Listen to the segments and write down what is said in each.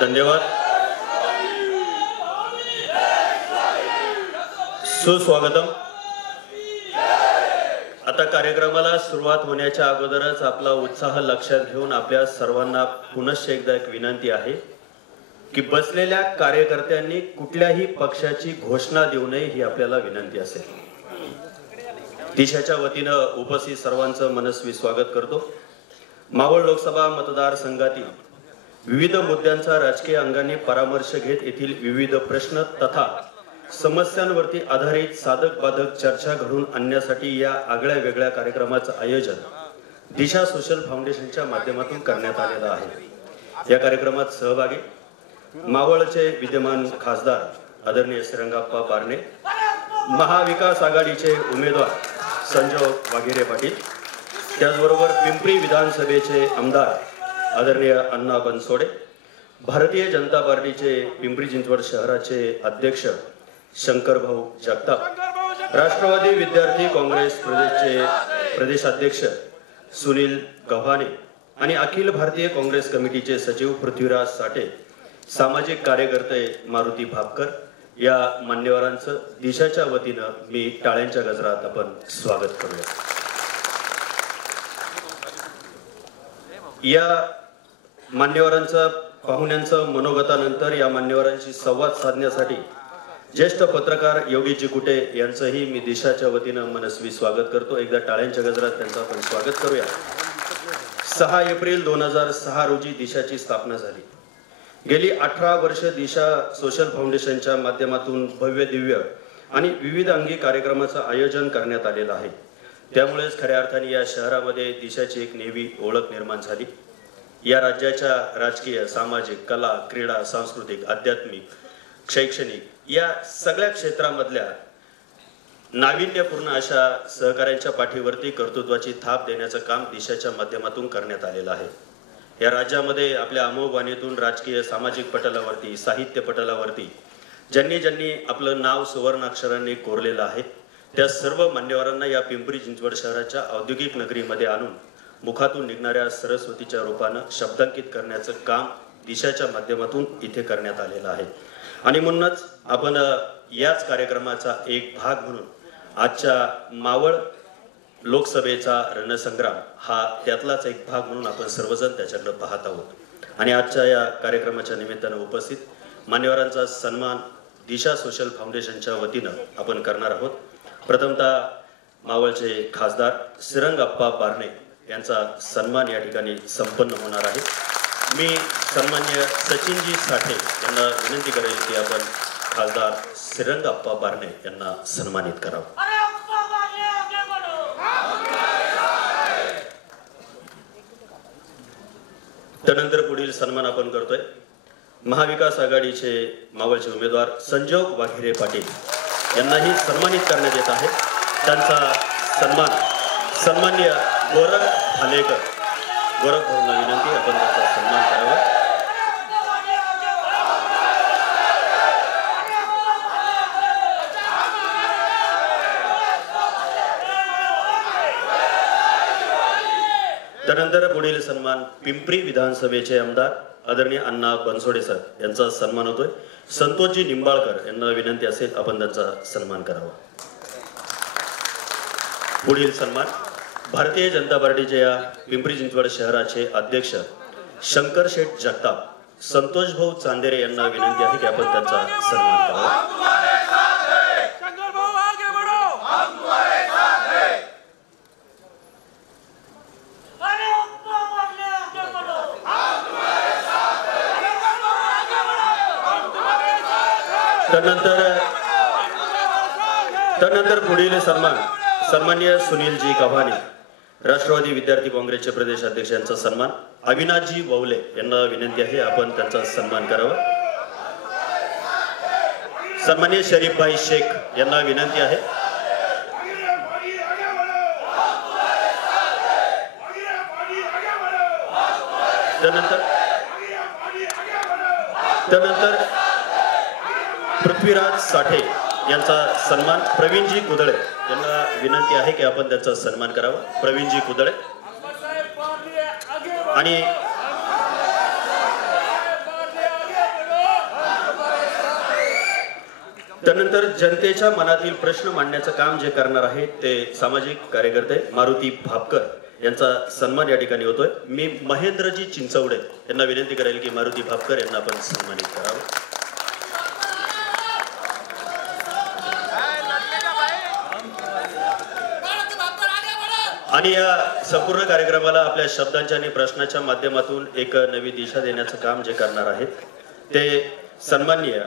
धन्यवाद. सुस्वागतम. आता कार्यक्रमाला सुरुवात होण्याच्या अगोदरच आपला उत्साह लक्षात घेऊन आपल्या सर्वांना पुनश्च एकदा एक विनंती आहे की बसलेल्या कार्यकर्त्यांनी कुठल्याही पक्षाची घोषणा देऊ नये ही आपल्याला विनंती असेल. दिशाच्या वतीनं उपस्थित सर्वांचं मनस्वी स्वागत करतो. मावळ लोकसभा मतदारसंघातील विविध मुद्द्यांचा राजकीय अंगाने परामर्श घेत येथील विविध प्रश्न तथा समस्यांवरती आधारित साधक बाधक चर्चा घडून आणण्यासाठी या आगळ्या वेगळ्या कार्यक्रमाचं आयोजन दिशा सोशल फाउंडेशनच्या माध्यमातून करण्यात आलेलं आहे. या कार्यक्रमात सहभागी मावळचे विद्यमान खासदार आदरणीय श्रीरंगाप्पा बारणे, महाविकास आघाडीचे उमेदवार संजय वाघेरे पाटील, त्याचबरोबर पिंपरी विधानसभेचे आमदार आदरणीय अण्णा बनसोडे, भारतीय जनता पार्टीचे पिंपरी चिंचवड शहराचे अध्यक्ष शंकरभाऊ जगताप, राष्ट्रवादी विद्यार्थी काँग्रेस प्रदेशचे प्रदेशाध्यक्ष सुनील गव्हाणे आणि अखिल भारतीय काँग्रेस कमिटीचे सचिव पृथ्वीराज साठे, सामाजिक कार्यकर्ते मारुती भापकर या मान्यवरांचं दिशाच्या वतीनं मी टाळ्यांच्या गजरात आपण स्वागत करूया. या मान्यवरांचा पाहुण्यांचं मनोगतानंतर या मान्यवरांशी संवाद साधण्यासाठी ज्येष्ठ पत्रकार योगीजी कुटे यांचंही मी दिशाच्या वतीनं मनस्वी स्वागत करतो. एकदा टाळ्यांच्या गजरात त्यांचं आपण स्वागत करूया. 6 एप्रिल 2006 रोजी दिशाची स्थापना झाली. गेली 18 वर्ष दिशा सोशल फाउंडेशनच्या माध्यमातून भव्य दिव्य आणि विविध अंगी कार्यक्रमाचं आयोजन करण्यात आलेलं आहे. त्यामुळेच खऱ्या अर्थाने या शहरामध्ये दिशाची एक नेवी ओळख निर्माण झाली. या राज्याच्या राजकीय, सामाजिक, कला, क्रीडा, सांस्कृतिक, आध्यात्मिक, शैक्षणिक या सगळ्या क्षेत्रामधल्या नाविन्यपूर्ण अशा सहकार्यांच्या पाठीवरती कर्तृत्वाची थाप देण्याचं काम दिशाच्या माध्यमातून करण्यात आलेलं आहे. या राज्यामध्ये आपल्या अमोघ वाणीतून राजकीय, सामाजिक पटलावरती, साहित्य पटलावरती ज्यांनी आपलं नाव सुवर्णाक्षरांनी कोरलेलं आहे त्या सर्व मान्यवरांना या पिंपरी चिंचवड शहराच्या औद्योगिक नगरीमध्ये आणून मुखातून निघणाऱ्या सरस्वतीच्या रूपानं शब्दांकित करण्याचं काम दिशाच्या माध्यमातून इथे करण्यात आलेलं आहे. आणि म्हणूनच आपण याच कार्यक्रमाचा एक भाग म्हणून आजच्या मावळ लोकसभेचा रणसंग्राम हा त्यातलाच एक भाग म्हणून आपण सर्वजण त्याच्याकडे पाहत आहोत. आणि आजच्या या कार्यक्रमाच्या निमित्तानं उपस्थित मान्यवरांचा सन्मान दिशा सोशल फाउंडेशनच्या वतीनं आपण करणार आहोत. प्रथमतः मावळचे खासदार श्रीरंगाप्पा बारणे यांचा सन्मान या ठिकाणी संपन्न होणार आहे. मी सन्मान्य सचिनजी साठे यांना विनंती करेल की आपण खासदार श्रीरंगाप्पा बारणे यांना सन्मानित करावं. त्यानंतर पुढील सन्मान आपण करतोय महाविकास आघाडीचे मावळचे उमेदवार संजय वाघेरे पाटील यांनाही सन्मानित करण्यात येत आहे. त्यांचा सन्मान सन्मान्य गोरख भालेकर, गोरख भाऊंना विनंती आपण त्यांचा सन्मान करावा. त्यानंतर पुढील सन्मान पिंपरी विधानसभेचे आमदार आदरणीय अण्णा बनसोडे सर यांचा सन्मान होतोय. संतोषजी निंबाळकर यांना विनंती असेल आपण त्यांचा सन्मान करावा. पुढील सन्मान भारतीय जनता पार्टीचे या पिंपरी चिंचवड शहराचे अध्यक्ष शंकर शेठ जगताप, संतोष भाऊ चांदेरे यांना विनंती आहे की आपण त्यांचा सन्मान करावा. त्यानंतर पुढील सन्मान सन्मान्य सुनीलजी गव्हाणे, राष्ट्रवादी विद्यार्थी काँग्रेसचे प्रदेश अध्यक्ष यांचा सन्मान अविनाशजी ववले यांना विनंती आहे आपण त्यांचा सन्मान करावा. सन्मान्य शरीफभाई शेख यांना विनंती आहे. त्यानंतर पृथ्वीराज साठे यांचा सन्मान प्रवीणजी कुदळे यांना विनंती आहे की आपण त्यांचा सन्मान करावा. प्रवीणजी कुदळे आणि त्यानंतर जनतेच्या मनातील प्रश्न मांडण्याचं काम जे करणार आहे ते सामाजिक कार्यकर्ते मारुती भापकर यांचा सन्मान या ठिकाणी होतोय। मी महेंद्रजी चिंचवडे यांना विनंती करेल की मारुती भापकर यांना आपण सन्मानित करावं। आणि या संपूर्ण कार्यक्रमाला आपल्या शब्दांच्या आणि प्रश्नाच्या माध्यमातून एक नवी दिशा देण्याचं काम जे करणार आहेत ते सन्माननीय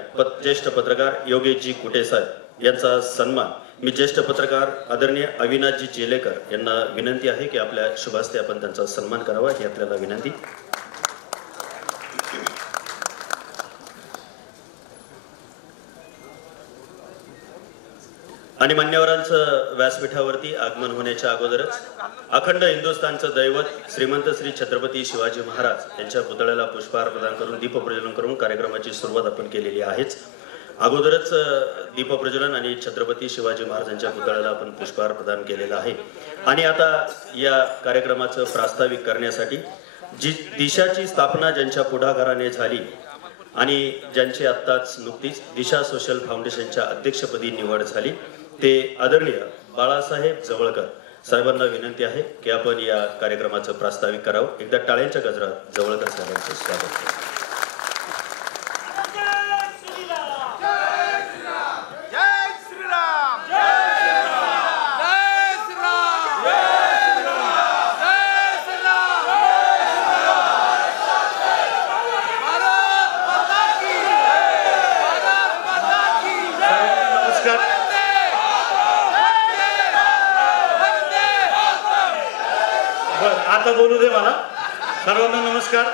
ज्येष्ठ पत्रकार योगेशजी कुटे साहेब यांचा सन्मान मी ज्येष्ठ पत्रकार आदरणीय अविनाशजी जेलेकर यांना विनंती आहे की आपल्या शुभ हस्ते आपण त्यांचा सन्मान करावा ही आपल्याला विनंती। आणि मान्यवरांचं व्यासपीठावरती आगमन होण्याच्या अगोदरच अखंड हिंदुस्थानचं दैवत श्रीमंत श्री छत्रपती शिवाजी महाराज यांच्या पुतळ्याला पुष्पहार प्रदान करून दीपप्रज्वलन करून कार्यक्रमाची सुरुवात आपण केलेली आहेच। अगोदरच दीपप्रज्वलन आणि छत्रपती शिवाजी महाराजांच्या पुतळ्याला आपण पुष्पहार प्रदान केलेला आहे। आणि आता या कार्यक्रमाचं प्रास्ताविक करण्यासाठी जी दिशाची स्थापना ज्यांच्या पुढाकाराने झाली आणि ज्यांची आत्ताच नुकतीच दिशा सोशल फाउंडेशनच्या अध्यक्षपदी निवड झाली ते आदरणीय बाळासाहेब जवळकर साहेबांना विनंती आहे की आपण या कार्यक्रमाचं प्रास्ताविक करावं। एकदा टाळ्यांच्या गजरात जवळकर साहेबांचं स्वागत करा। आता बोलू दे मला। सर्वांना नमस्कार।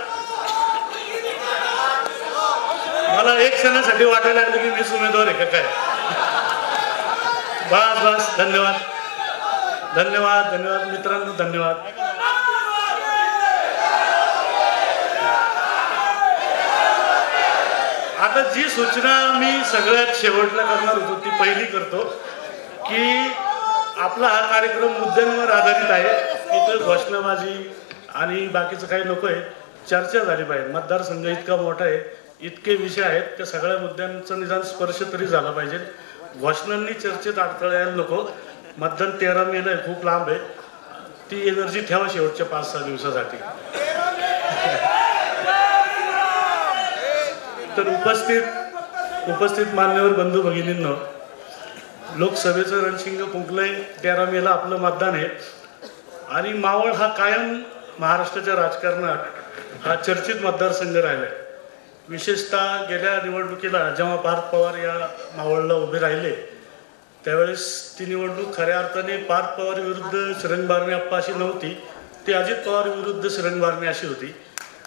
मला एक क्षणासाठी वाटायला लागलं की मीच उमेदवार आहे का काय। बस बस धन्यवाद धन्यवाद धन्यवाद मित्रांनो धन्यवाद। आता जी सूचना मी सगळ्यात शेवटला करणार होतो ती पहिली करतो की आपला हा कार्यक्रम मुद्द्यांवर आधारित आहे। इथं घोषणाबाजी आणि बाकीचं काही नको आहे, चर्चा झाली पाहिजे। मतदारसंघ इतका मोठा आहे, इतके विषय आहेत, त्या सगळ्या मुद्द्यांचा निदान स्पर्श तरी झाला पाहिजे। घोषणांनी चर्चेत अडथळायला नको। मतदान 13 मेला आहे, खूप लांब आहे। ती एनर्जी ठेवा शेवटच्या 5-6 दिवसासाठी। तर उपस्थित मान्यवर बंधू भगिनींनो, लोकसभेचं रणशिंग फुंकलंय। 13 मेला आपलं मतदान आहे आणि मावळ हा कायम महाराष्ट्राच्या राजकारणात हा चर्चित मतदारसंघ राहिलाय। विशेषतः गेल्या निवडणुकीला जेव्हा पार्थ पवार या मावळला उभे राहिले त्यावेळेस ती निवडणूक खऱ्या अर्थाने पार्थ पवार विरुद्ध श्रंग बारणे अप्पा अशी नव्हती, ती अजित पवार विरुद्ध श्रंग बारणे अशी होती।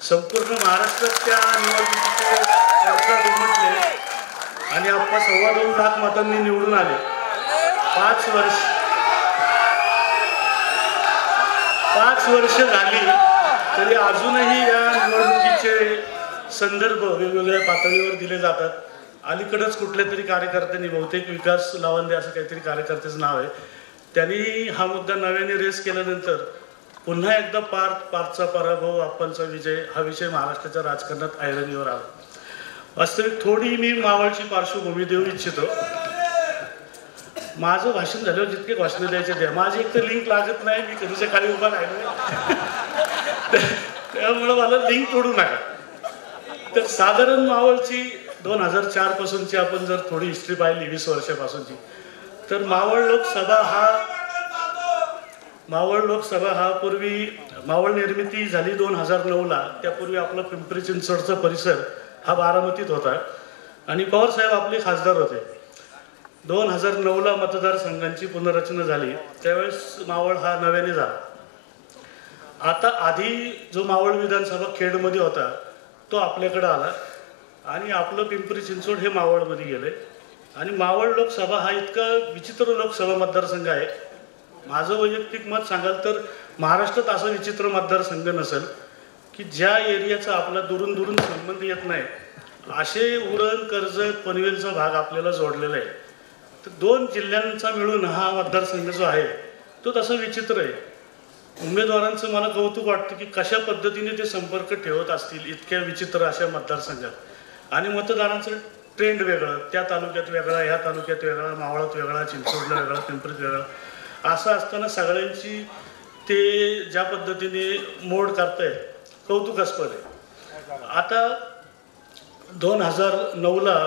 संपूर्ण महाराष्ट्रात त्या निवडणुकीचे चर्चा दुमटले आणि अप्पा 2.25 लाख मतांनी निवडून आले। 5 वर्ष झाली तरी अजूनही या निवडणुकीचे संदर्भ वेगवेगळ्या पातळीवर दिले जातात। अलीकडेच कुठल्या तरी कार्यकर्त्यांनी, बहुतेक विकास लावंदे असं काहीतरी कार्यकर्त्याचं नाव आहे, त्यांनी हा मुद्दा नव्याने रेस केल्यानंतर पुन्हा एकदा पार्थचा पराभव अप्पांचा विजय हा विषय महाराष्ट्राच्या राजकारणात ऐरणीवर आला। वास्तविक थोडी मी मावळची पार्श्वभूमी देऊ इच्छितो। माझं भाषण झाल्यावर जितके भाषण द्यायचे द्या, माझी एक तर लिंक लागत नाही, मी कधीच्या खाली उभा राहिलो त्यामुळे मला लिंक तोडू नका। तर साधारण मावळची 2004 पासूनची आपण जर थोडी हिस्ट्री पाहिली 20 वर्षापासूनची, तर मावळ लोकसभा हा पूर्वी मावळ निर्मिती झाली 2009ला, त्यापूर्वी आपला पिंपरी चिंचवडचा परिसर हा बारामतीत होता आणि पवार साहेब आपले खासदार होते। 2009ला मतदारसंघांची पुनर्रचना झाली, त्यावेळेस मावळ हा नव्याने झाला। आता आधी जो मावळ विधानसभा खेडमध्ये होता तो आपल्याकडे आला आणि आपलं पिंपरी चिंचवड हे मावळमध्ये गेले आणि मावळ लोकसभा हा इतका विचित्र लोकसभा मतदारसंघ आहे। माझं वैयक्तिक मत सांगाल तर महाराष्ट्रात असा विचित्र मतदारसंघ नसेल की ज्या एरियाचा आपला दुरून दुरून संबंध येत नाही, असे उरण कर्जत पनवेलचा भाग आपल्याला जोडलेला आहे। तर 2 जिल्ह्यांचा मिळून हा मतदारसंघ जो आहे तो तसा विचित्र आहे। उमेदवारांचं मला कौतुक वाटतं की कशा पद्धतीने ते संपर्क ठेवत असतील इतक्या विचित्र अशा मतदारसंघात, आणि मतदारांचं ट्रेंड वेगळं, त्या तालुक्यात वेगळा, ह्या तालुक्यात वेगळा, मावळात वेगळा, चिंचवडला वेगळा, पिंपरीत वेगळा, असं असताना सगळ्यांची ते ज्या पद्धतीने मोड करतायत कौतुकास्पद आहे. आता 2009ला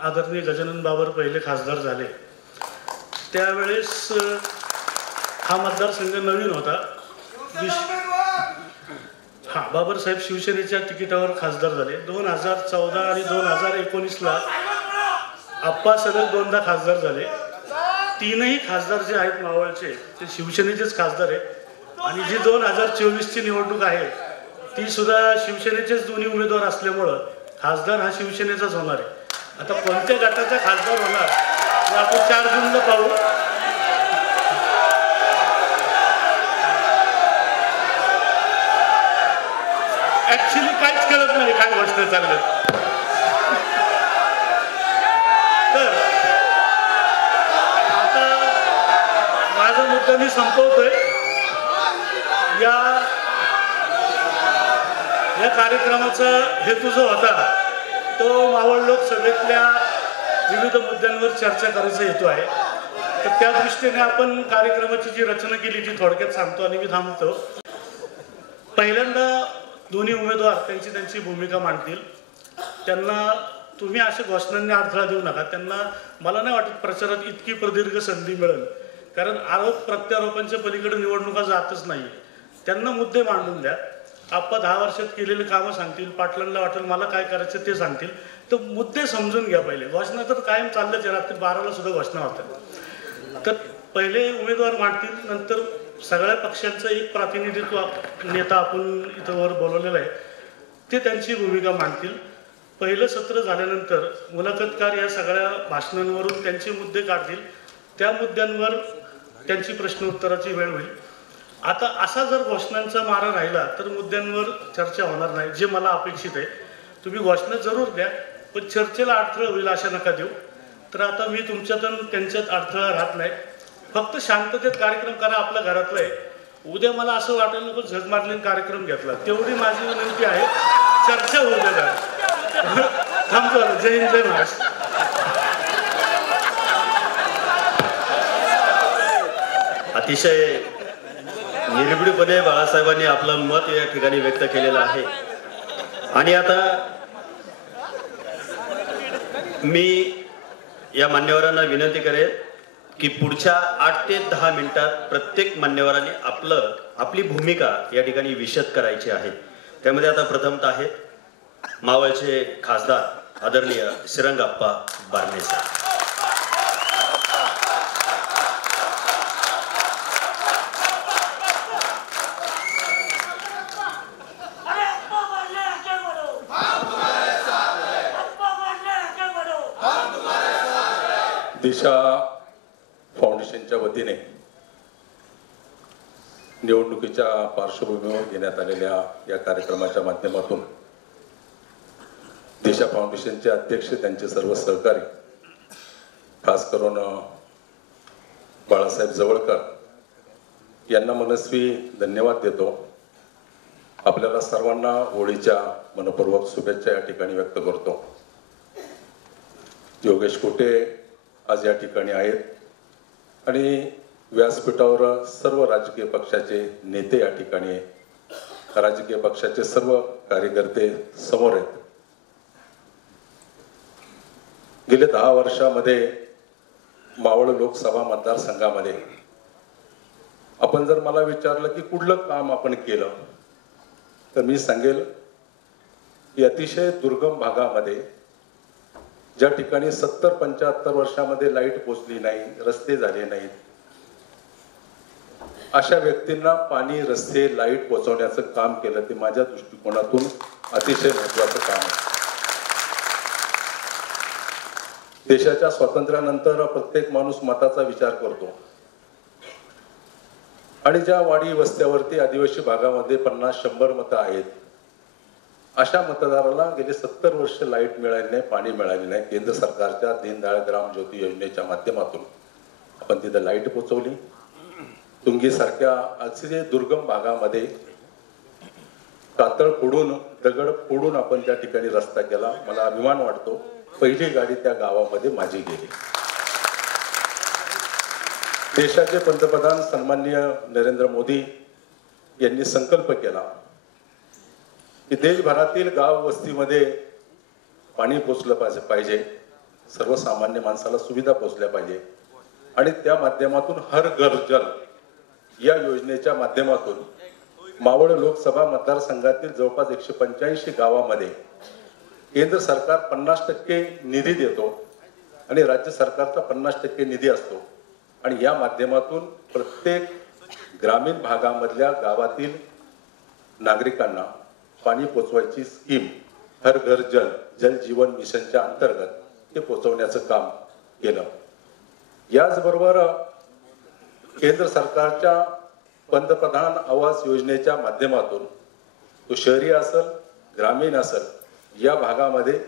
आदरणीय गजानन बाबर पहिले खासदार झाले, त्यावेळेस हा मतदारसंघ नवीन होता. बाबासाहेब शिवसेनेच्या तिकिटावर खासदार झाले. 2014 आणि 2019ला आप्पा सलग दोनदा खासदार झाले. तीनही खासदार जे आहेत मावळचे ते शिवसेनेचेच खासदार आहेत आणि जी 2024ची निवडणूक आहे ती सुद्धा शिवसेनेचेच दोन्ही उमेदवार असल्यामुळं खासदार हा शिवसेनेचाच होणार आहे. आता कोणत्या गटाचा खासदार होणार हे आपण 4 जूनला पाहू. ऍक्च्युली काहीच कळत नाही काय गोष्ट चालल्यात. तर आता माझा मुद्दा मी संपवतोय. या कार्यक्रमाचा हेतू जो होता तो मावळ लोकसभेतल्या विविध मुद्द्यांवर चर्चा करायचा हेतू आहे. तर त्या दृष्टीने आपण कार्यक्रमाची जी रचना केली ती थोडक्यात सांगतो आणि मी थांबतो. पहिल्यांदा दोन्ही उमेदवार त्यांची त्यांची भूमिका मांडतील. त्यांना तुम्ही अशा घोषणांनी अडथळा देऊ नका. त्यांना मला नाही वाटत प्रचारात इतकी प्रदीर्घ संधी मिळेल, कारण आरोप प्रत्यारोपांच्या पलीकडे निवडणुका जातच नाही. त्यांना मुद्दे मांडून द्या. आप्पा 10 वर्षात केलेली कामं सांगतील, पाटलांना वाटेल मला काय करायचं ते सांगतील. तर मुद्दे समजून घ्या पहिले. घोषणा तर कायम चालल्याच आहे, रात्री 12ला सुद्धा घोषणा होतात. तर पहिले उमेदवार मांडतील, नंतर सगळ्या पक्षांचं एक प्रतिनिधित्व नेता आपण इथं वर बोलवलेला आहे ते त्यांची भूमिका मांडतील. पहिलं सत्र झाल्यानंतर मुलाखतकार या सगळ्या भाषणांवरून त्यांचे मुद्दे काढतील. त्या मुद्द्यांवर त्यांची प्रश्न उत्तराची वेळ होईल. आता असा जर घोषणांचा मारा राहिला तर मुद्द्यांवर चर्चा होणार नाही, जे मला अपेक्षित आहे. तुम्ही घोषणा जरूर द्या, पण चर्चेला अडथळा होईल अशा नका देऊ. तर आता मी तुमच्यात त्यांच्यात अडथळा राहत नाही. फक्त शांततेत कार्यक्रम करा, आपल्या घरातला आहे. उद्या मला असं वाटायला नको झग मारलेला कार्यक्रम घेतला, तेवढी माझी विनंती आहे. चर्चा होऊ द्या. थांबतो. जय हिंद, जय महाराष्ट्र. अतिशय निर्भीडपणे बाळासाहेबांनी आपलं मत या ठिकाणी व्यक्त केलेलं आहे. आणि आता मी या मान्यवरांना विनंती करेन की पुढच्या 8 ते 10 मिनिटात प्रत्येक मान्यवरांनी आपली भूमिका या ठिकाणी विशद करायची आहे. त्यामध्ये आता प्रथमतः आहेत मावळचे खासदार आदरणीय श्रीरंगाप्पा बारणे साहेब. दिशा फाउंडेशनच्या वतीने निवडणुकीच्या पार्श्वभूमीवर घेण्यात आलेल्या या कार्यक्रमाच्या माध्यमातून दिशा फाउंडेशनचे अध्यक्ष, त्यांचे सर्व सहकारी, खास करून बाळासाहेब जवळकर यांना मनस्वी धन्यवाद देतो. आपल्याला सर्वांना होळीच्या मनपूर्वक शुभेच्छा या ठिकाणी व्यक्त करतो. योगेश कोटे आज या ठिकाणी आहेत आणि व्यासपीठावर सर्व राजकीय पक्षाचे नेते या ठिकाणी आहेत. राजकीय पक्षाचे सर्व कार्यकर्ते समोर आहेत. गेल्या 10 वर्षामध्ये मावळ लोकसभा मतदारसंघामध्ये आपण जर मला विचारलं की कुठलं काम आपण केलं तर मी सांगेल की अतिशय दुर्गम भागामध्ये ज्या ठिकाणी 70-75 वर्षामध्ये लाईट पोचली नाही, रस्ते झाले नाहीत, अशा व्यक्तींना पाणी, रस्ते, लाईट पोचवण्याचं काम केलं. ते माझ्या दृष्टिकोनातून अतिशय महत्त्वाचं काम आहे. देशाच्या स्वातंत्र्यानंतर प्रत्येक माणूस मताचा विचार करतो आणि ज्या वाडी वस्त्यावरती आदिवासी भागामध्ये 50-100 मतं आहेत, अशा मतदाराला गेले 70 वर्ष लाईट मिळाली नाही, पाणी मिळाले नाही. केंद्र सरकारच्या दीनदयाळ ग्राम ज्योती योजनेच्या माध्यमातून आपण तिथं लाईट पोचवली. तुंगीसारख्या अतिशय दुर्गम भागामध्ये कातळ फोडून, दगड फोडून आपण त्या ठिकाणी रस्ता केला. मला अभिमान वाटतो पहिली गाडी त्या गावामध्ये माझी गेली. देशाचे पंतप्रधान सन्माननीय नरेंद्र मोदी यांनी संकल्प केला की देशभरातील गाव वस्तीमध्ये पाणी पोचलं पाहिजे, सर्वसामान्य माणसाला सुविधा पोचल्या पाहिजे आणि त्या माध्यमातून हर घर जल या योजनेच्या माध्यमातून मावळ लोकसभा मतदारसंघातील जवळपास 185 गावामध्ये केंद्र सरकार 50% निधी देतो आणि राज्य सरकारचा 50% निधी असतो आणि या माध्यमातून प्रत्येक ग्रामीण भागामधल्या गावातील नागरिकांना पाणी पोचवायची स्कीम हर घर जल जल जीवन मिशनच्या अंतर्गत ते पोचवण्याचं काम केलं. याचबरोबर केंद्र सरकारच्या पंतप्रधान आवास योजनेच्या माध्यमातून तो शहरी असेल ग्रामीण असेल या भागामध्ये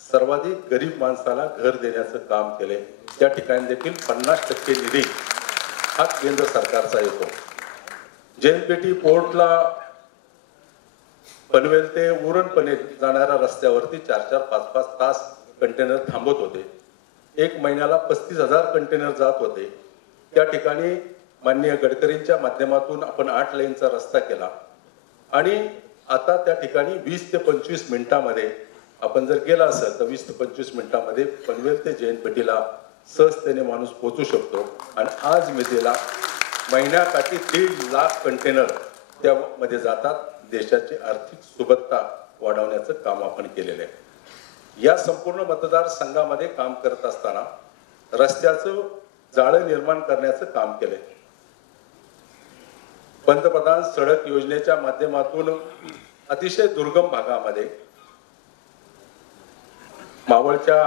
सर्वाधिक गरीब माणसाला घर देण्याचं काम केले. त्या ठिकाणी देखील 50% निधी हा केंद्र सरकारचा येतो. जेनपेटी पोर्टला पनवेल ते उरणपणे जाणाऱ्या रस्त्यावरती 4-4, 5-5 तास कंटेनर थांबत होते. एक महिन्याला 35,000 कंटेनर जात होते. त्या ठिकाणी माननीय गडकरींच्या माध्यमातून आपण 8 लेनचा रस्ता केला आणि आता त्या ठिकाणी 20 ते 25 मिनिटांमध्ये आपण जर गेला असेल तर 20 ते 25 मिनिटांमध्ये पनवेल ते जैनपेटीला सहजतेने माणूस पोहोचू शकतो. आणि आज मितीला महिन्याकाठी 1.5 लाख कंटेनर त्यामध्ये जातात. देशाची आर्थिक सुबत्ता वाढवण्याचं काम आपण केलेलं आहे. या संपूर्ण मतदारसंघामध्ये काम करत असताना रस्त्याचं जाळं निर्माण करण्याचं काम केलंय. पंतप्रधान सडक योजनेच्या माध्यमातून अतिशय दुर्गम भागामध्ये मावळच्या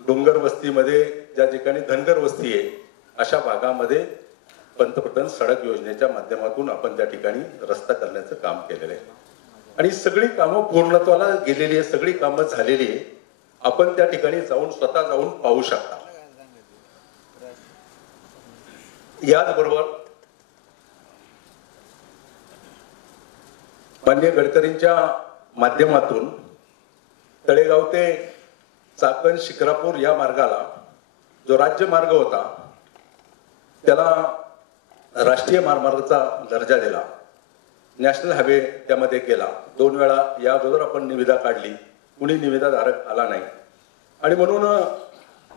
डोंगर वस्तीमध्ये ज्या ठिकाणी धनगर वस्ती आहे अशा भागामध्ये पंतप्रधान सडक योजनेच्या माध्यमातून आपण त्या ठिकाणी रस्ता करण्याचं काम केलेलं आहे आणि सगळी कामं पूर्णत्वाला गेलेली आहे. सगळी कामं झालेली आहे. आपण त्या ठिकाणी जाऊन स्वतः जाऊन पाहू शकता. याचबरोबर माननीय गडकरींच्या माध्यमातून तळेगाव ते चाकण शिक्रापूर या मार्गाला जो राज्य मार्ग होता त्याला राष्ट्रीय महामार्गाचा दर्जा दिला. नॅशनल हायवे त्यामध्ये केला. 2 वेळा या अगोदर आपण निविदा काढली, कुणी निविदाधारक आला नाही आणि म्हणून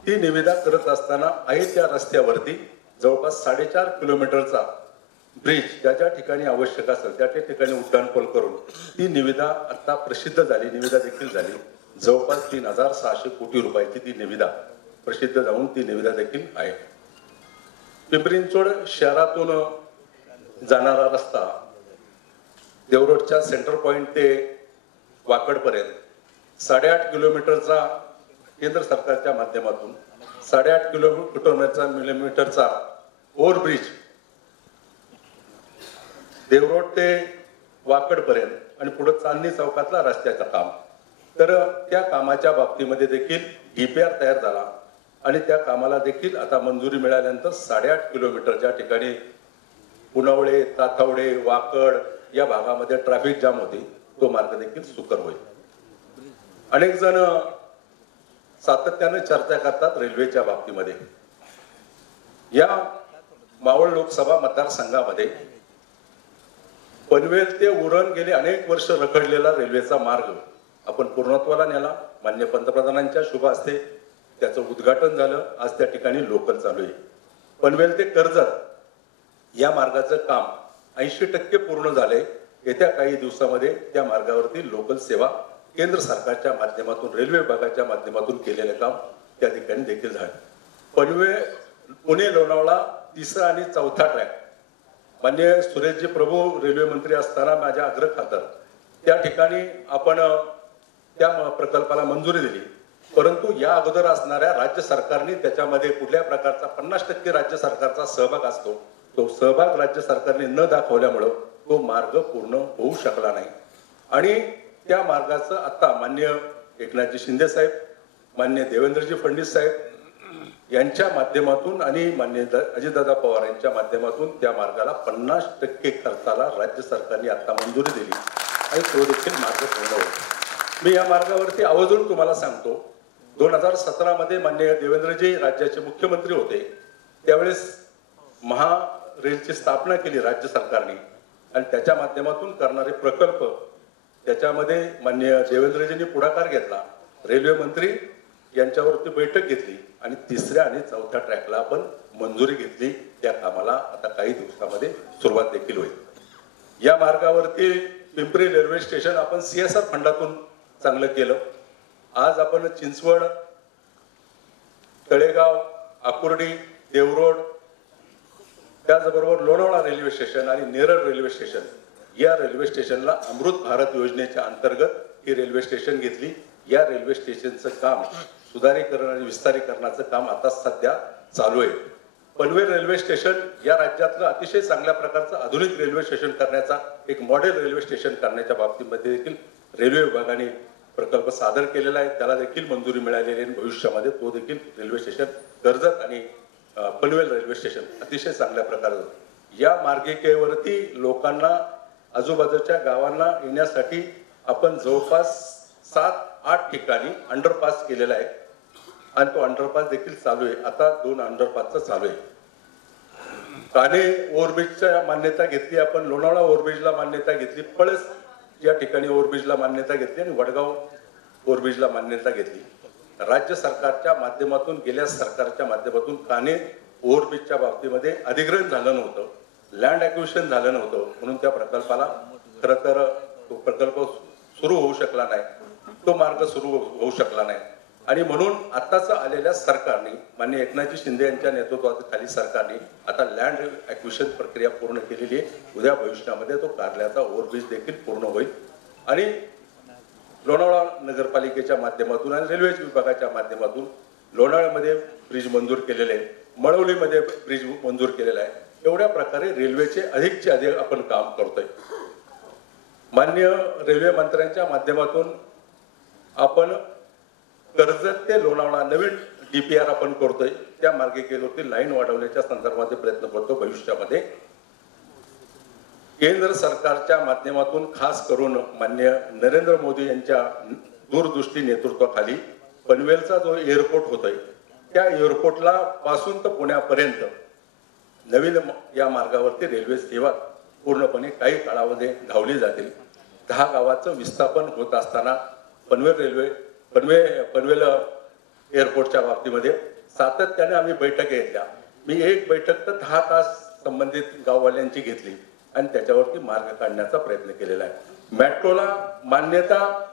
ती निविदा करत असताना आहे त्या रस्त्यावरती जवळपास 4.5 किलोमीटरचा ब्रिज ज्या ज्या ठिकाणी आवश्यक असेल त्या त्या ठिकाणी उड्डाणपूल करून ती निविदा आता प्रसिद्ध झाली. निविदा देखील झाली. जवळपास 3,600 कोटी रुपयाची ती निविदा प्रसिद्ध जाऊन ती निविदा देखील आहे. पिंपरी चिंचवड शहरातून जाणारा रस्ता देवरोडच्या सेंटर पॉइंट ते वाकडपर्यंत 8.5 किलोमीटरचा केंद्र सरकारच्या माध्यमातून 8.5 किलोमीटरचा ओव्हरब्रिज देवरोड ते वाकडपर्यंत आणि पुढे चांदणी चौकातला रस्त्याचं काम. तर त्या कामाच्या बाबतीमध्ये देखील DPR तयार झाला आणि त्या कामाला देखील आता मंजुरी मिळाल्यानंतर 8.5 किलोमीटरच्या ठिकाणी पुनवळे ताथवडे वाकड या भागामध्ये ट्रॅफिक जाम होते. तो मार्ग देखील सुकर होईल. अनेक जण सातत्याने चर्चा करतात रेल्वेच्या बाबतीमध्ये. या मावळ लोकसभा मतदारसंघामध्ये पनवेल ते उरण गेले अनेक वर्ष रखडलेला रेल्वेचा मार्ग आपण पूर्णत्वाला नेला. माननीय पंतप्रधानांच्या शुभ हस्ते त्याचं उद्घाटन झालं. आज त्या ठिकाणी लोकल चालू आहे. पनवेल ते कर्जत या मार्गाचं काम 80% पूर्ण झाले. येत्या काही दिवसामध्ये त्या मार्गावरती लोकल सेवा केंद्र सरकारच्या माध्यमातून रेल्वे विभागाच्या माध्यमातून केलेलं काम त्या ठिकाणी देखील झालं. पनवेल पुणे लोणावळा 3रा आणि 4था ट्रॅक माननीय सुरेशजी प्रभू रेल्वे मंत्री असताना माझ्या अग्रखातर त्या ठिकाणी आपण त्या प्रकल्पाला मंजुरी दिली. परंतु या अगोदर असणाऱ्या राज्य सरकारने त्याच्यामध्ये कुठल्या प्रकारचा 50% राज्य सरकारचा सहभाग असतो. तो सहभाग राज्य सरकारने न दाखवल्यामुळं तो मार्ग पूर्ण होऊ शकला नाही आणि त्या मार्गाचं आता माननीय एकनाथजी शिंदे साहेब माननीय देवेंद्रजी फडणवीस साहेब यांच्या माध्यमातून आणि माननीय अजितदादा पवार यांच्या माध्यमातून त्या मार्गाला 50% खर्चाला राज्य सरकारने आता मंजुरी दिली आणि तो देखील मार्ग पूर्ण होईल. मी या मार्गावरती आवर्जून तुम्हाला सांगतो 2017 मध्ये माननीय देवेंद्रजी राज्याचे मुख्यमंत्री होते, त्यावेळेस महा रेलची स्थापना केली राज्य सरकारने आणि त्याच्या माध्यमातून करणारे प्रकल्प त्याच्यामध्ये माननीय देवेंद्रजींनी पुढाकार घेतला. रेल्वे मंत्री यांच्यावरती बैठक घेतली आणि 3ऱ्या आणि 4थ्या ट्रॅकला आपण मंजुरी घेतली. त्या कामाला आता काही दिवसामध्ये सुरुवात देखील होईल. या मार्गावरती पिंपरी रेल्वे स्टेशन आपण CSR फंडातून चांगलं केलं. आज आपण चिंचवड, तळेगाव, आकुर्डी, देवरोड, त्याचबरोबर लोणावळा रेल्वे स्टेशन आणि नेरळ रेल्वे स्टेशन या रेल्वे स्टेशनला अमृत भारत योजनेच्या अंतर्गत ही रेल्वे स्टेशन घेतली. या रेल्वे स्टेशनचं काम सुधारीकरण आणि विस्तारीकरणाचं काम आता सध्या चालू आहे. पनवेल रेल्वे स्टेशन या राज्यातलं अतिशय चांगल्या प्रकारचं आधुनिक रेल्वे स्टेशन करण्याचा, एक मॉडेल रेल्वे स्टेशन करण्याच्या बाबतीमध्ये देखील रेल्वे विभागाने प्रकल्प सादर केलेला आहे. त्याला देखील मंजुरी मिळालेली आहे. भविष्यामध्ये तो देखील रेल्वे स्टेशन कर्जत आणि पनवेल रेल्वे स्टेशन अतिशय चांगल्या प्रकारे या मार्गिकेवरती लोकांना आजूबाजूच्या गावांना येण्यासाठी आपण जवळपास 7-8 ठिकाणी अंडरपास केलेला आहे आणि तो अंडरपास देखील चालू आहे. आता 2 अंडरपासचं चालू आहे. काने ओव्हरब्रिजच्या मान्यता घेतली आपण, लोणावळा ओव्हरब्रिजला मान्यता घेतली, पळस या ठिकाणी ओव्हरब्रिजला मान्यता घेतली आणि वडगाव ओव्हरब्रिजला मान्यता घेतली. राज्य सरकारच्या माध्यमातून, गेल्या सरकारच्या माध्यमातून काने ओव्हरब्रिजच्या बाबतीमध्ये अधिग्रहण झालं नव्हतं, लँड ॲक्विजिशन झालं नव्हतं, म्हणून त्या प्रकल्पाला खरं तर तो प्रकल्प सुरू होऊ शकला नाही, तो मार्ग सुरू होऊ शकला नाही. आणि म्हणून आताच आलेल्या सरकारने, माननीय एकनाथजी शिंदे यांच्या नेतृत्वाखाली सरकारने आता लँड ॲक्विजिशन प्रक्रिया पूर्ण केलेली आहे. उद्या भविष्यामध्ये तो कारल्याचा ओव्हरब्रिज देखील पूर्ण होईल आणि लोणावळा नगरपालिकेच्या माध्यमातून आणि रेल्वे विभागाच्या माध्यमातून लोणावळ्यामध्ये ब्रिज मंजूर केलेले आहे, मळवलीमध्ये ब्रिज मंजूर केलेला आहे. एवढ्या प्रकारे रेल्वेचे अधिकचे अधिक आपण काम करतोय. माननीय रेल्वे मंत्र्यांच्या माध्यमातून आपण कर्जत ते लोणावळा नवीन DPR आपण करतोय. त्या मार्गिकेवरती लाईन वाढवण्याच्या संदर्भात प्रयत्न करतो. भविष्यामध्ये केंद्र सरकारच्या माध्यमातून खास करून माननीय नरेंद्र मोदी यांच्या दूरदृष्टी नेतृत्वाखाली पनवेलचा जो एअरपोर्ट होतोय त्या एअरपोर्टला पासून तर पुण्यापर्यंत नवीन या मार्गावरती रेल्वे सेवा पूर्णपणे काही काळामध्ये धावली जातील. 10 गावाचं विस्थापन होत असताना पनवेल एअरपोर्टच्या बाबतीमध्ये सातत्याने आम्ही बैठक घेतल्या. मी एक बैठक तर 10 तास संबंधित गाववाल्यांची घेतली आणि त्याच्यावरती मार्ग काढण्याचा प्रयत्न केलेला आहे. मेट्रोला मान्यता,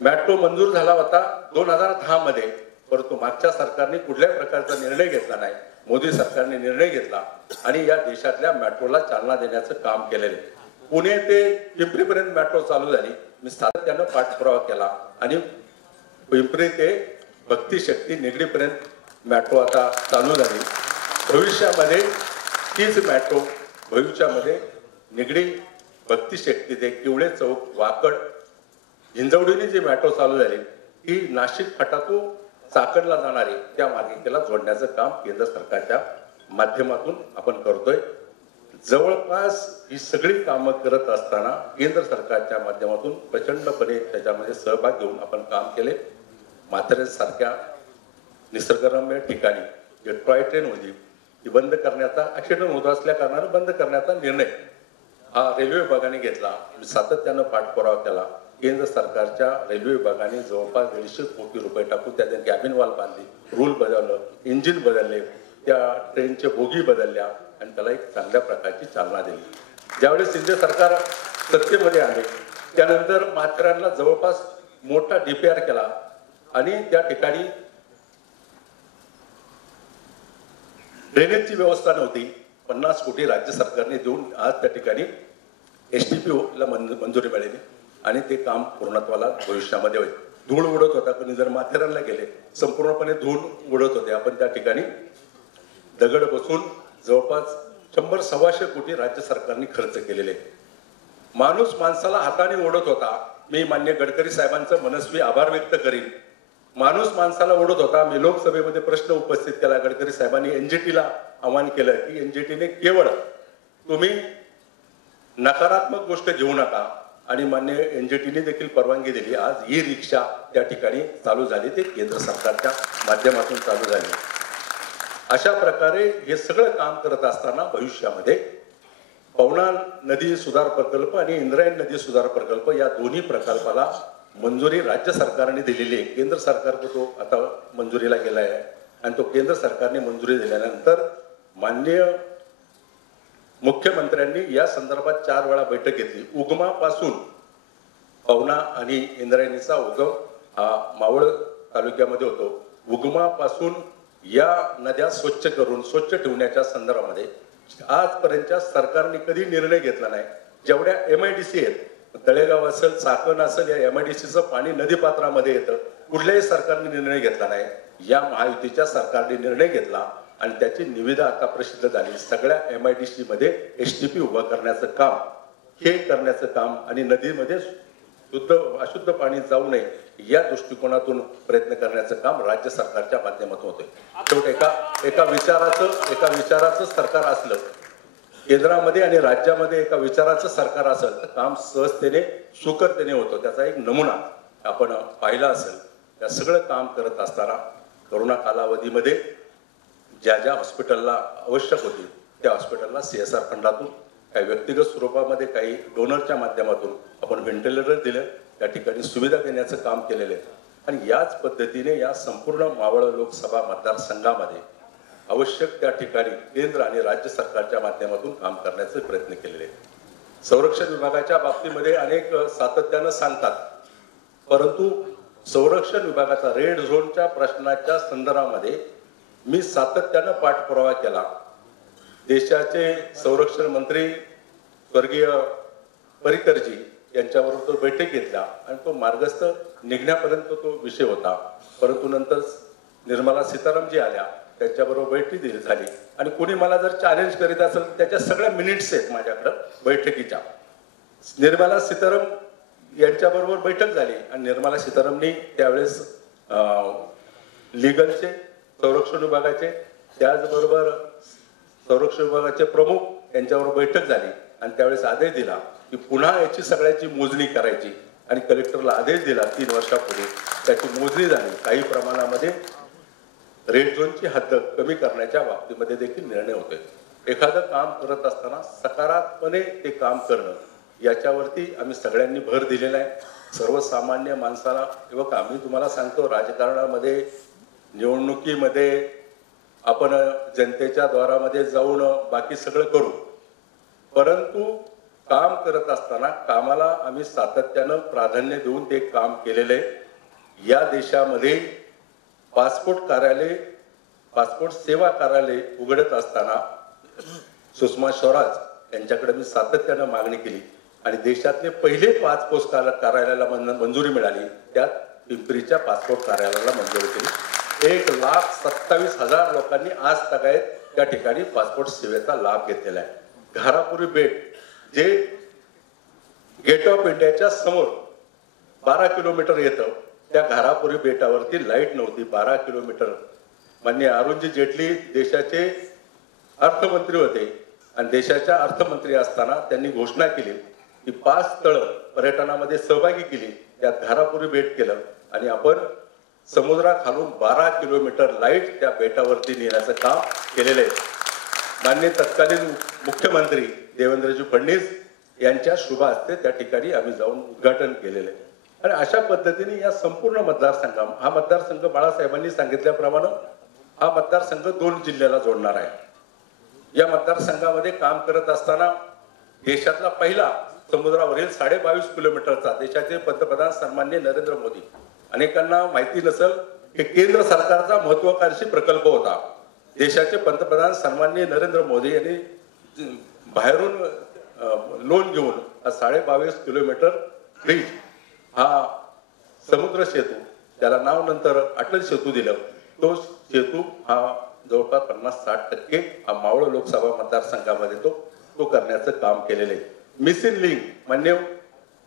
मेट्रो मंजूर झाला होता 2010 मध्ये, परंतु मागच्या सरकारने कुठल्याही प्रकारचा निर्णय घेतला नाही. मोदी सरकारने निर्णय घेतला आणि या देशातल्या मेट्रोला चालना देण्याचं काम केलेलं आहे. पुणे ते पिंपरीपर्यंत मेट्रो चालू झाली. मी सातत्यानं पाठपुरावा केला आणि पिंपरी ते भक्ती शक्ती निगडीपर्यंत मेट्रो आता चालू झाली. भविष्यामध्ये तीच मेट्रो भविष्यामध्ये निगडी भक्ती शक्ती ते किवळे चौक, वाकड, हिंजवडीने जी मेट्रो चालू झाली ही नाशिक फाटातून चाकडला जाणारी त्या मार्गिकेला जोडण्याचं काम केंद्र सरकारच्या माध्यमातून आपण करतोय. जवळपास ही सगळी कामं करत असताना केंद्र सरकारच्या माध्यमातून प्रचंडपणे त्याच्यामध्ये सहभाग घेऊन आपण काम केले. म्हात्रेसारख्या निसर्गरम्य ठिकाणी जे टॉय ट्रेन होती ती बंद करण्याचा, ॲक्सिडेंट होत असल्या कारणाने बंद करण्याचा निर्णय हा रेल्वे विभागाने घेतला. सातत्यानं पाठपुरावा केला. केंद्र सरकारच्या रेल्वे विभागाने जवळपास 150 कोटी रुपये टाकून त्याने कॅबिन वॉल बांधली, रूल बदललं, इंजिन बदलले, त्या ट्रेनचे बोगी बदलल्या आणि त्याला एक चांगल्या प्रकारची चालना दिली. ज्यावेळेस शिंदे सरकार सत्तेमध्ये आले त्यानंतर माथेरानला जवळपास मोठा DPR केला आणि त्या ठिकाणी ड्रेनेजची व्यवस्था नव्हती. 50 कोटी राज्य सरकारने देऊन आज त्या ठिकाणी STPOला मंजुरी मिळाली आणि ते काम पूर्णत्वाला भविष्यामध्ये होईल. धूळ उडत होता, पण जर माथेरानला गेले संपूर्णपणे धूळ उडत होते. आपण त्या ठिकाणी दगड बसून जवळपास 100-125 कोटी राज्य सरकारने खर्च केलेले. माणूस माणसाला हाताने ओढत होता. मी मान्य गडकरी साहेबांचं मनस्वी आभार व्यक्त करीन. माणूस माणसाला ओढत होता. मी लोकसभेमध्ये प्रश्न उपस्थित केला. गडकरी साहेबांनी NGTला आवाहन केलं की NGTने केवळ तुम्ही नकारात्मक गोष्ट घेऊ नका आणि मान्य NGTने देखील परवानगी दिली. आज ई रिक्षा त्या ठिकाणी चालू झाली, ते केंद्र सरकारच्या माध्यमातून चालू झाली. अशा प्रकारे हे सगळं काम करत असताना भविष्यामध्ये पवना नदी सुधार प्रकल्प आणि इंद्रायणी नदी सुधार प्रकल्प या दोन्ही प्रकल्पाला मंजुरी राज्य सरकारने दिलेली आहे. केंद्र सरकारचा तो आता मंजुरीला गेला आहे आणि तो केंद्र सरकारने मंजुरी दिल्यानंतर माननीय मुख्यमंत्र्यांनी या संदर्भात 4 वेळा बैठक घेतली. उगमापासून पवना आणि इंद्रायणीचा उगम हा मावळ तालुक्यामध्ये होतो. उगमापासून या नद्या स्वच्छ करून स्वच्छ ठेवण्याच्या संदर्भामध्ये आजपर्यंतच्या सरकारने कधी निर्णय घेतला नाही. जेवढ्या MIDC आहेत, तळेगाव असेल, चाकण असेल, या MIDCचं पाणी नदीपात्रामध्ये येतं. कुठल्याही सरकारने निर्णय घेतला नाही. या महायुतीच्या सरकारने निर्णय घेतला आणि त्याची निविदा आता प्रसिद्ध झाली. सगळ्या MIDC मध्ये STP उभं करण्याचं काम, हे करण्याचं काम आणि नदीमध्ये शुद्ध अशुद्ध पाणी जाऊ नये या दृष्टिकोनातून प्रयत्न करण्याचं काम राज्य सरकारच्या माध्यमातून होते. शेवटी एका विचाराचं सरकार असलं, केंद्रामध्ये आणि राज्यामध्ये एका विचाराचं सरकार असेल तर काम सहजतेने सुकरतेने होतं. त्याचा एक नमुना आपण पाहिला असेल. त्या सगळं काम करत असताना कोरोना कालावधीमध्ये ज्या हॉस्पिटलला आवश्यक होती त्या हॉस्पिटलला CSR फंडातून, काही व्यक्तिगत स्वरूपामध्ये, काही डोनरच्या माध्यमातून आपण व्हेंटिलेटर दिले, त्या ठिकाणी सुविधा देण्याचं काम केलेलं आहे. आणि याच पद्धतीने या संपूर्ण मावळ लोकसभा मतदारसंघामध्ये आवश्यक त्या ठिकाणी केंद्र आणि राज्य सरकारच्या माध्यमातून काम करण्याचे प्रयत्न केलेले आहेत. संरक्षण विभागाच्या बाबतीमध्ये अनेक सातत्यानं सांगतात, परंतु संरक्षण विभागाचा रेड झोनच्या प्रश्नाच्या संदर्भामध्ये मी सातत्यानं पाठपुरावा केला. देशाचे संरक्षण मंत्री स्वर्गीय पर्रिकरजी यांच्याबरोबर तो बैठक घेतला आणि तो मार्गस्थ निघण्यापर्यंत तो विषय होता. परंतु नंतर निर्मला सीतारामजी आल्या, त्यांच्याबरोबर बैठक झाली आणि कोणी मला जर चॅलेंज करीत असेल त्याच्या सगळ्या मिनिट्स आहेत माझ्याकडं बैठकीच्या. निर्मला सीताराम यांच्याबरोबर बैठक झाली आणि निर्मला सीतारामनी त्यावेळेस लीगलचे, संरक्षण विभागाचे, त्याचबरोबर संरक्षण विभागाचे प्रमुख यांच्याबरोबर बैठक झाली आणि त्यावेळेस आदेश दिला की पुन्हा याची सगळ्याची मोजणी करायची आणि कलेक्टरला आदेश दिला 3 वर्षापूर्वी. त्याची मोजणी झाली. काही प्रमाणामध्ये रेड झोनची हद्द कमी करण्याच्या बाबतीमध्ये देखील निर्णय होते. एखादं काम करत असताना सकारात्मकपणे ते काम करणं याच्यावरती आम्ही सगळ्यांनी भर दिलेला आहे. सर्वसामान्य माणसाला आम्ही तुम्हाला सांगतो, राजकारणामध्ये, निवडणुकीमध्ये आपण जनतेच्या द्वारामध्ये जाऊन बाकी सगळं करू, परंतु काम करत असताना कामाला आम्ही सातत्यानं प्राधान्य देऊन ते काम केलेलं आहे. या देशामध्ये पासपोर्ट कार्यालय, पासपोर्ट सेवा कार्यालय उघडत असताना सुषमा स्वराज यांच्याकडे मी सातत्यानं मागणी केली आणि देशातले पहिले 5 पोस्ट कार्यालयाला मंजुरी मिळाली. त्यात पिंपरीच्या पासपोर्ट कार्यालयाला मंजुरी केली. 1,27,000 लोकांनी आज तगायत त्या ठिकाणी पासपोर्ट सेवेचा लाभ घेतलेला आहे. घारापुरी बेट जे गेट ऑफ इंडियाच्या समोर 12 किलोमीटर येतं, त्या घारापुरी बेटावरती लाईट नव्हती 12 किलोमीटर. माननीय अरुणजी जेटली देशाचे अर्थमंत्री होते आणि देशाच्या अर्थमंत्री असताना त्यांनी घोषणा केली की 5 स्थळं पर्यटनामध्ये सहभागी केली. त्यात घारापुरी बेट केलं आणि आपण समुद्राखालून 12 किलोमीटर लाईट त्या बेटावरती नेण्याचं काम केलेलं आहे. माननीय तत्कालीन मुख्यमंत्री देवेंद्रजी फडणवीस यांच्या शुभ हस्ते त्या ठिकाणी आम्ही जाऊन उद्घाटन केलेलं आहे. आणि अशा पद्धतीने या संपूर्ण हा मतदारसंघ बाळासाहेबांनी सांगितल्याप्रमाणे हा मतदारसंघ 2 जिल्ह्याला जोडणार आहे. या मतदारसंघामध्ये काम करत असताना देशातला पहिला समुद्रावरील 22.5 किलोमीटरचा देशाचे पंतप्रधान सन्माननीय नरेंद्र मोदी, अनेकांना माहिती नसेल की केंद्र सरकारचा महत्वाकांक्षी प्रकल्प होता. देशाचे पंतप्रधान सन्माननीय नरेंद्र मोदी यांनी बाहेरून लोन घेऊन 22.5 किलोमीटर ब्रिज, हा समुद्र सेतू, त्याला नाव नंतर अटल सेतू दिलं, तो सेतू हा जवळपास 50-60% हा मावळ लोकसभा मतदारसंघामध्ये तो करण्याचं काम केलेलं आहे. मिसिंग लिंक माननीय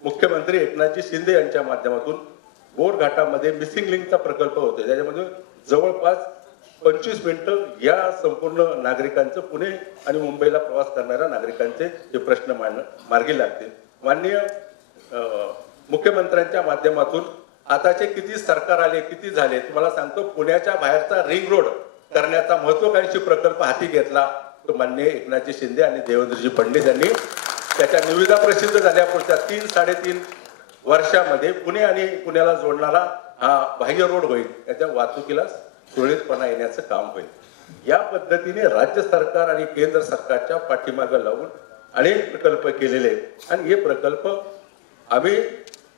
मुख्यमंत्री एकनाथजी शिंदे यांच्या माध्यमातून बोरघाटामध्ये मिसिंग लिंकचा प्रकल्प होता, ज्याच्यामध्ये जवळपास 25 मिनिटं या संपूर्ण नागरिकांचं, पुणे आणि मुंबईला प्रवास करणाऱ्या नागरिकांचे जे प्रश्न मार्गी लागतील. माननीय मुख्यमंत्र्यांच्या माध्यमातून आताचे किती सरकार आले, किती झाले, तुम्हाला सांगतो, पुण्याच्या बाहेरचा रिंग रोड करण्याचा महत्वाकांक्षी प्रकल्प हाती घेतला तो माननीय एकनाथजी शिंदे आणि देवेंद्रजी फडणवीस यांनी. त्याच्या निविदा प्रसिद्ध झाल्या. पुढच्या 3-3.5 वर्षामध्ये पुणे आणि पुण्याला जोडणारा हा बाह्य रोड होईल. त्याच्या वाहतुकीला सुरळीतपणा येण्याचं काम होईल. या पद्धतीने राज्य सरकार आणि केंद्र सरकारच्या पाठीमागे लावून अनेक प्रकल्प केलेले, आणि हे प्रकल्प आम्ही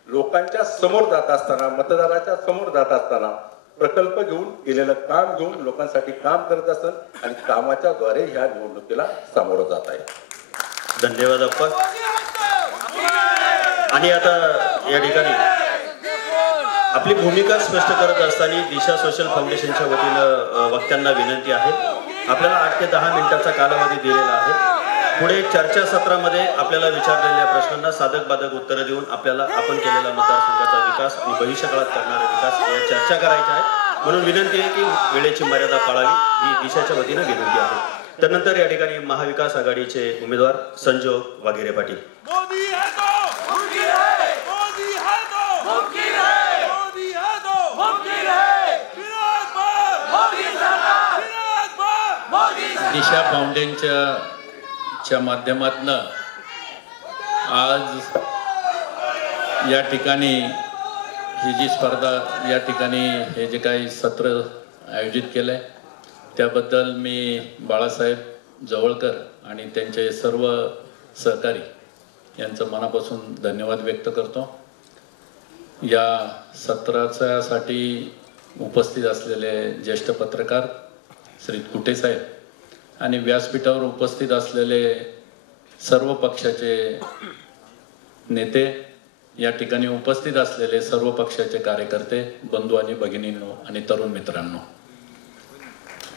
लोकांच्या समोर जात असताना, मतदाराच्या समोर जात असताना प्रकल्प घेऊन केलेलं काम घेऊन लोकांसाठी काम करत असत आणि कामाच्या द्वारे ह्या निवडणुकीला सामोरं जात आहे. धन्यवाद अप्पा. आणि आता या ठिकाणी आपली भूमिका स्पष्ट करत असताना दिशा सोशल फाउंडेशनच्या वतीनं वक्त्यांना विनंती आहे. आपल्याला 8 ते 10 मिनिटाचा कालावधी दिलेला आहे. पुढे चर्चासत्रामध्ये आपल्याला विचारलेल्या प्रश्नांना साधक बाधक उत्तरं देऊन आपल्याला आपण केलेला मतदारसंघाचा विकास आणि भविष्यकाळात करणारा विकास या चर्चा करायच्या आहेत. म्हणून विनंती आहे की वेळेची मर्यादा पाळावी, ही दिशाच्या वतीनं विनंती आहे. त्यानंतर या ठिकाणी महाविकास आघाडीचे उमेदवार संजोग वाघेरे पाटील. दिशा फाउंडेशनच्या माध्यमातून आज या ठिकाणी ही जी स्पर्धा, या ठिकाणी हे जे काही सत्र आयोजित केलं आहे त्याबद्दल मी बाळासाहेब जवळकर आणि त्यांचे सर्व सहकारी यांचं मनापासून धन्यवाद व्यक्त करतो. या सत्रासाठी उपस्थित असलेले ज्येष्ठ पत्रकार श्री कुटे साहेब आणि व्यासपीठावर उपस्थित असलेले सर्व पक्षाचे नेते, या ठिकाणी उपस्थित असलेले सर्व पक्षाचे कार्यकर्ते, बंधू आणि भगिनींनो आणि तरुण मित्रांनो,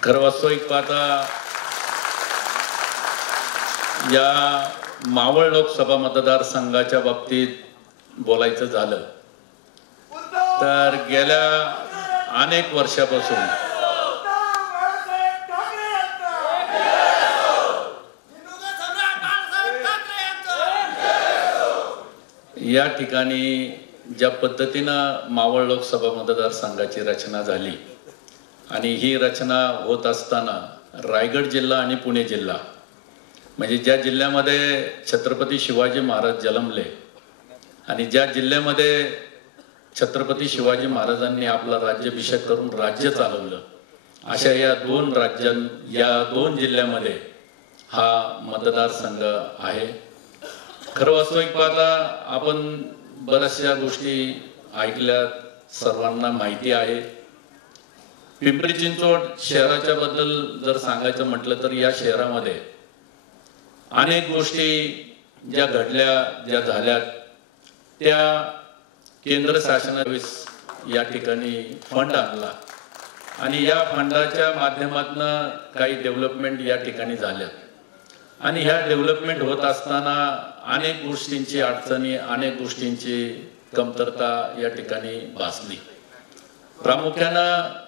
खरं वास्तविक पाहता या मावळ लोकसभा मतदारसंघाच्या बाबतीत बोलायचं झालं तर गेल्या अनेक वर्षापासून या ठिकाणी ज्या पद्धतीनं मावळ लोकसभा मतदारसंघाची रचना झाली आणि ही रचना होत असताना रायगड जिल्हा आणि पुणे जिल्हा, म्हणजे ज्या जिल्ह्यामध्ये छत्रपती शिवाजी महाराज जन्मले आणि ज्या जिल्ह्यामध्ये छत्रपती शिवाजी महाराजांनी आपला राज्याभिषेक करून राज्य चालवलं, अशा या दोन जिल्ह्यामध्ये हा मतदारसंघ आहे. खरं वास्तविक पाहता आपण बऱ्याचशा गोष्टी ऐकल्यात, सर्वांना माहिती आहे. पिंपरी चिंचवड शहराच्या बद्दल जर सांगायचं म्हटलं तर या शहरामध्ये अनेक गोष्टी ज्या घडल्या, ज्या झाल्यात, त्या केंद्र शासनाने या ठिकाणी फंड आणला आणि या फंडाच्या माध्यमातून काही डेव्हलपमेंट या ठिकाणी झाल्यात आणि ह्या डेव्हलपमेंट होत असताना अनेक गोष्टींची अडचणी, अनेक गोष्टींची कमतरता या ठिकाणी भासली. प्रामुख्यानं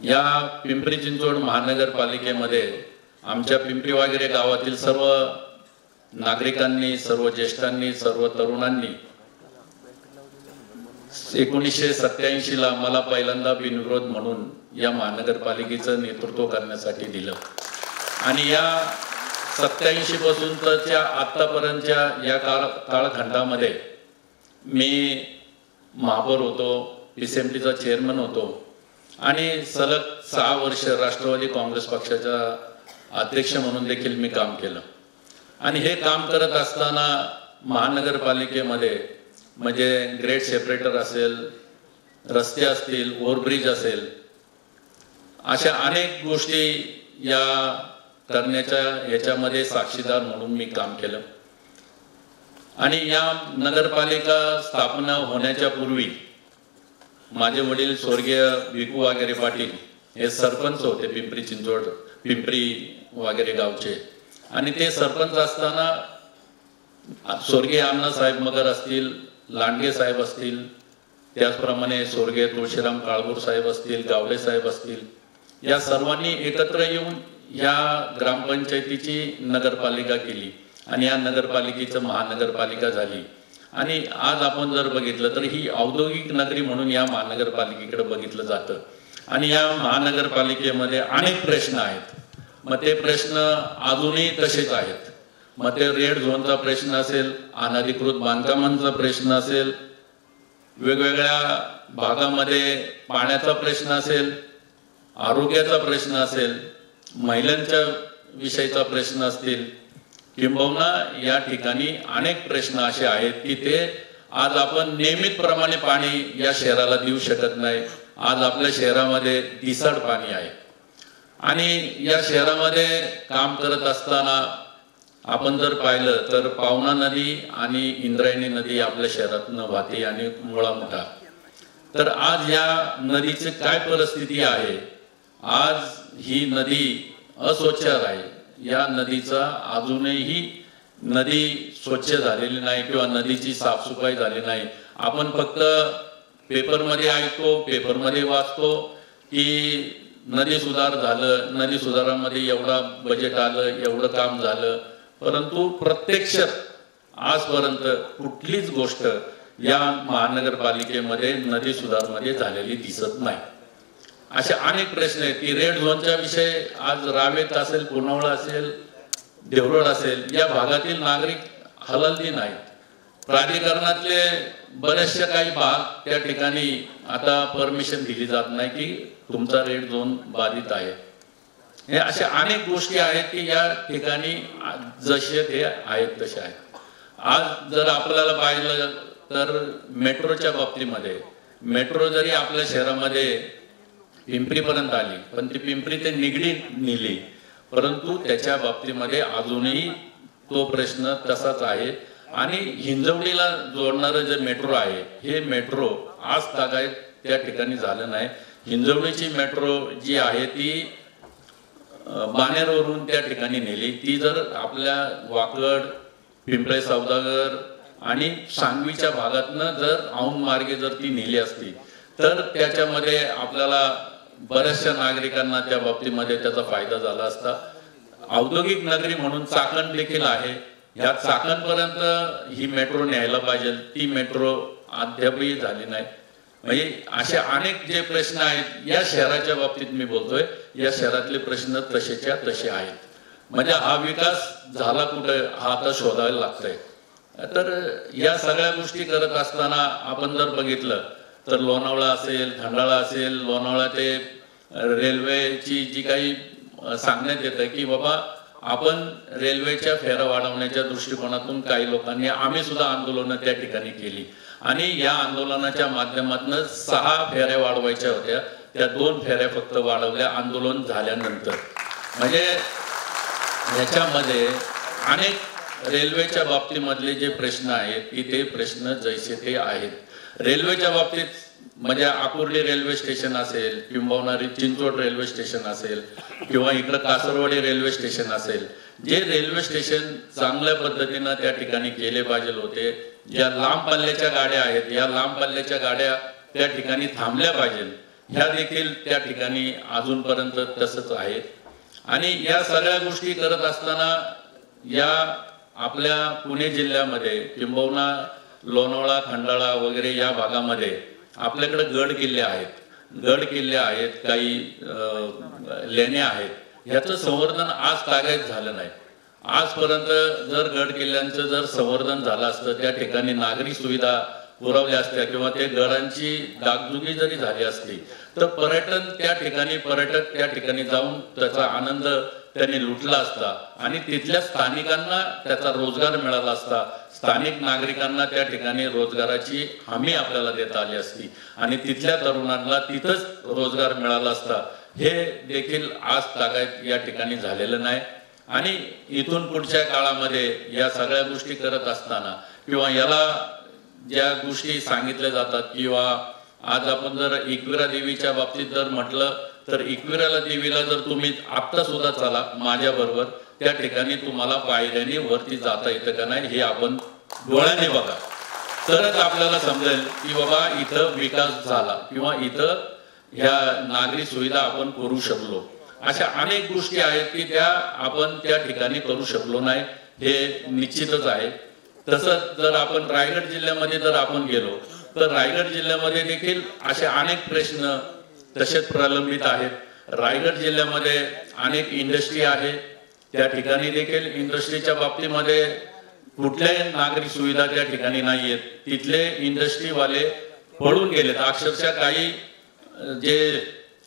या पिंपरी चिंचवड महानगरपालिकेमध्ये आमच्या पिंपरी वाघेरे गावातील सर्व नागरिकांनी, सर्व ज्येष्ठांनी, सर्व तरुणांनी 1987 ला मला पहिल्यांदा बिनविरोध म्हणून या महानगरपालिकेचं नेतृत्व करण्यासाठी दिलं आणि या 87 पासून तरच्या आतापर्यंतच्या या काळखंडामध्ये मी महापौर होतो, PCMTचा चेअरमन होतो आणि सलग 6 वर्ष राष्ट्रवादी काँग्रेस पक्षाचा अध्यक्ष म्हणून देखील मी काम केलं. आणि हे काम करत असताना महानगरपालिकेमध्ये म्हणजे ग्रेड सेपरेटर असेल, रस्ते असतील, ओव्हरब्रिज असेल, अशा अनेक गोष्टी या करण्याच्या याच्यामध्ये साक्षीदार म्हणून मी काम केलं. आणि या नगरपालिका स्थापना होण्याच्या पूर्वी माझे वडील स्वर्गीय विकू वाघेरे पाटील हे सरपंच होते पिंपरी वाघेरे गावचे. आणि ते सरपंच असताना स्वर्गीय अण्णासाहेब मगर असतील, लांडगे साहेब असतील, त्याचप्रमाणे स्वर्गीय तुळशीराम काळभोर साहेब असतील, गावडे साहेब असतील, या सर्वांनी एकत्र येऊन या ग्रामपंचायतीची नगरपालिका केली आणि या नगरपालिकेचं महानगरपालिका झाली. आणि आज आपण जर बघितलं तर ही औद्योगिक नगरी म्हणून या महानगरपालिकेकडे बघितलं जातं. आणि या महानगरपालिकेमध्ये अनेक प्रश्न आहेत. मग ते प्रश्न अजूनही तसेच आहेत. मग ते रेड झोनचा प्रश्न असेल, अनधिकृत बांधकामांचा प्रश्न असेल, वेगवेगळ्या भागामध्ये पाण्याचा प्रश्न असेल, आरोग्याचा प्रश्न असेल, महिलांच्या विषयीचा प्रश्न असतील, किंबहुना या ठिकाणी अनेक प्रश्न असे आहेत की ते आज आपण नियमितप्रमाणे पाणी या शहराला देऊ शकत नाही. आज आपल्या शहरामध्ये दिसाड पाणी आहे. आणि या शहरामध्ये काम करत असताना आपण जर पाहिलं तर पावना नदी आणि इंद्रायणी नदी आपल्या शहरातून वाहते आणि मुळा मोठा. तर आज या नदीची काय परिस्थिती आहे? आज ही नदी अस्वच्छ आहे. या नदीचा अजूनही नदी स्वच्छ झालेली नाही किंवा नदीची साफसफाई झाली नाही. आपण फक्त पेपरमध्ये ऐकतो, पेपरमध्ये वाचतो की नदी सुधार झालं, नदी सुधारामध्ये एवढा बजेट आलं, एवढं काम झालं, परंतु प्रत्यक्षात आजपर्यंत कुठलीच गोष्ट या महानगरपालिकेमध्ये नदी सुधारमध्ये झालेली दिसत नाही. असे अनेक प्रश्न आहेत की रेड झोनचा विषय आज रावेत असेल, पुनावळा असेल, देवरड असेल, या भागातील नागरिक हललती नाहीत. प्राधिकरणातले बरेचसे काही भाग त्या ठिकाणी आता परमिशन दिली जात नाही की तुमचा रेड झोन बाधित आहे. हे अशा अनेक गोष्टी आहेत की या ठिकाणी जसे ते आहेत तसे आहेत. आज जर आपल्याला पाहिलं तर मेट्रोच्या बाबतीमध्ये, मेट्रो जरी आपल्या शहरामध्ये पिंपरीपर्यंत आली, पण ती पिंपरी ते निगडी नेली, परंतु त्याच्या बाबतीमध्ये अजूनही तो प्रश्न तसाच आहे. आणि हिंजवडीला जोडणारं जे मेट्रो आहे, हे मेट्रो आज तागायत त्या ठिकाणी झालं नाही. हिंजवडीची मेट्रो जी आहे ती बाणेरवरून त्या ठिकाणी नेली. ती जर आपल्या वाकड, पिंपळे सौदागर आणि सांगवीच्या भागातनं जर औंध मार्गे जर ती नेली असती तर त्याच्यामध्ये आपल्याला बऱ्याचशा नागरिकांना त्या बाबतीमध्ये त्याचा फायदा झाला असता. औद्योगिक नगरी म्हणून चाकण देखील आहे. या चाकणपर्यंत ही मेट्रो न्यायला पाहिजे, ती मेट्रो अद्यापही झाली नाही. म्हणजे असे अनेक जे प्रश्न आहेत या शहराच्या बाबतीत मी बोलतोय, या शहरातले प्रश्न तसेच्या तसे आहेत. म्हणजे हा विकास झाला कुठे हा आता शोधायला लागतोय. तर या सगळ्या गोष्टी करत असताना आपण जर बघितलं तर लोणावळा असेल, खंडाळा असेल, लोणावळा ते रेल्वेची जी काही सांगण्यात येतं की बाबा आपण रेल्वेच्या फेऱ्या वाढवण्याच्या दृष्टिकोनातून काही लोकांनी, आम्ही सुद्धा आंदोलनं त्या ठिकाणी केली आणि या आंदोलनाच्या माध्यमातून 6 फेऱ्या वाढवायच्या होत्या, त्या 2 फेऱ्या फक्त वाढवल्या आंदोलन झाल्यानंतर. म्हणजे याच्यामध्ये अनेक रेल्वेच्या बाबतीमधले जे प्रश्न आहेत की ते प्रश्न जैसे ते आहेत. रेल्वेच्या बाबतीत म्हणजे आकुर्डी रेल्वे स्टेशन असेल, किंबहुना चिंचवड रेल्वे स्टेशन असेल, किंवा इकडं कासरवाडी रेल्वे स्टेशन असेल, जे रेल्वे स्टेशन चांगल्या पद्धतीनं त्या ठिकाणी केले पाहिजे होते. ज्या लांब पल्ल्याच्या गाड्या आहेत, या लांब पल्ल्याच्या गाड्या त्या ठिकाणी थांबल्या पाहिजे, ह्या देखील त्या ठिकाणी अजूनपर्यंत तसंच आहे. आणि या सगळ्या गोष्टी करत असताना या आपल्या पुणे जिल्ह्यामध्ये किंबहुना लोणावळा, खंडाळा वगैरे या भागामध्ये आपल्याकडे गड किल्ले आहेत, काही लेण्या आहेत. ह्याचं संवर्धन आज तागायत झालं नाही. आजपर्यंत जर गड किल्ल्यांचं जर संवर्धन झालं असतं, त्या ठिकाणी नागरी सुविधा पुरवल्या असत्या किंवा ते गडांची डागडुगी जरी झाली असती तर पर्यटक त्या ठिकाणी जाऊन त्याचा आनंद त्यांनी लुटला असता आणि तिथल्या स्थानिकांना त्याचा रोजगार मिळाला असता. स्थानिक नागरिकांना त्या ठिकाणी रोजगाराची हमी आपल्याला देता आली असती आणि तिथल्या तरुणांना तिथंच रोजगार मिळाला असता. हे देखील आज तागायत या ठिकाणी झालेलं नाही. आणि इथून पुढच्या काळामध्ये या सगळ्या गोष्टी करत असताना किंवा याला ज्या गोष्टी सांगितल्या जातात, किंवा आज आपण जर एकविरा देवीच्या बाबतीत जर म्हटलं तर एकविराला देवीला जर तुम्ही आत्ता सुद्धा चला माझ्या बरोबर, त्या ठिकाणी तुम्हाला पायऱ्याने वरती जाता येतं का नाही हे आपण डोळ्याने बघा, तरच आपल्याला समजेल की बाबा इथं विकास झाला किंवा इथं ह्या नागरी सुविधा आपण करू शकलो. अशा अनेक गोष्टी आहेत की त्या आपण त्या ठिकाणी करू शकलो नाही. हे निश्चितच आहे. तसंच जर आपण रायगड जिल्ह्यामध्ये जर आपण गेलो तर रायगड जिल्ह्यामध्ये देखील असे अनेक प्रश्न तसेच प्रलंबित आहेत. रायगड जिल्ह्यामध्ये अनेक इंडस्ट्री आहे, त्या ठिकाणी देखील इंडस्ट्रीच्या बाबतीमध्ये कुठल्याही नागरिक सुविधा त्या ठिकाणी नाही आहेत. तिथले इंडस्ट्रीवाले पळून गेलेत. अक्षरशः काही जे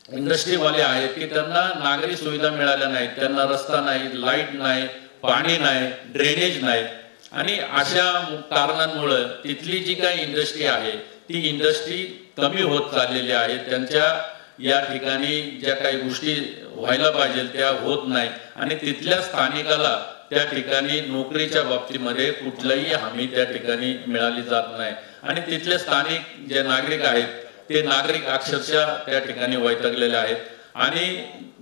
इंडस्ट्रीवाले आहेत की त्यांना नागरी सुविधा मिळाल्या नाहीत, त्यांना रस्ता नाही, लाईट नाही, पाणी नाही, ड्रेनेज नाही आणि अशा कारणांमुळे तिथली जी काही इंडस्ट्री आहे ती इंडस्ट्री कमी होत चाललेली आहे. त्यांच्या या ठिकाणी ज्या काही गोष्टी व्हायला पाहिजे त्या होत नाही आणि तिथल्या स्थानिकाला त्या ठिकाणी नोकरीच्या बाबतीमध्ये कुठलाही हमी त्या ठिकाणी मिळाली जात नाही आणि तिथले स्थानिक जे नागरिक आहेत ते नागरिक अक्षरशः त्या ठिकाणी वैतागलेले आहेत आणि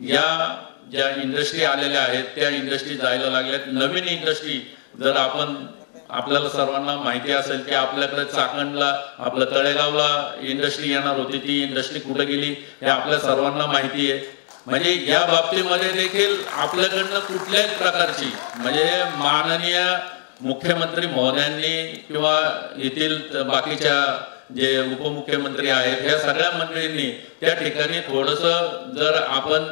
या ज्या इंडस्ट्री आलेल्या आहेत त्या इंडस्ट्री जायला लागल्यात. नवीन इंडस्ट्री जर आपल्याला सर्वांना माहिती असेल की आपल्याकडे चाकणला आपलं तळेगावला इंडस्ट्री येणार होती, ती इंडस्ट्री कुठे गेली हे आपल्या सर्वांना माहिती आहे. म्हणजे या बाबतीमध्ये देखील आपल्याकडनं कुठल्याच प्रकारची म्हणजे माननीय मुख्यमंत्री महोदयांनी किंवा येथील बाकीच्या जे उपमुख्यमंत्री आहेत ह्या सगळ्या मंडळींनी त्या ठिकाणी थोडंसं जर आपण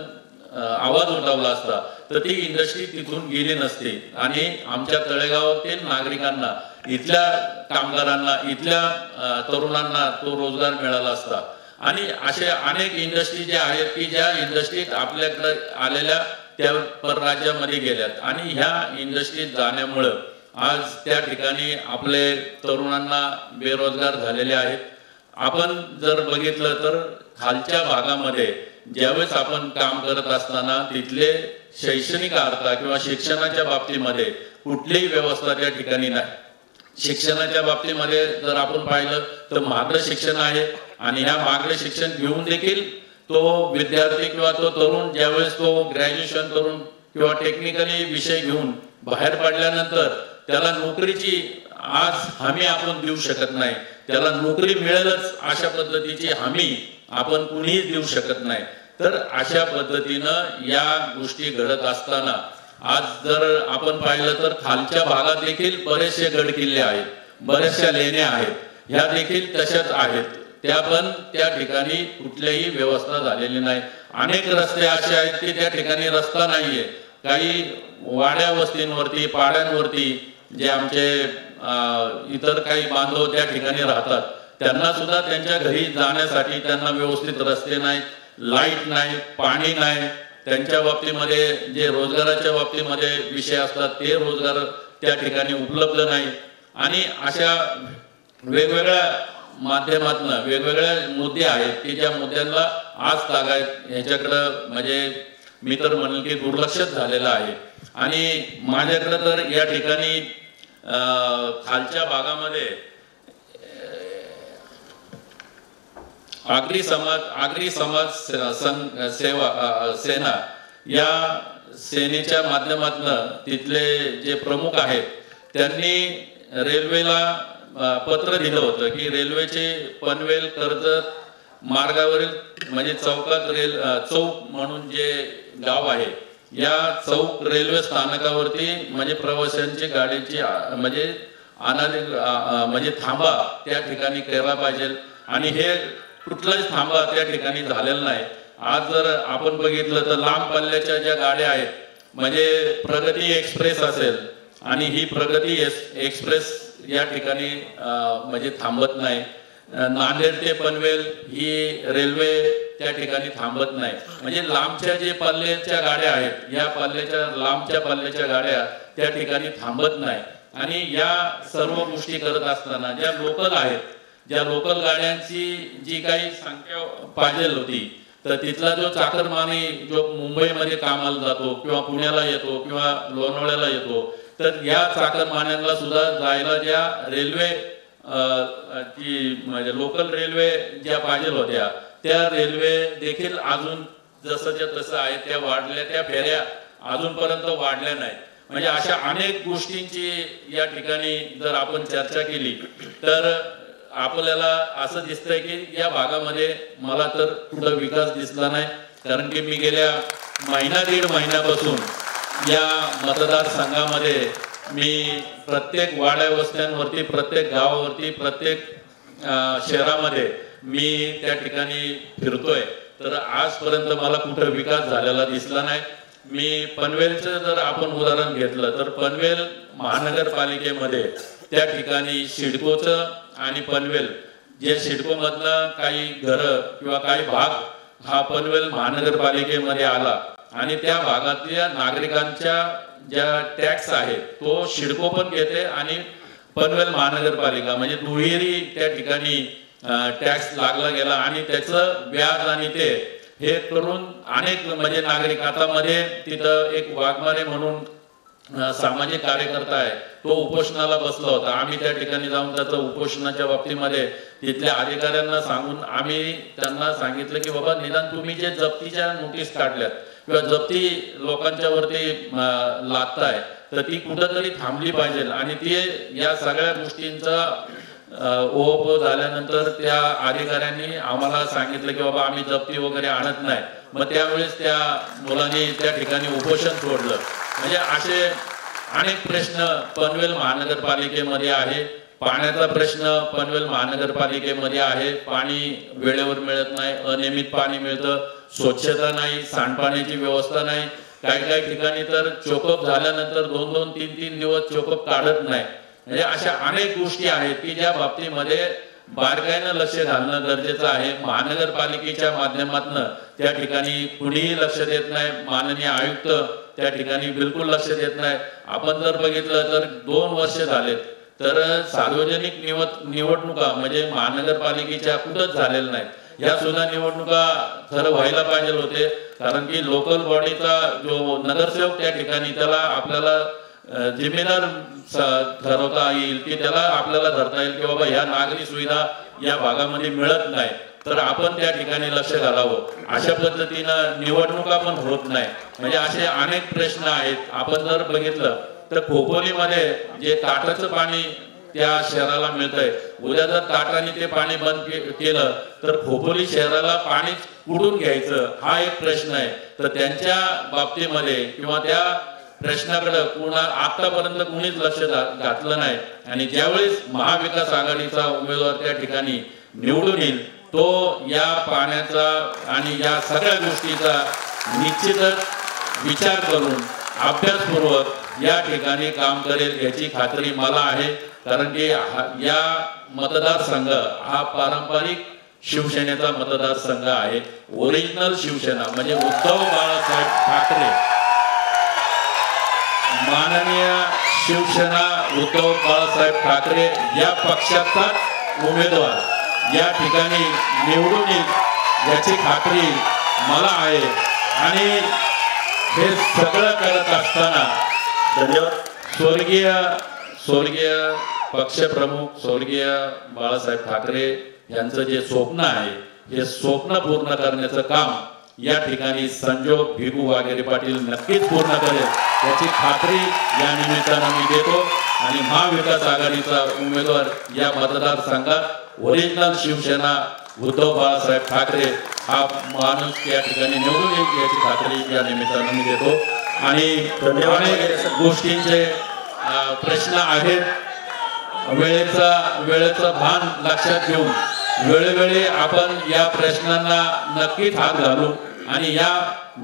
आवाज उठवला असता तर ती इंडस्ट्री तिथून गेली नसती आणि आमच्या तळेगावातील नागरिकांना, इथल्या कामगारांना, इथल्या तरुणांना तो रोजगार मिळाला असता. आणि असे अनेक इंडस्ट्री ज्या आहेत की ज्या इंडस्ट्रीत आपल्याकडे आलेल्या त्या परराज्यामध्ये गेल्यात आणि ह्या इंडस्ट्रीत जाण्यामुळं आज त्या ठिकाणी आपले तरुणांना बेरोजगार झालेले आहेत. आपण जर बघितलं तर खालच्या भागामध्ये ज्यावेळेस आपण काम करत असताना तिथले शैक्षणिक अर्थ किंवा शिक्षणाच्या बाबतीमध्ये कुठलीही व्यवस्था त्या ठिकाणी नाही. शिक्षणाच्या बाबतीमध्ये जर आपण पाहिलं तर मागं शिक्षण आहे आणि ह्या मागं शिक्षण घेऊन देखील तो विद्यार्थी किंवा तो तरुण ज्यावेळेस तो ग्रॅज्युएशन करून किंवा टेक्निकली विषय घेऊन बाहेर पडल्यानंतर त्याला नोकरीची आज हमी आपण देऊ शकत नाही. त्याला नोकरी मिळेलच अशा पद्धतीची हमी आपण कुणीही देऊ शकत नाही. तर अशा पद्धतीनं या गोष्टी घडत असताना आज जर आपण पाहिलं तर खालच्या भागात देखील बरेचसे गड किल्ले आहेत, बऱ्याचशा लेण्या आहेत, ह्या देखील तशाच आहेत. त्या पण त्या ठिकाणी कुठल्याही व्यवस्था झालेली नाही. अनेक रस्ते असे आहेत की त्या ठिकाणी रस्ता नाहीये. काही वाड्या वस्तींवरती, पाड्यांवरती जे आमचे इतर काही बांधव त्या ठिकाणी राहतात त्यांना सुद्धा त्यांच्या घरी जाण्यासाठी त्यांना व्यवस्थित रस्ते नाहीत, लाईट नाही, पाणी नाही. त्यांच्या बाबतीमध्ये जे रोजगाराच्या बाबतीमध्ये विषय असतात ते रोजगार त्या ठिकाणी उपलब्ध नाही. आणि अशा वेगवेगळ्या माध्यमातून वेगवेगळे मुद्दे आहेत की ज्या मुद्द्यांना आज तागायत ह्याच्याकडं म्हणजे मी तर म्हणेल की दुर्लक्षच झालेलं आहे. आणि माझ्याकडे तर या ठिकाणी खालच्या भागामध्ये आगरी समाज सेना या सेनेच्या माध्यमातून तिथले जे प्रमुख आहेत त्यांनी रेल्वेला पत्र दिलं होतं की रेल्वेचे पनवेल कर्जत मार्गावरील म्हणजे चौकात चौक म्हणून जे गाव आहे या चौक रेल्वे स्थानकावरती म्हणजे प्रवाशांची गाडीची म्हणजे म्हणजे थांबा त्या ठिकाणी केला पाहिजे. आणि हे कुठलाच थांबा त्या ठिकाणी झालेला नाही. आज जर आपण बघितलं तर लांब पल्ल्याच्या ज्या गाड्या आहेत म्हणजे प्रगती एक्सप्रेस असेल आणि ही प्रगती एक्सप्रेस या ठिकाणी म्हणजे थांबत नाही. नांदेड ते पनवेल ही रेल्वे त्या ठिकाणी थांबत नाही. म्हणजे लांबच्या जे पल्ल्याच्या गाड्या आहेत या लांबच्या पल्ल्याच्या गाड्या त्या ठिकाणी थांबत नाही. आणि या सर्व गोष्टी करत असताना ज्या लोकल आहेत, ज्या लोकल गाड्यांची जी काही संख्या पाहिजे होती तर तिथला जो चाकरमानी जो मुंबईमध्ये कामाला जातो किंवा पुण्याला येतो किंवा लोणावळ्याला येतो तर या चाकरमान्यांना सुद्धा जायला ज्या रेल्वे जी म्हणजे लोकल रेल्वे ज्या पाहिजे होत्या त्या रेल्वे देखील अजून जसंच्या तसं आहे त्या वाढल्या, त्या फेऱ्या अजूनपर्यंत वाढल्या नाही. म्हणजे अशा अनेक गोष्टींची या ठिकाणी जर आपण चर्चा केली तर आपल्याला असं दिसतंय की या भागामध्ये मला तर कुठं विकास दिसला नाही. कारण की मी गेल्या दीड महिन्यापासून या मतदारसंघामध्ये मी प्रत्येक वाड्या वस्त्यांवरती, प्रत्येक गावावरती, प्रत्येक शहरामध्ये मी त्या ठिकाणी फिरतोय, तर आजपर्यंत मला कुठं विकास झालेला दिसला नाही. मी पनवेलचं जर आपण उदाहरण घेतलं तर पनवेल महानगरपालिकेमध्ये त्या ठिकाणी सिडकोचं आणि पनवेल जे सिडकोमधलं काही घरं किंवा काही भाग हा पनवेल महानगरपालिकेमध्ये आला आणि त्या भागातल्या नागरिकांच्या ज्या टॅक्स आहे तो सिडको पण घेते आणि पनवेल महानगरपालिका म्हणजे दुहेरी त्या ठिकाणी टॅक्स लागला गेला आणि त्याचं व्याज आणि ते हे करून अनेक म्हणजे नागरिक आता मध्ये तिथं एक वाघमारे म्हणून सामाजिक कार्यकर्ता आहे, तो उपोषणाला बसला होता. आम्ही त्या ठिकाणी जाऊन त्याचं उपोषणाच्या बाबतीमध्ये तिथल्या अधिकाऱ्यांना सांगून आम्ही त्यांना सांगितलं की बाबा निदान तुम्ही जे जप्तीच्या नोटीस काढल्यात किंवा जप्ती लोकांच्या वरती लादताय तर ती कुठंतरी थांबली पाहिजे. आणि ती या सगळ्या गोष्टींचा ओप झाल्यानंतर त्या अधिकाऱ्यांनी आम्हाला सांगितलं की बाबा आम्ही जप्ती वगैरे आणत नाही. मग त्यावेळेस त्या मुलांनी त्या ठिकाणी उपोषण सोडलं. म्हणजे असे अनेक प्रश्न पनवेल महानगरपालिकेमध्ये आहे. पाण्याचा प्रश्न पनवेल महानगरपालिकेमध्ये आहे. पाणी वेळेवर मिळत नाही, अनियमित पाणी मिळतं, स्वच्छता नाही, सांडपाण्याची व्यवस्था नाही. काही ठिकाणी तर चोकअप झाल्यानंतर 2-2, 3-3 दिवस चोकअप काढत नाही. म्हणजे अशा अनेक गोष्टी आहेत की ज्या बाबतीमध्ये बारकाईनं लक्ष घालणं गरजेचं आहे. महानगरपालिकेच्या माध्यमातून त्या ठिकाणी कुणीही लक्ष देत नाही. माननीय आयुक्त त्या ठिकाणी बिलकुल लक्ष देत नाही. आपण जर बघितलं तर 2 वर्ष झालेत तर सार्वजनिक निवडणुका म्हणजे महानगरपालिकेच्या कुठंच झालेल्या नाहीत. या सुद्धा निवडणुका खरं व्हायला पाहिजे होते, कारण की लोकल बॉडीचा जो नगरसेवक त्या ठिकाणी त्याला आपल्याला जिम्मेदार ठरवता येईल की त्याला आपल्याला धरता येईल की बाबा ह्या नागरी सुविधा या भागामध्ये मिळत नाही तर आपण त्या ठिकाणी लक्ष घालावं. अशा पद्धतीनं निवडणुका पण होत नाही. म्हणजे असे अनेक प्रश्न आहेत. आपण जर बघितलं तर खोपोलीमध्ये जे काटाचं पाणी त्या शहराला मिळतंय, उद्या जर काटाने ते पाणी बंद केलं तर खोपोली शहराला पाणी कुठून घ्यायचं हा एक प्रश्न आहे. तर त्यांच्या बाबतीमध्ये किंवा त्या प्रश्नाकडे आतापर्यंत कुणीच लक्ष घातलं नाही. आणि ज्यावेळेस महाविकास आघाडीचा उमेदवार त्या ठिकाणी निवडून येईल तो या पाण्याचा आणि या सगळ्या गोष्टीचा निश्चितच विचार करून अभ्यासपूर्वक या ठिकाणी काम करेल याची खात्री मला आहे. कारण की या मतदारसंघ हा पारंपरिक शिवसेनेचा मतदारसंघ आहे. ओरिजिनल शिवसेना म्हणजे उद्धव बाळासाहेब ठाकरे, माननीय शिवसेना उद्धव बाळासाहेब ठाकरे या पक्षाचाच उमेदवार या ठिकाणी निवडून येईल याची खात्री मला आहे. आणि हे सगळं करत असताना धन्यवाद. स्वर्गीय पक्षप्रमुख स्वर्गीय बाळासाहेब ठाकरे यांचं जे स्वप्न आहे हे स्वप्न पूर्ण करण्याचं काम या ठिकाणी संजोग भिगू वाघेरे पाटील नक्कीच पूर्ण करेल याची खात्री या निमित्तानं मी देतो. आणि महाविकास आघाडीचा उमेदवार या मतदारसंघात ओरिजिनल शिवसेना उद्धव बाळासाहेब ठाकरे हा माणूस या ठिकाणी निवडून येईल याची खात्री या निमित्तानं मी देतो. आणि अनेक गोष्टींचे प्रश्न आहेत. वेळेचं भान लक्षात घेऊन वेळोवेळी आपण या प्रश्नांना नक्कीच हात घालू. आणि या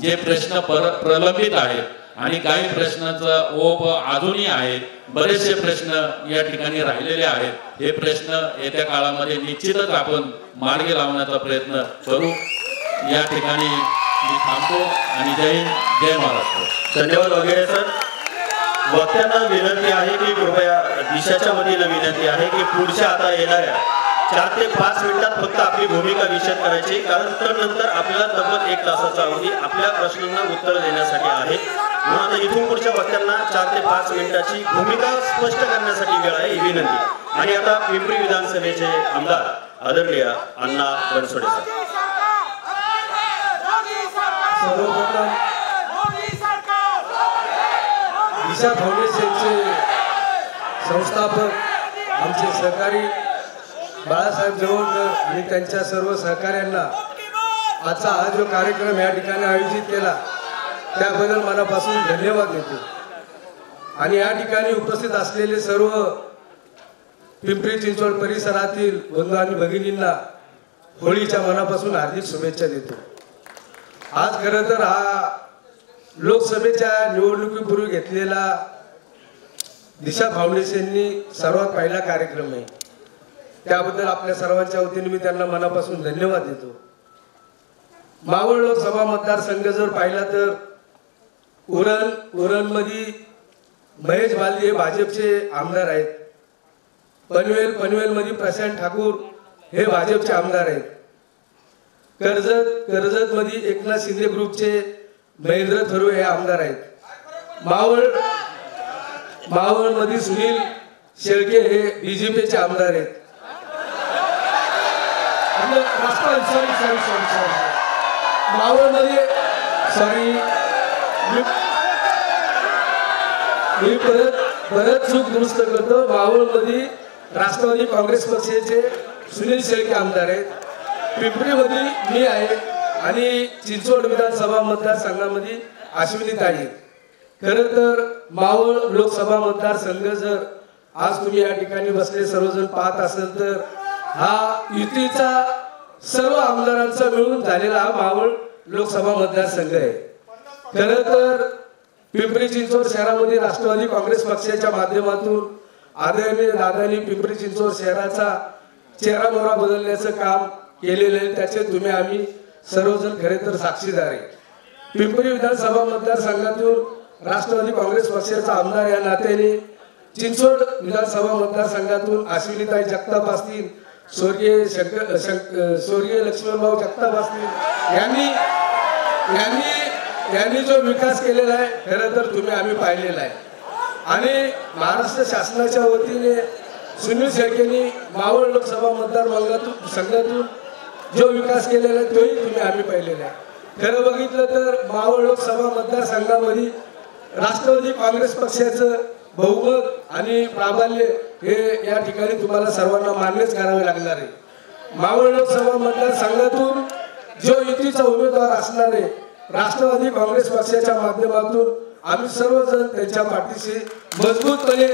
जे प्रश्न प्रलंबित आहेत आणि काही प्रश्नांचा ओप अजूनही आहे, बरेचसे प्रश्न या ठिकाणी राहिलेले आहेत. हे प्रश्न येत्या काळामध्ये निश्चितच आपण मार्गी लावण्याचा प्रयत्न करू. या ठिकाणी मी थांबतो आणि जय हिंद, जय महाराष्ट्र. धन्यवाद वगैरे सर. वक्त्यांना विनंती आहे की कृपया दिशाच्या वतीनं विनंती आहे की पुढच्या आता येणाऱ्या 4 ते 5 मिनिटात फक्त आपली भूमिका विशद करायची, कारण तर नंतर आपल्याला तब्बल 1 तासाचा अवधी आपल्या प्रश्नांना उत्तर देण्यासाठी आहे. म्हणून आता इथून पुढच्या वक्त्यांना 4 ते 5 मिनिटाची भूमिका स्पष्ट करण्यासाठी वेळ आहे ही विनंती. आणि आता पिंपरी विधानसभेचे आमदार आदरणीय अण्णा बनसोडे सर. दिशा फाउंडेशनचे संस्थापक आमचे सहकारी बाळासाहेब जवळकर आणि त्यांच्या सर्व सहकाऱ्यांना आजचा हा जो कार्यक्रम या ठिकाणी आयोजित केला त्याबद्दल मनापासून धन्यवाद देतो. आणि या ठिकाणी उपस्थित असलेले सर्व पिंपरी चिंचवड परिसरातील बंधू आणि भगिनींना होळीच्या मनापासून हार्दिक शुभेच्छा देतो. आज खरं तर हा लोकसभेच्या निवडणुकीपूर्वी घेतलेला दिशा फाउंडेशननी सर्वात पहिला कार्यक्रम आहे. त्याबद्दल आपल्या सर्वांच्या वतीने मी त्यांना मनापासून धन्यवाद देतो. मावळ लोकसभा मतदारसंघ जर पाहिला तर उरणमध्ये महेश बालदी हे भाजपचे आमदार आहेत. पनवेलमध्ये प्रशांत ठाकूर हे भाजपचे आमदार आहेत. कर्जतमध्ये एकनाथ शिंदे ग्रुपचे महेंद्र थोरवे हे आमदार आहेत. मावळमध्ये सुनील शेळके हे बीजेपीचे आमदार आहेत. मावळमध्ये मी परत चूक दुरुस्त करतो. मावळमध्ये राष्ट्रवादी काँग्रेस पक्षाचे सुनील शेळके आमदार आहेत. पिंपरीमध्ये मी आहे आणि चिंचवड विधानसभा मतदारसंघामध्ये अश्विनी ताई आहेत. खरं तर मावळ लोकसभा मतदारसंघ जर आज तुम्ही या ठिकाणी बसले सर्वजण पाहत असेल तर हा युतीचा सर्व आमदारांचा मिळून झालेला हा मावळ लोकसभा मतदारसंघ आहे. खरं तर पिंपरी चिंचवड शहरामध्ये राष्ट्रवादी काँग्रेस पक्षाच्या माध्यमातून आदरणीय दादांनी पिंपरी चिंचवड शहराचा चेहरा मोहरा बदलण्याचं काम केलेलं आहे. त्याचे तुम्ही आम्ही सर्वजण खरे तर साक्षीदार आहे. पिंपरी विधानसभा मतदारसंघातून राष्ट्रवादी काँग्रेस पक्षाचा आमदार या नात्याने चिंचवड विधानसभा मतदारसंघातून अश्विनीताई जगताप असतील, स्वर्गीय लक्ष्मणभाऊ जगताप असतील यांनी जो विकास केलेला आहे खरं तर तुम्ही आम्ही पाहिलेला आहे. आणि महाराष्ट्र शासनाच्या वतीने सुनील शेळकेंनी मावळ लोकसभा मतदारसंघातून जो विकास केलेला आहे तोही तुम्ही आम्ही पाहिलेला आहे. खरं बघितलं तर मावळ लोकसभा मतदारसंघामध्ये राष्ट्रवादी काँग्रेस पक्षाचं बहुमत आणि प्राबल्य हे या ठिकाणी तुम्हाला सर्वांना मान्यच करावे लागणार आहे. मावळ लोकसभा मतदारसंघातून जो युतीचा उमेदवार असणार आहे राष्ट्रवादी काँग्रेस पक्षाच्या माध्यमातून आम्ही सर्वजण त्यांच्या पाठीशी मजबूतपणे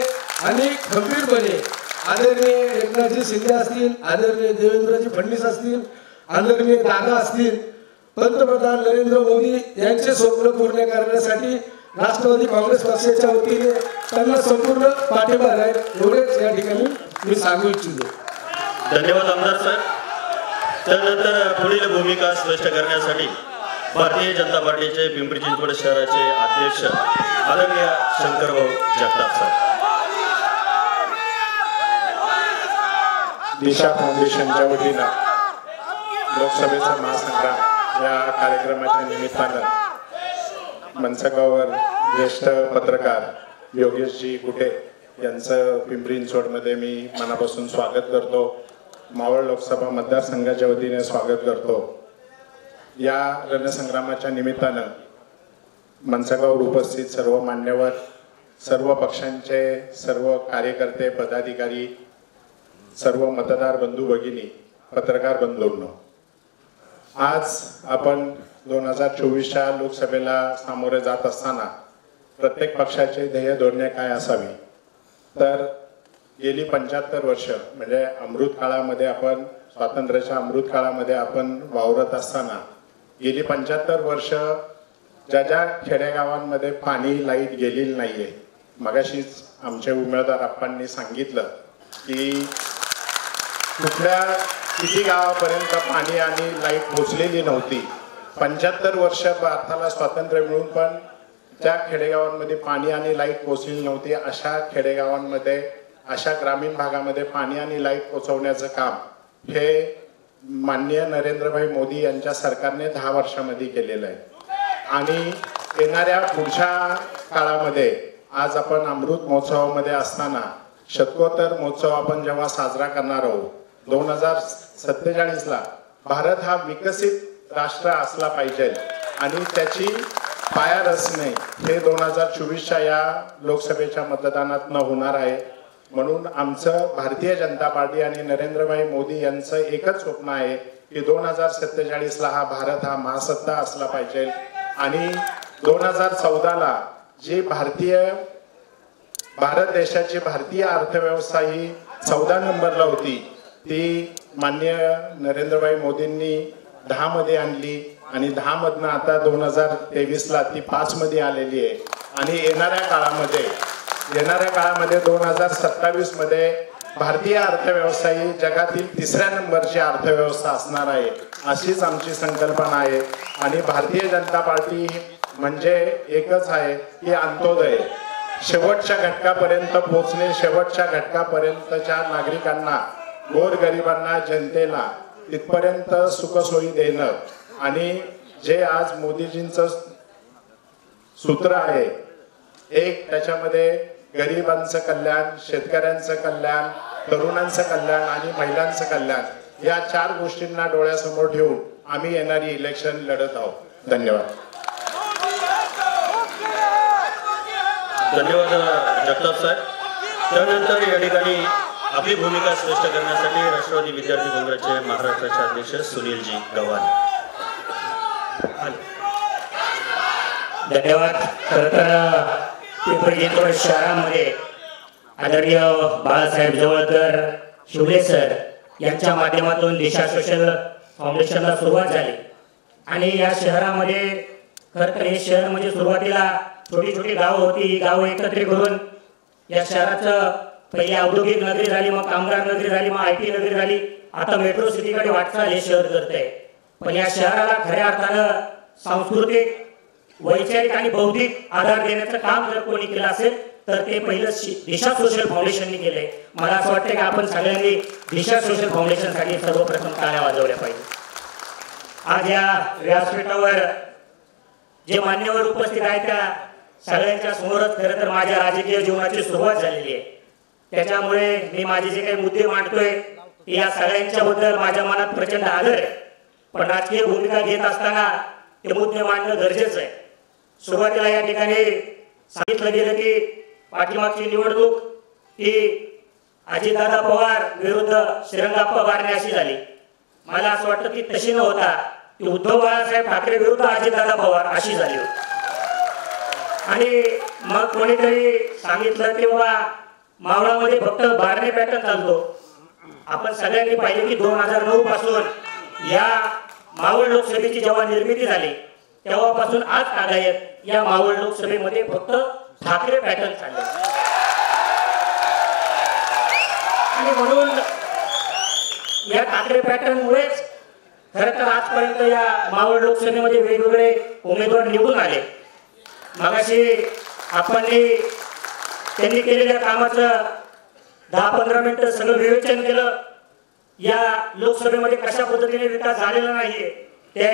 आणि खंबीरपणे आदरणीय एकनाथजी शिंदे असतील, आदरणीय देवेंद्रजी फडणवीस असतील, आदरणीय दादा असतील, पंतप्रधान नरेंद्र मोदी यांचे स्वप्न पूर्ण करण्यासाठी राष्ट्रवादी काँग्रेस पक्षाच्या वतीने त्यांना संपूर्ण पाठिंबा राहील एवढेच या ठिकाणी मी सांगू इच्छितो. धन्यवाद आमदार साहेब. त्यानंतर पुढील भूमिका स्पष्ट करण्यासाठी भारतीय जनता पार्टीचे पिंपरी चिंचवड शहराचे अध्यक्ष आदरणीय शंकरभाऊ जगताप साहेब. दिशा फाउंडेशनच्या वतीनं लोकसभेचा महासंग्राम या कार्यक्रमाच्या निमित्तानं मनसगाववर ज्येष्ठ पत्रकार योगेशजी कुटे यांचं पिंपरी चिंचवडमध्ये मी मनापासून स्वागत करतो. मावळ लोकसभा मतदारसंघाच्या वतीने स्वागत करतो. या रणसंग्रामाच्या निमित्तानं मनसगाववर उपस्थित सर्व मान्यवर, सर्व पक्षांचे सर्व कार्यकर्ते, पदाधिकारी, सर्व मतदार बंधू भगिनी, पत्रकार बंधूंनो, आज आपण 2024च्या लोकसभेला सामोरे जात असताना प्रत्येक पक्षाचे ध्येय धोरणे काय असावी, तर गेली 75 वर्ष म्हणजे अमृत काळामध्ये आपण स्वातंत्र्याच्या अमृत काळामध्ये आपण वावरत असताना गेली 75 वर्ष ज्या खेडेगावांमध्ये पाणी लाईट गेलेली नाहीये. मगाशीच आमचे उमेदवार आप्पांनी सांगितलं की कुठल्या किती गावापर्यंत पाणी आणि लाईट पोचलेली नव्हती. 75 वर्ष भारताला स्वातंत्र्य मिळून पण त्या खेडेगावांमध्ये पाणी आणि लाईट पोचलेली नव्हती. अशा खेडेगावांमध्ये, अशा ग्रामीण भागामध्ये पाणी आणि लाईट पोचवण्याचं काम हे माननीय नरेंद्रभाई मोदी यांच्या सरकारने 10 वर्षामध्ये केलेलं आहे. आणि येणाऱ्या पुढच्या काळामध्ये आज आपण अमृत महोत्सवामध्ये असताना शतकोत्तर महोत्सव आपण जेव्हा साजरा करणार आहोत 2047ला भारत हा विकसित राष्ट्र असला पाहिजे आणि त्याची पाया रचणे हे 2024च्या या लोकसभेच्या मतदानात होणार आहे. म्हणून आमचं भारतीय जनता पार्टी आणि नरेंद्रभाई मोदी यांचं एकच स्वप्न आहे की 2047ला हा भारत हा महासत्ता असला पाहिजे आणि 2014ला जे भारतीय भारत देशाची भारतीय अर्थव्यवस्था ही 14 नंबरला होती, ती माननीय नरेंद्रभाई मोदींनी 10 मध्ये आणली आणि 10 मधनं आता 2023ला ती 5 मध्ये आलेली आहे. आणि येणाऱ्या काळामध्ये 2027 मध्ये भारतीय अर्थव्यवस्था ही जगातील 3ऱ्या नंबरची अर्थव्यवस्था असणार आहे, अशीच आमची संकल्पना आहे. आणि भारतीय जनता पार्टी म्हणजे एकच आहे की अंत्योदय, शेवटच्या घटकापर्यंत पोहोचणे, शेवटच्या घटकापर्यंतच्या नागरिकांना, गोरगरिबांना, जनतेला तिथपर्यंत सुखसोयी देणं. आणि जे आज मोदीजींचं सूत्र आहे, एक त्याच्यामध्ये गरिबांचं कल्याण, शेतकऱ्यांचं कल्याण, तरुणांचं कल्याण आणि महिलांचं कल्याण, या 4 गोष्टींना डोळ्यासमोर ठेवून आम्ही येणारी इलेक्शन लढत आहोत. धन्यवाद. धन्यवाद जगताप साहेब. त्यानंतर या ठिकाणी आपली भूमिका स्पष्ट करण्यासाठी राष्ट्रवादी विद्यार्थी काँग्रेसचे महाराष्ट्राचे अध्यक्ष सुनीलजी गव्हाणे. धन्यवाद. खरं तर पिंपरी चिंचवड शहरामध्ये आदरणीय बाळासाहेब जवळकर शिवले सर यांच्या माध्यमातून दिशा सोशल फाउंडेशनला सुरुवात झाली. आणि या शहरामध्ये खरं तर हे शहर म्हणजे सुरुवातीला छोटी छोटी गावं होती. ही गावं एकत्रित करून या शहराचं पहिली औद्योगिक नगरी झाली, मग कामगार नगरी झाली, मग IT नगरी झाली. आता मेट्रो सिटीकडे वाटचाल हे शहर करते. पण या शहराला खऱ्या अर्थानं सांस्कृतिक, वैचारिक आणि बौद्धिक आधार देण्याचं काम जर कोणी केलं असेल तर ते पहिलं दिशा सोशल फाउंडेशनने केलंय. मला असं वाटतं की आपण सगळ्यांनी दिशा सोशल फाउंडेशनसाठी सर्वप्रथम टाळ्या वाजवल्या पाहिजे. आज या व्यासपीठावर जे मान्यवर उपस्थित आहेत त्या सगळ्यांच्या समोरच खरं तर माझ्या राजकीय जीवनाची सुरुवात झालेली आहे. त्याच्यामुळे मी माझे जे काही मुद्दे मांडतोय या सगळ्यांच्या बद्दल माझ्या मनात प्रचंड आदर आहे. पण राजकीय भूमिका घेत असताना ते मुद्दे मांडणं गरजेचं आहे. सुरुवातीला या ठिकाणी सांगितलं गेलं की पाठीमागची निवडणूक ही अजितदादा पवार विरुद्ध श्रीरंगाप्पा बारणे अशी झाली. मला असं वाटतं की तशी न होता ती उद्धव बाळासाहेब ठाकरे विरुद्ध अजितदादा पवार अशी झाली होती. आणि मग कोणीतरी सांगितलं की बाबा मावळामध्ये फक्त बारणे पॅटर्न चालतो. आपण सगळ्यांनी पाहिले की 2009 पासून या मावळ लोकसभेची जेव्हा निर्मिती झाली तेव्हापासून आज आगायत या मावळ लोकसभेमध्ये फक्त ठाकरे पॅटर्न चालले. आणि म्हणून या ठाकरे पॅटर्न मुळेच खरं तर आजपर्यंत या मावळ लोकसभेमध्ये वेगवेगळे उमेदवार निवडून आले. मगाशी आपण त्यांनी केलेल्या कामाचं 10-15 मिनिटं सगळं विवेचन केलं. या लोकसभेमध्ये कशा पद्धतीने विकास झालेला नाहीये ते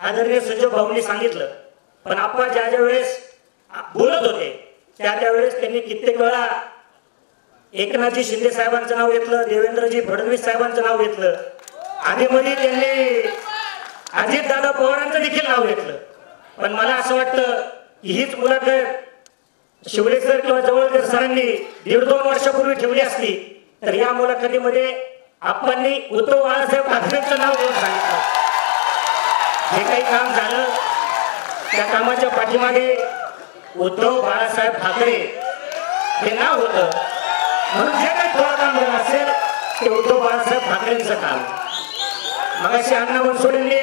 आदरणीय संजय भाऊंनी सांगितलं. पण आपण ज्या वेळेस बोलत होते त्यावेळेस त्यांनी कित्येक वेळा एकनाथजी शिंदे साहेबांचं नाव घेतलं, देवेंद्रजी फडणवीस साहेबांचं नाव घेतलं, आधीमध्ये त्यांनी अजितदादा पवारांचं देखील नाव घेतलं. पण मला असं वाटतं की हीच मुलाखत शिवले सर किंवा जवळकर सरांनी 1.5-2 वर्षापूर्वी ठेवली असली तर या मुलाखतीमध्ये आपण उद्धव बाळासाहेब ठाकरेंचं नाव घेऊन सांगितलं. जे काही काम झालं त्या कामाच्या पाठीमागे उद्धव बाळासाहेब ठाकरे हे नाव होतं. म्हणून जे काही थोडं काम झालं असेल ते उद्धव बाळासाहेब ठाकरेंचं काम. मगाशी अण्णा बनसोडेंनी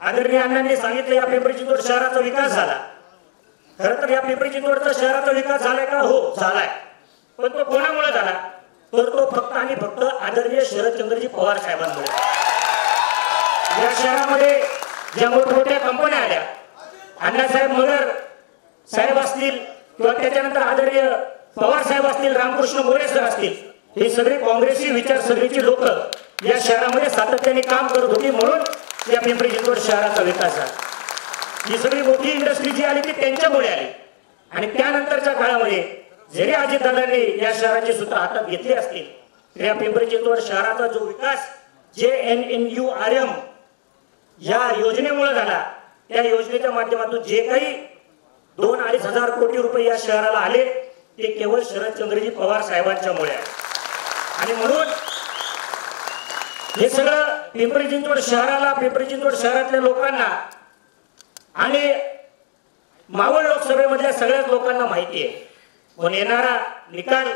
आदरणीय अण्णांनी सांगितलं या पिंपरी चिंचवड शहराचा विकास झाला. खरं तर या पिंपरी चिंचवडचा शहराचा विकास झालाय का? हो झालाय. पण तो कोणामुळे झाला? तर तो फक्त आणि फक्त आदरणीय शरदचंद्रजी पवार साहेबांमुळे. या शहरामध्ये ज्या मोठमोठ्या कंपन्या आल्या, अण्णासाहेब मगर साहेब असतील किंवा त्याच्यानंतर आदरणीय पवार साहेब असतील, रामकृष्ण मोरे सर असतील, हे सगळे काँग्रेसी विचारसरणीची लोक या शहरामध्ये सातत्याने काम करत होती. म्हणून या पिंपरी चिंचवड शहराचा विकास झाला. ही सगळी मोठी इंडस्ट्री जी आली ती त्यांच्यामुळे आली. आणि त्यानंतरच्या काळामध्ये जरी अजितदादांनी या शहराची सूत्र हातात घेतली असतील तर या पिंपरी चिंचवड शहराचा जो विकास JNNURM या योजनेमुळे झाला, त्या योजनेच्या माध्यमातून जे काही 2-2.5 हजार कोटी रुपये या शहराला आले ते केवळ शरदचंद्रजी पवार साहेबांच्यामुळे आहे. आणि म्हणून हे सगळं पिंपरी चिंचवड शहराला, पिंपरी चिंचवड शहरातल्या लोकांना आणि मावळ लोकसभेमधल्या सगळ्याच लोकांना माहिती आहे. म्हणून येणारा निकाल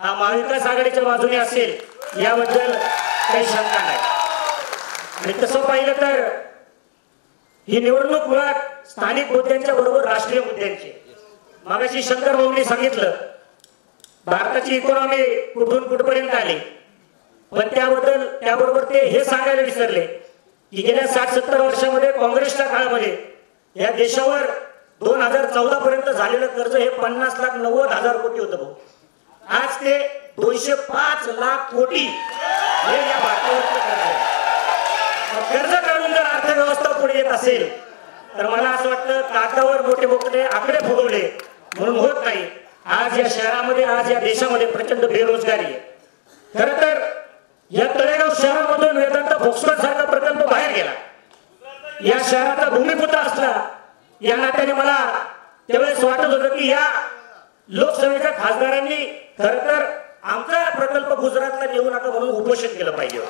हा महाविकास आघाडीच्या बाजूने असेल याबद्दल काही शंका नाही. आणि तसं पाहिलं तर ही निवडणूक मुळात स्थानिक मुद्द्यांच्या बरोबर राष्ट्रीय मुद्द्यांची. मागाशी शंकर भाऊंनी सांगितलं भारताची इकॉनॉमी कुठून कुठपर्यंत आली, पण त्याबरोबर ते हे सांगायला विसरले की गेल्या 60-70 वर्षामध्ये काँग्रेसच्या काळामध्ये या देशावर 2014 पर्यंत झालेलं कर्ज हे 50,90,000 कोटी होतं भाऊ. आज ते 205 लाख कोटी हे या भारतावरचं कर्ज आहे. कर्ज काढून जर अर्थव्यवस्था पुढे येत असेल तर मला असं वाटतं कागदावर मोठे मोठे आकडे फुगवले म्हणून होत नाही. आज या शहरामध्ये आज या देशामध्ये प्रचंड बेरोजगारी आहे. खरं तर या तळेगाव शहरामधून वेदांत फोक्सकॉन सारखा प्रकल्प बाहेर गेला. या शहराचा भूमिपुत्र असला या नात्याने मला त्यावेळेस वाटत होतं की या लोकसभेच्या खासदारांनी खरं तर आमचा प्रकल्प गुजरातला नेऊ नका म्हणून उपोषण केलं पाहिजे.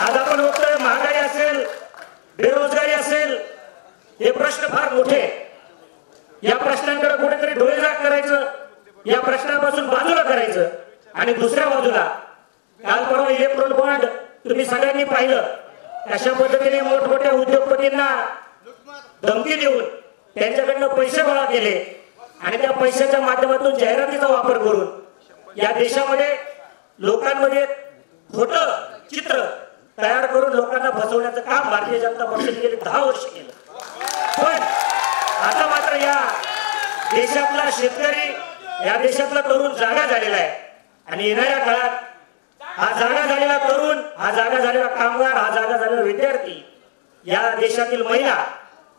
आज आपण बघतोय महागाई असेल, बेरोजगारी असेल, हे प्रश्न फार मोठे. या प्रश्नांकडे कुठेतरी डोळेझाक करायचं, या प्रश्नापासून बाजूला करायचं. आणि दुसऱ्या बाजूला काल परवा इलेक्ट्रॉन बॉन्ड तुम्ही सगळ्यांनी पाहिलं अशा पद्धतीने मोठमोठ्या उद्योगपतींना धमकी देऊन त्यांच्याकडनं पैसे गोळा केले आणि त्या पैशाच्या माध्यमातून जाहिरातीचा वापर करून या देशामध्ये लोकांमध्ये खोटं चित्र तयार करून लोकांना फसवण्याचं काम भारतीय जनता पक्षाने गेली 10 वर्ष केलं. पण आता मात्र या देशातला शेतकरी, या देशातला तरुण जागा झालेला आहे आणि येणाऱ्या काळात हा जागा झालेला तरुण, हा जागा झालेला कामगार, हा जागा झालेला विद्यार्थी, या देशातील महिला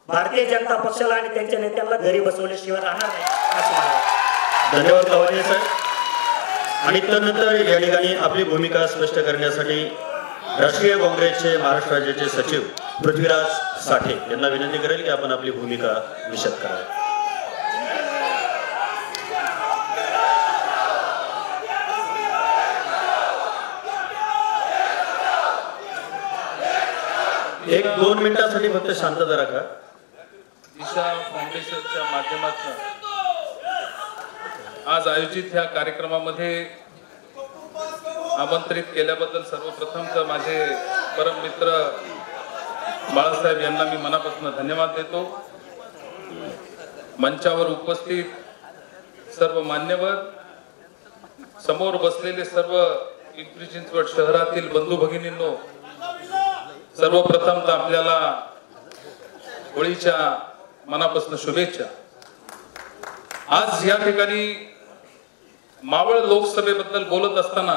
भारतीय जनता पक्षाला आणि त्यांच्या नेत्यांना घरी बसवल्याशिवाय राहणार नाही असं मला वाटतं. धन्यवाद गवाणे साहेब. आणि त्यानंतर या ठिकाणी आपली भूमिका स्पष्ट करण्यासाठी राष्ट्रीय काँग्रेसचे महाराष्ट्र राज्याचे सचिव पृथ्वीराज साठे यांना विनंती करेल की आपण आपली भूमिका विशद करावी. एक 2 मिनिटांसाठी फक्त शांतता राखा. दिशा फाउंडेशनच्या माध्यमातून आज आयोजित ह्या कार्यक्रमामध्ये आमंत्रित केल्याबद्दल सर्वप्रथम तर माझे परम मित्र बाळासाहेब यांना मी मनापासून धन्यवाद देतो. मंचावर उपस्थित सर्व मान्यवर, समोर बसलेले सर्व पिंपरी चिंचवड शहरातील बंधू भगिनींनो, सर्वप्रथम तर आपल्याला होळीच्या मनापासून शुभेच्छा. आज या ठिकाणी मावळ लोकसभेबद्दल बोलत असताना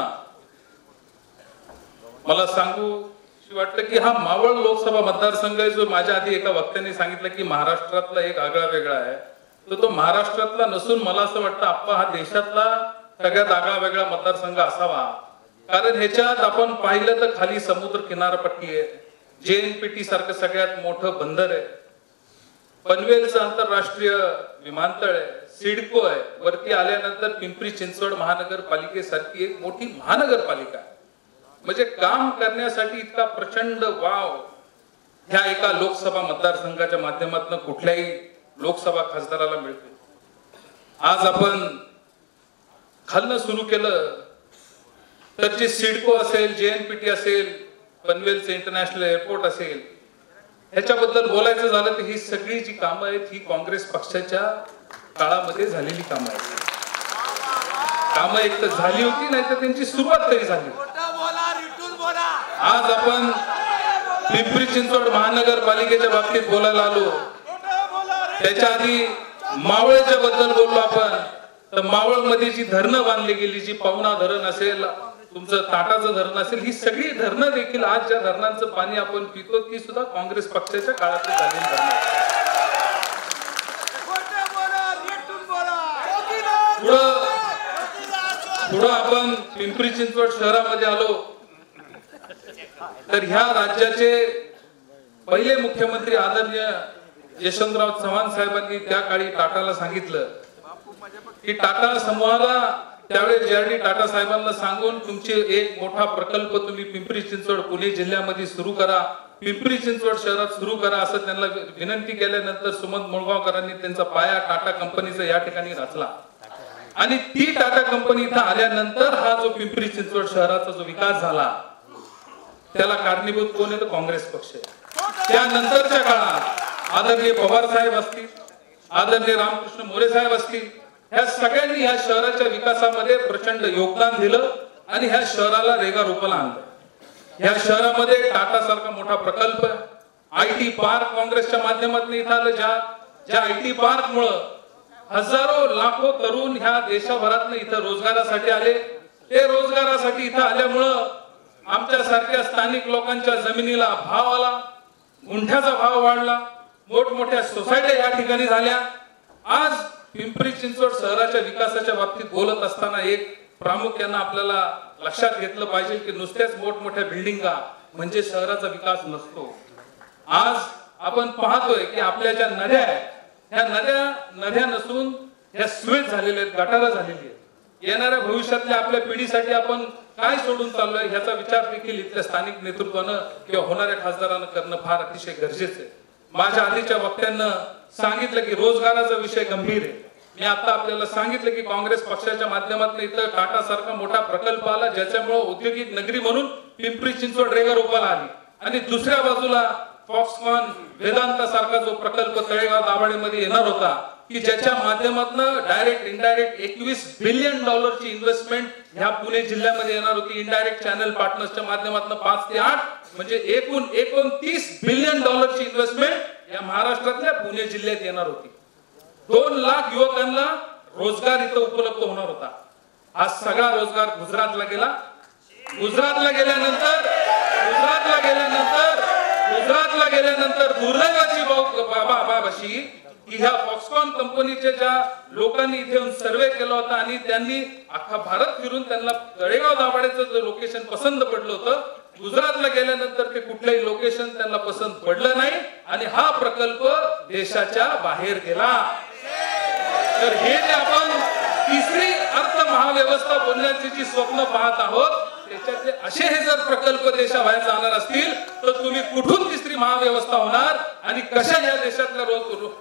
मला सांगूशी वाटतं की हा मावळ लोकसभा मतदारसंघ आहे जो माझ्या आधी एका वक्त्याने सांगितलं की महाराष्ट्रातला एक आगळा वेगळा आहे, तो महाराष्ट्रातला नसून मला असं वाटतं आप्पा हा देशातला सगळ्यात आगळा वेगळा मतदारसंघ असावा. कारण ह्याच्यात आपण पाहिलं तर खाली समुद्र किनारपट्टी आहे, JNPT सारखं सगळ्यात मोठं बंदर आहे, पनवेलचं आंतरराष्ट्रीय विमानतळ आहे, सिडको आहे, वरती आल्यानंतर पिंपरी चिंचवड महानगरपालिकेसारखी एक मोठी महानगरपालिका आहे. म्हणजे काम करण्यासाठी इतका प्रचंड वाव ह्या एका लोकसभा मतदारसंघाच्या माध्यमातून कुठल्याही लोकसभा खासदाराला मिळतो. आज आपण खालनं सुरू केलं तर जे सिडको असेल, JNPT असेल, पनवेलचं इंटरनॅशनल एअरपोर्ट असेल, ह्याच्याबद्दल बोलायचं झालं तर ही सगळी जी कामं आहेत ही काँग्रेस पक्षाच्या काळामध्ये झालेली कामं आहेत. कामं एक तर झाली होती, नाही तर त्यांची सुरुवात तरी झाली. आज आपण पिंपरी चिंचवड महानगरपालिकेच्या बाबतीत बोलायला आलो, त्याच्या आधी मावळच्या बद्दल बोललो आपण. तर मावळ मध्ये जी धरणं बांधली गेली, जी पवना धरण असेल, तुमचं ताटाचं धरण असेल, ही सगळी धरणं देखील आज ज्या धरणांचं पाणी आपण पितो ती सुद्धा काँग्रेस पक्षाच्या काळातली झालेली धरणं. पुढं आपण पिंपरी चिंचवड शहरामध्ये आलो तर ह्या राज्याचे पहिले मुख्यमंत्री आदरणीय यशवंतराव चव्हाण साहेबांनी त्या काळी टाटाला सांगितलं की टाटा समूहाला त्यावेळेस JRD टाटा साहेबांना सांगून तुमचे एक मोठा प्रकल्प तुम्ही पिंपरी चिंचवड पुणे जिल्ह्यामध्ये सुरू करा. पिंपरी चिंचवड शहरात सुरू करा असं त्यांना विनंती केल्यानंतर सुमंत मुळगावकरांनी त्यांचा पाया टाटा कंपनीचा या ठिकाणी रचला आणि ती टाटा कंपनी इथं आल्यानंतर हा जो पिंपरी चिंचवड शहराचा जो विकास झाला त्याला कारणीभूत कोण आहे तर काँग्रेस पक्ष आहे. त्यानंतरच्या काळात आदरणीय पवार साहेब असतील, आदरणीय रामकृष्ण मोरे साहेब असतील, ह्या सगळ्यांनी ह्या शहराच्या विकासामध्ये प्रचंड योगदान दिलं आणि ह्या शहराला रेगा रूपाला आणलं. ह्या शहरामध्ये टाटा सारखा मोठा प्रकल्प, IT पार्क काँग्रेसच्या माध्यमातून इथं आलं. ज्या IT पार्क मुळे हजारो लाखो तरुण ह्या देशभरातून इथं रोजगारासाठी आले. ते रोजगारासाठी इथं आल्यामुळं आमच्या सारख्या स्थानिक लोकांच्या जमिनीला भाव आला, गुंठ्याचा भाव वाढला, मोठमोठ्या सोसायट्या या ठिकाणी झाल्या. आज पिंपरी चिंचवड शहराच्या विकासाच्या बाबतीत बोलत असताना एक प्रामुख्यानं आपल्याला लक्षात घेतलं पाहिजे की नुसत्याच मोठमोठ्या बिल्डिंगा म्हणजे शहराचा विकास नसतो. आज आपण पाहतोय की आपल्या ज्या नद्या आहेत ह्या नद्या नसून ह्या स्वेत झालेल्या आहेत, गटारा झालेली आहेत. येणाऱ्या भविष्यातल्या आपल्या पिढीसाठी आपण काय सोडून चाललोय ह्याचा विचार देखील इथल्या स्थानिक नेतृत्वानं किंवा होणाऱ्या खासदारांना करणं फार अतिशय गरजेचं आहे. माझ्या आधीच्या वक्त्यांना सांगितलं की रोजगाराचा विषय गंभीर आहे. मी आता आपल्याला सांगितलं की काँग्रेस पक्षाच्या माध्यमातून इथं टाटा सारखा मोठा प्रकल्प आला ज्याच्यामुळे औद्योगिक नगरी म्हणून पिंपरी चिंचवड रेगा रूपाला आली आणि दुसऱ्या बाजूला फॉक्सकॉन वेदांता सारखा जो प्रकल्प तळेगाव दाभाडेमध्ये येणार होता की ज्याच्या माध्यमातून डायरेक्ट इनडायरेक्ट $21 बिलियन इन्व्हेस्टमेंट ह्या पुणे जिल्ह्यामध्ये येणार होती. इनडायरेक्ट चॅनल पार्टनर्सच्या माध्यमातून 5 ते 8 म्हणजे एकूण $29 बिलियन इन्व्हेस्टमेंट या महाराष्ट्रातल्या पुणे जिल्ह्यात येणार होती. 2 लाख युवकांना रोजगार इथं उपलब्ध होणार होता. हा सगळा रोजगार गुजरातला गेला. गुजरातला गेल्यानंतर दुर्दैवाची बाब अशी की ह्या फॉक्सकॉन कंपनीच्या ज्या लोकांनी इथे येऊन सर्वे केला होता आणि त्यांनी अख्खा भारत फिरून त्यांना तळेगाव दाभाडेचं जे लोकेशन पसंत पडलं होतं, गुजरातला गेल्यानंतर ते कुठलंही लोकेशन त्यांना पसंत पडलं नाही आणि हा प्रकल्प देशाच्या बाहेर गेला. तर हे जे आपण तिसरी अर्थ महाव्यवस्था बोलण्याची जी स्वप्न पाहत आहोत त्याच्यातले असे हे जर प्रकल्प देशाबाहेर जाणार असतील तर तुम्ही कुठून तिसरी महाव्यवस्था होणार आणि कशा या देशातल्या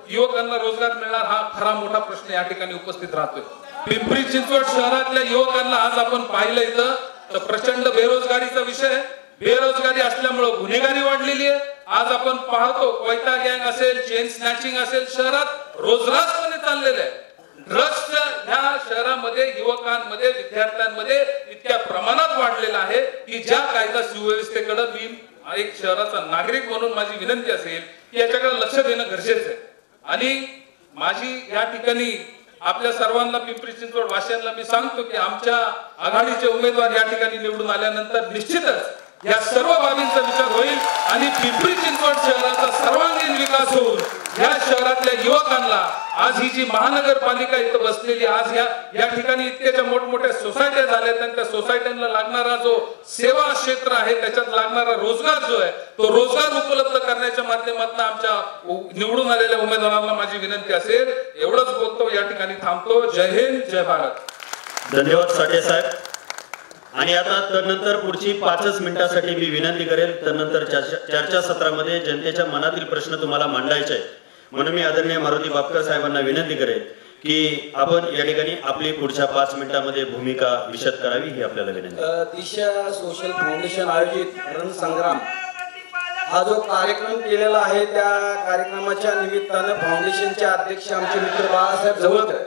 युवकांना रोजगार मिळणार हा खरा मोठा प्रश्न या ठिकाणी उपस्थित राहतोय. पिंपरी चिंचवड शहरातल्या युवकांना आज आपण पाहिलं इथं तर प्रचंड बेरोजगारीचा विषय. बेरोजगारी असल्यामुळे गुन्हेगारी वाढलेली आहे. आज आपण पाहतो कोयता गँग असेल, चेन स्नॅचिंग असेल, शहरात रोजरासपणे चाललेलं आहे. ड्रग्स ह्या शहरामध्ये युवकांमध्ये विद्यार्थ्यांमध्ये इतक्या प्रमाणात वाढलेला आहे की ज्या कायदा सुव्यवस्थेकडे मी एक शहराचा नागरिक म्हणून माझी विनंती असेल की याच्याकडे लक्ष देणं गरजेचं आहे. आणि माझी या ठिकाणी आपल्या सर्वांना पिंपरी चिंचवड वासियांना मी सांगतो की आमच्या आघाडीचे उमेदवार या ठिकाणी निवडून आल्यानंतर निश्चितच या सर्व बाबींचा विचार होईल आणि पिंपरी चिंचवड शहराचा सर्वांगीण विकास होऊन या शहरातल्या युवकांना आज ही जी महानगरपालिका इथं बसलेली आज या ठिकाणी इतक्याच्या मोठमोठ्या सोसायट्या झाल्या आणि त्या सोसायट्यांना लागणारा जो सेवा क्षेत्र आहे त्याच्यात लागणारा रोजगार जो आहे तो रोजगार उपलब्ध करण्याच्या माध्यमातून आमच्या निवडून आलेल्या उमेदवारांना माझी विनंती असेल. एवढंच बोलतो, या ठिकाणी थांबतो. जय हिंद, जय भारत. धन्यवाद साठे साहेब. आणि आता त्यानंतर पुढची 5 मिनिटासाठी मी विनंती करेल. त्यानंतर चर्चा सत्रामध्ये जनतेच्या मनातील प्रश्न तुम्हाला मांडायचे आहेत म्हणून मी आदरणीय मारुती बापकर साहेबांना विनंती करेल की आपण या ठिकाणी आपली पुढच्या 5 मिनिटांमध्ये भूमिका विशद करावी ही आपल्याला विनंती. दिशा सोशल फाउंडेशन आयोजित रणसंग्राम हा जो कार्यक्रम केलेला आहे त्या कार्यक्रमाच्या निमित्तानं फाउंडेशनचे अध्यक्ष आमचे मित्र बाळासाहेब जवळकर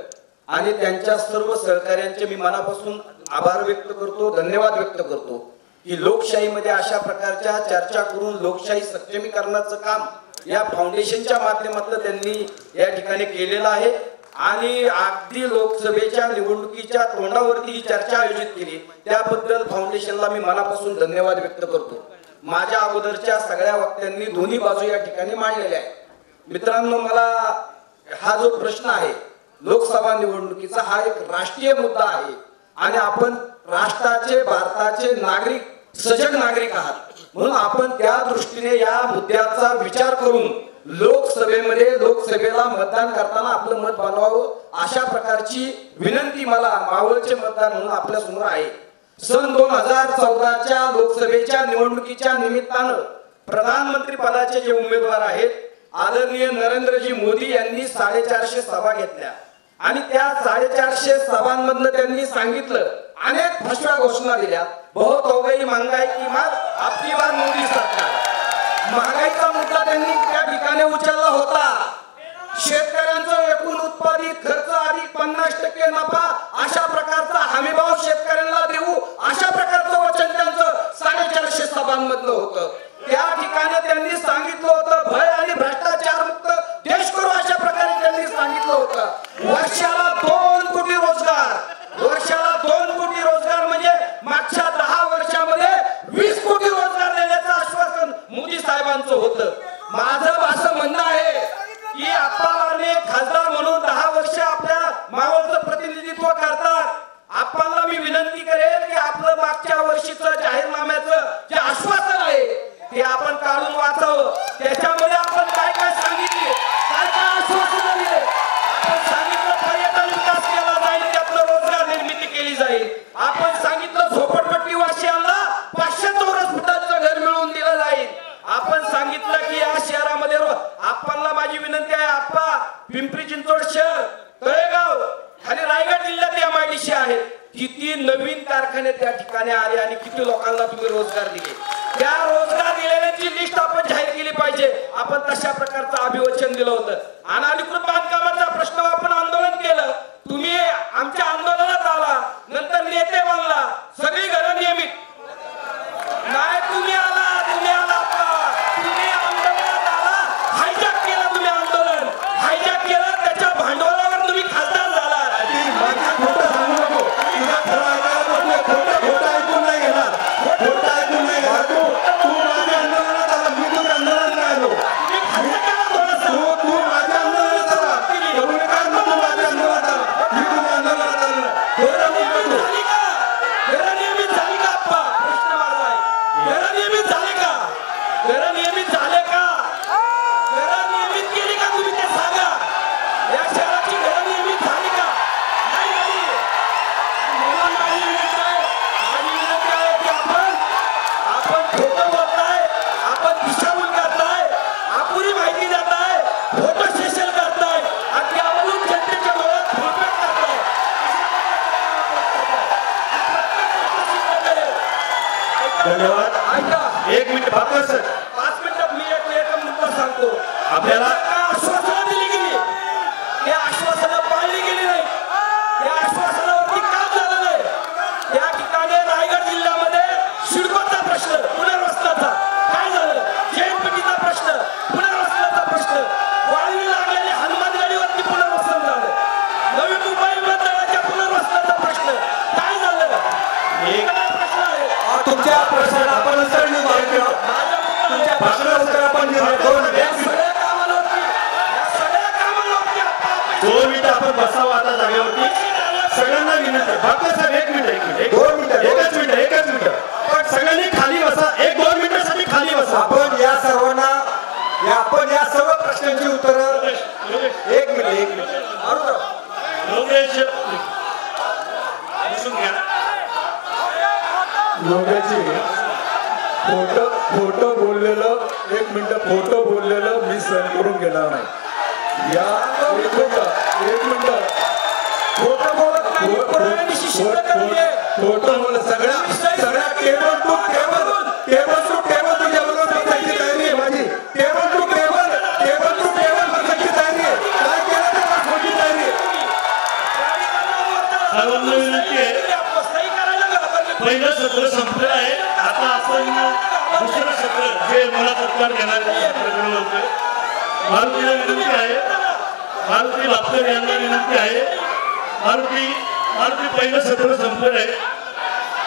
आणि त्यांच्या सर्व सहकार्यांचे मी मनापासून आभार व्यक्त करतो, धन्यवाद व्यक्त करतो की लोकशाहीमध्ये अशा प्रकारच्या चर्चा करून लोकशाही सक्षमीकरणाचं काम या फाउंडेशनच्या माध्यमातून त्यांनी या ठिकाणी केलेलं आहे. आणि अगदी लोकसभेच्या निवडणुकीच्या तोंडावरती ही चर्चा आयोजित केली त्याबद्दल फाउंडेशनला मी मनापासून धन्यवाद व्यक्त करतो. माझ्या अगोदरच्या सगळ्या वक्त्यांनी दोन्ही बाजू या ठिकाणी मांडलेल्या आहेत. मित्रांनो, मला हा जो प्रश्न आहे लोकसभा निवडणुकीचा हा एक राष्ट्रीय मुद्दा आहे आणि आपण राष्ट्राचे भारताचे नागरिक सजग नागरिक आहात म्हणून आपण त्या दृष्टीने या मुद्द्याचा विचार करून लोकसभेला मतदान करताना आपलं मत बनवावं अशा प्रकारची विनंती मला मावळचे मतदार म्हणून आपल्या समोर आहे. सन 2014च्या लोकसभेच्या निवडणुकीच्या निमित्तानं प्रधानमंत्री पदाचे जे उमेदवार आहेत, आदरणीय नरेंद्रजी मोदी यांनी 450 सभा घेतल्या आणि त्या 450 सभांमधनं त्यांनी सांगितलं, अनेक फसव्या घोषणा दिल्या. बहुत हो गई महंगाई की मार, आपकी बार मोदी सरकार. महागाईचा मुद्दा त्यांनी त्या ठिकाणी उचलला होता. शेतकऱ्यांचं एकूण उत्पादित खर्च अधिक 50% नफा अशा प्रकारचा हमीभाव शेतकऱ्यांना देऊ अशा प्रकारचं वचन त्यांचं 450 सभांमधलं होतं. त्या ठिकाणी त्यांनी सांगितलं होतं, भय आणि भ्रष्टाचार मुक्त देश करू अशा प्रकारे त्यांनी सांगितलं होतं. वर्षाला 2 कोटी रोजगार, वर्षाला 2 कोटी रोजगार म्हणजे मागच्या 10 वर्षामध्ये 20 कोटी रोजगार देण्याचं आश्वासन मोदी साहेबांचं होतं. माझं असं म्हणणं आहे की आपल्याला खासदार म्हणून 10 वर्ष आपल्या मावळचं प्रतिनिधित्व करतात. आपल्याला मी विनंती करेन की आपलं मागच्या वर्षीचं जाहीरनाम्याचं जे आश्वासन आहे ते आपण काढून वाचावं. त्याच्यामध्ये आपण काय काय सांगितले, काय काय आश्वासन दिले. आपण सांगितलं पर्यटन विकास केला जाईल, त्यातलं रोजगार निर्मिती केली जाईल. आपण सांगितलं झोपडपट्टी वासियांना 500 चौरस फुटाचं घर मिळवून दिलं जाईल. आपण सांगितलं की या शहरामध्ये आपल्याला माझी विनंती आहे, आपला पिंपरी चिंचवड शहर, तळेगाव आणि रायगड जिल्ह्यात MIDC आहेत. किती नवीन कारखाने त्या ठिकाणी आले आणि किती लोकांना तुम्ही रोजगार दिले. त्या रोजगार दिलेल्याची लिस्ट आपण जाहीर केली पाहिजे. आपण तशा प्रकारचं अभिवचन दिलं होतं. अनधिकृत बांधकामाचा प्रश्न आपण आंदोलन केलं. तुम्ही आमच्या आंदोलनात आला, नंतर नेते बनला, सगळी घरं नियमित नाही. तुम्ही आला तुम्ही आंदोलनात आला, हायजॅक केलं, तुम्ही आंदोलन हायजॅक केलं, त्याच्या भांडवलावर तुम्ही खासदार झाला. धन्यवाद. 1 मिनिट बापू सर, 5 मिनिटं मी एक मुद्दा सांगतो. आपल्याला आश्वासनं दिली गेली, ते आश्वासनं पाळली गेली नाही. त्या आश्वासनावरती काम झालं नाही. त्या ठिकाणी रायगड जिल्ह्यामध्ये सिडकोचा प्रश्न, पुनर्वसनाचा काय झालं, जेएनपीटीचा प्रश्न, पुनर्वसनाचा प्रश्न, वाळवी लागलेले हनुमानगडीवरती पुनर्वसन झालं. नवी मुंबई विमानतळाच्या पुनर्वसनाचा प्रश्न काय झालं. प्रश्न आहे तुमच्या प्रश्नाला आपण उत्तर देऊ. तुमच्या प्रश्नाला उत्तर आपण देऊ. 2 मिनिटं आपण बसावं आता जागेवरती. सगळ्यांना विनंती आहे. बापू साहेब 1 मिनिट 2 मिनिटं एकच मिनिट पण सगळ्यांनी खाली बसा. 1-2 मिनिटासाठी खाली बसा. आपण या सर्वांना आपण या सर्व प्रश्नांची उत्तरं 1 मिनिट योगेश घ्या. योगाची खोटं बोललेलं 1 मिनिट खोटं बोललेलं मी सहन करून घेणार नाही. या 1 मिनिट खोटं बोल सगळ्या टेबल टू टेबल तुझ्याबरोबर बसायची तयारी आहे माझी. टेबल टू टेबल बसायची तयारी आहे. काय केलं ते दाखवायची तयारी आहे. सर्वांना विनंती आहे, पहिलं सत्र संपलं आहे. आता आपण दुसरं सत्र जे मला सत्कार घेणारे सत्र होते. मारुतीला विनंती आहे, मारुती लापकर यांना विनंती आहे. मारुती पहिलं सत्र संपलं आहे.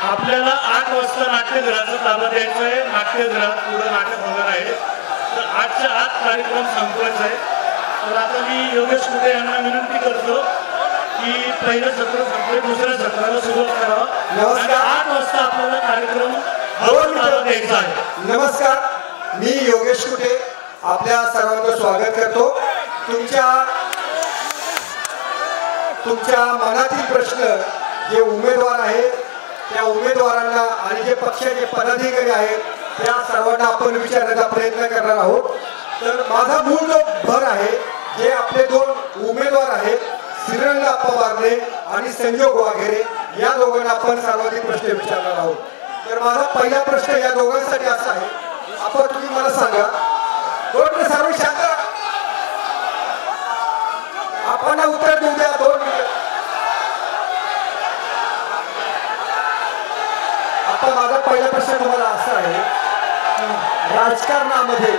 आपल्याला 8 वाजता नाट्यगृहाचा ताबा द्यायचा आहे. नाट्यगृहात पुढे नाटक होणार आहे. तर 8च्या आत कार्यक्रम संपवायचा आहे. तर आता मी योगेश कुटे यांना विनंती करतो की पहिलं सत्र संपले, दुसऱ्या सत्राला सुरुवात करावा. 8 वाजता आपल्याला कार्यक्रम द्यायचा आहे. नमस्कार, मी योगेश कुटे आपल्या सर्वांचं स्वागत करतो. तुमच्या मनातील प्रश्न जे उमेदवार आहेत त्या उमेदवारांना आणि जे पक्षाचे पदाधिकारी आहेत त्या सर्वांना आपण विचारण्याचा प्रयत्न करणार आहोत. तर माझा मूळ जो भर आहे, जे आपले दोन उमेदवार आहेत, श्रीरंग आप्पा बारणे आणि संजोग वाघेरे, या दोघांना आपण सर्वाधिक प्रश्न विचारणार आहोत. तर माझा पहिला प्रश्न या दोघांसाठी असा आहे, आपण तुम्ही मला सांगा, दोन मिनिट सर्व शांत राहा. आपण उत्तर देऊ द्या 2 मिनिट. आता माझा पहिला प्रश्न तुम्हाला असा आहे की राजकारणामध्ये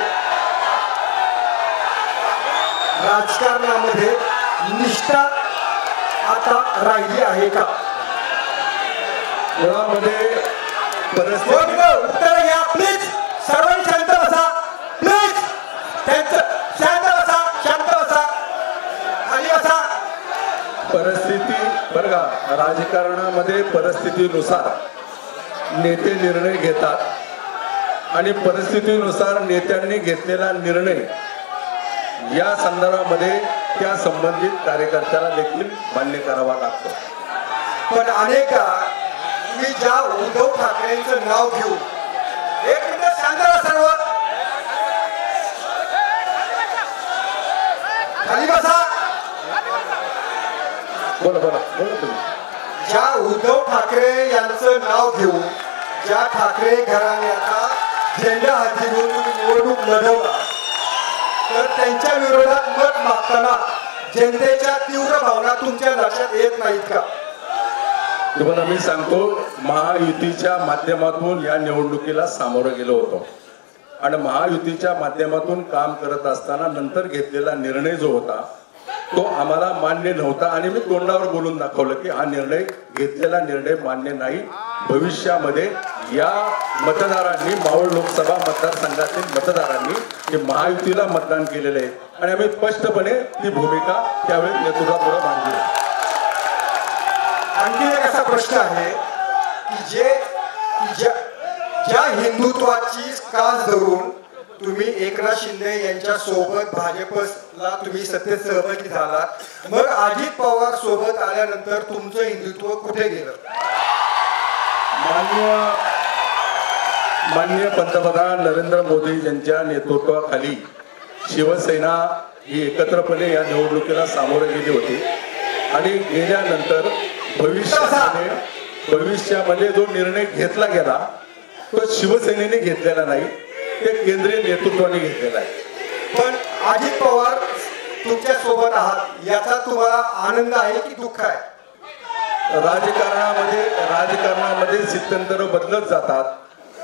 निष्ठा आता राहिली आहे का? मुळामध्ये उत्तर घ्या प्लीज. सर्वांनी शांत बसा प्लीज. त्यांचं शांत बसा खाली बसा. परिस्थिती बरं का, राजकारणामध्ये परिस्थितीनुसार नेते निर्णय घेतात आणि परिस्थितीनुसार नेत्यांनी घेतलेला निर्णय या संदर्भामध्ये त्या संबंधित कार्यकर्त्याला देखील मान्य करावा लागतो. पण अनेका मी ज्या उद्धव ठाकरेंचं नाव घेऊ, एक मिनिट शांत राहा सर्व, खाली बसा. बोला तुम्ही. ज्या उद्धव ठाकरे यांचं नाव घेऊन, ज्या ठाकरे घराण्याचा झेंडा हाती घेऊन तुम्ही निवडणूक लढवला, तर त्यांच्या विरोधात मत मागताना जनतेच्या तीव्र भावना तुमच्या लक्षात येत नाहीत का? तुम्हाला मी सांगतो, महायुतीच्या माध्यमातून या निवडणुकीला सामोरं गेलो होतो आणि महायुतीच्या माध्यमातून काम करत असताना नंतर घेतलेला निर्णय जो होता तो आम्हाला मान्य नव्हता आणि मी तोंडावर बोलून दाखवलं की हा निर्णय घेतलेला निर्णय मान्य नाही. भविष्यामध्ये या मतदारांनी, मावळ लोकसभा मतदारसंघातील मतदारांनी हे महायुतीला मतदान केलेलं आहे आणि आम्ही स्पष्टपणे ती भूमिका त्यावेळी नेतृत्वापुढे मांडली. आणखी एक असा प्रश्न आहे की ज्या हिंदुत्वाची कास धरून तुम्ही एकनाथ शिंदे यांच्या सोबत भाजपला तुम्ही सत्तेत सहभागी झालात, मग अजित पवार सोबत आल्यानंतर तुमचं हिंदुत्व कुठे गेलं? माननीय पंतप्रधान नरेंद्र मोदी यांच्या नेतृत्वाखाली शिवसेना ही एकत्रपणे या निवडणुकीला सामोरे गेली होती आणि गेल्यानंतर भविष्यामध्ये जो निर्णय घेतला गेला तो शिवसेनेने घेतलेला नाही, ते केंद्रीय नेतृत्वाने घेतलेला आहे. पण अजित पवार तुमच्या सोबत आहात याचा तुम्हाला आनंद आहे की दुःख आहे? राजकारणामध्ये स्थित्यंतर बदलत जातात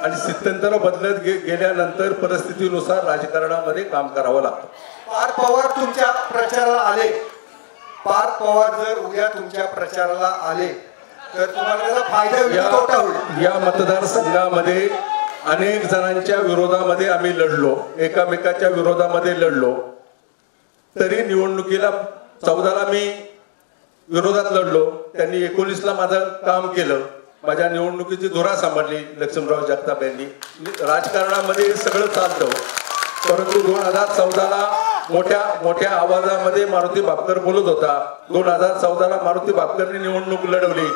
आणि स्थित्यंतर बदलत गेल्यानंतर परिस्थितीनुसार राजकारणामध्ये काम करावं लागतं. पार्थ पवार तुमच्या प्रचाराला आले, पार्थ पवार जर उद्या तुमच्या प्रचाराला आले तर तुम्हाला त्याचा फायदा होईल तोटा होईल? या मतदारसंघामध्ये अनेक जणांच्या विरोधामध्ये आम्ही लढलो, एकामेकाच्या विरोधामध्ये लढलो, तरी निवडणुकीला 14ला मी विरोधात लढलो, त्यांनी 19ला माझं काम केलं, माझ्या निवडणुकीची धुरा सांभाळली लक्ष्मणराव जगताप यांनी. राजकारणामध्ये सगळं चालतं, परंतु 2014ला मोठ्या आवाजामध्ये मारुती बापकर बोलत होता. 2014ला मारुती बापकरने निवडणूक लढवली,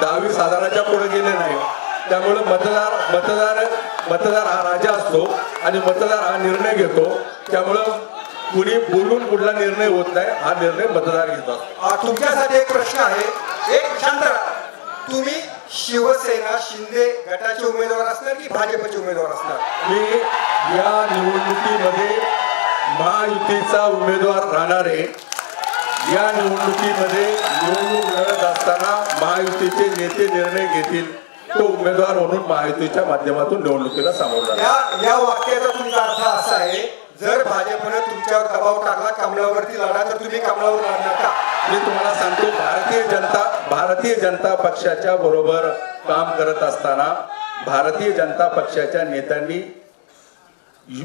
10,000-20,000च्या पुढे गेले नाही. त्यामुळे मतदार हा राजा असतो आणि मतदार हा निर्णय घेतो. त्यामुळं कुणी बोलून कुठला निर्णय होत नाही, हा निर्णय मतदार घेतात. तुमच्यासाठी एक प्रश्न आहे, एक शांत राहा. तुम्ही शिवसेना शिंदे गटाचे उमेदवार असणार की भाजपचे उमेदवार असणार? मी या निवडणुकीमध्ये महायुतीचा उमेदवार राहणार आहे. या निवडणुकीमध्ये निवडणूक लढत असताना महायुतीचे नेते निर्णय घेतील, तो उमेदवार म्हणून महायुतीच्या माध्यमातून निवडणुकीला सामोरं जाणार. या वाक्याचा तुमचा अर्थ असा आहे, जर भाजपने तुमच्यावर दबाव टाकला कमलावरती लढा तर तुम्ही कमलावर लढणार का? मी तुम्हाला सांगतो, भारतीय जनता पक्षाच्या बरोबर काम करत असताना भारतीय जनता पक्षाच्या नेत्यांनी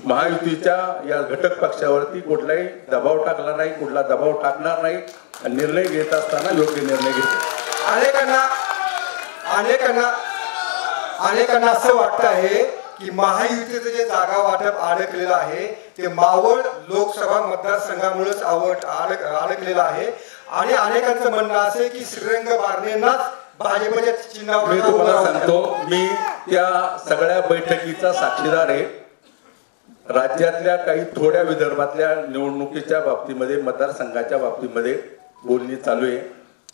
महायुतीच्या या घटक पक्षावरती कुठलाही दबाव टाकला नाही, कुठला दबाव टाकणार नाही. निर्णय घेत असताना योग्य निर्णय घेतले. अनेकांना असं वाटतं आहे की महायुतीचं जे जागा वाटप अडकलेलं आहे ते मावळ लोकसभा मतदारसंघामुळेच अडकलेलं आहे आणि अनेकांचं म्हणणं असे की श्रीरंग बारणेंनाच भाजपच्या मी चिन्हावर तुम्हाला सांगतो, मी त्या सगळ्या बैठकीचा साक्षीदार आहे. राज्यातल्या काही थोड्या विदर्भातल्या निवडणुकीच्या बाबतीमध्ये, मतदारसंघाच्या बाबतीमध्ये बोलणी चालू आहे.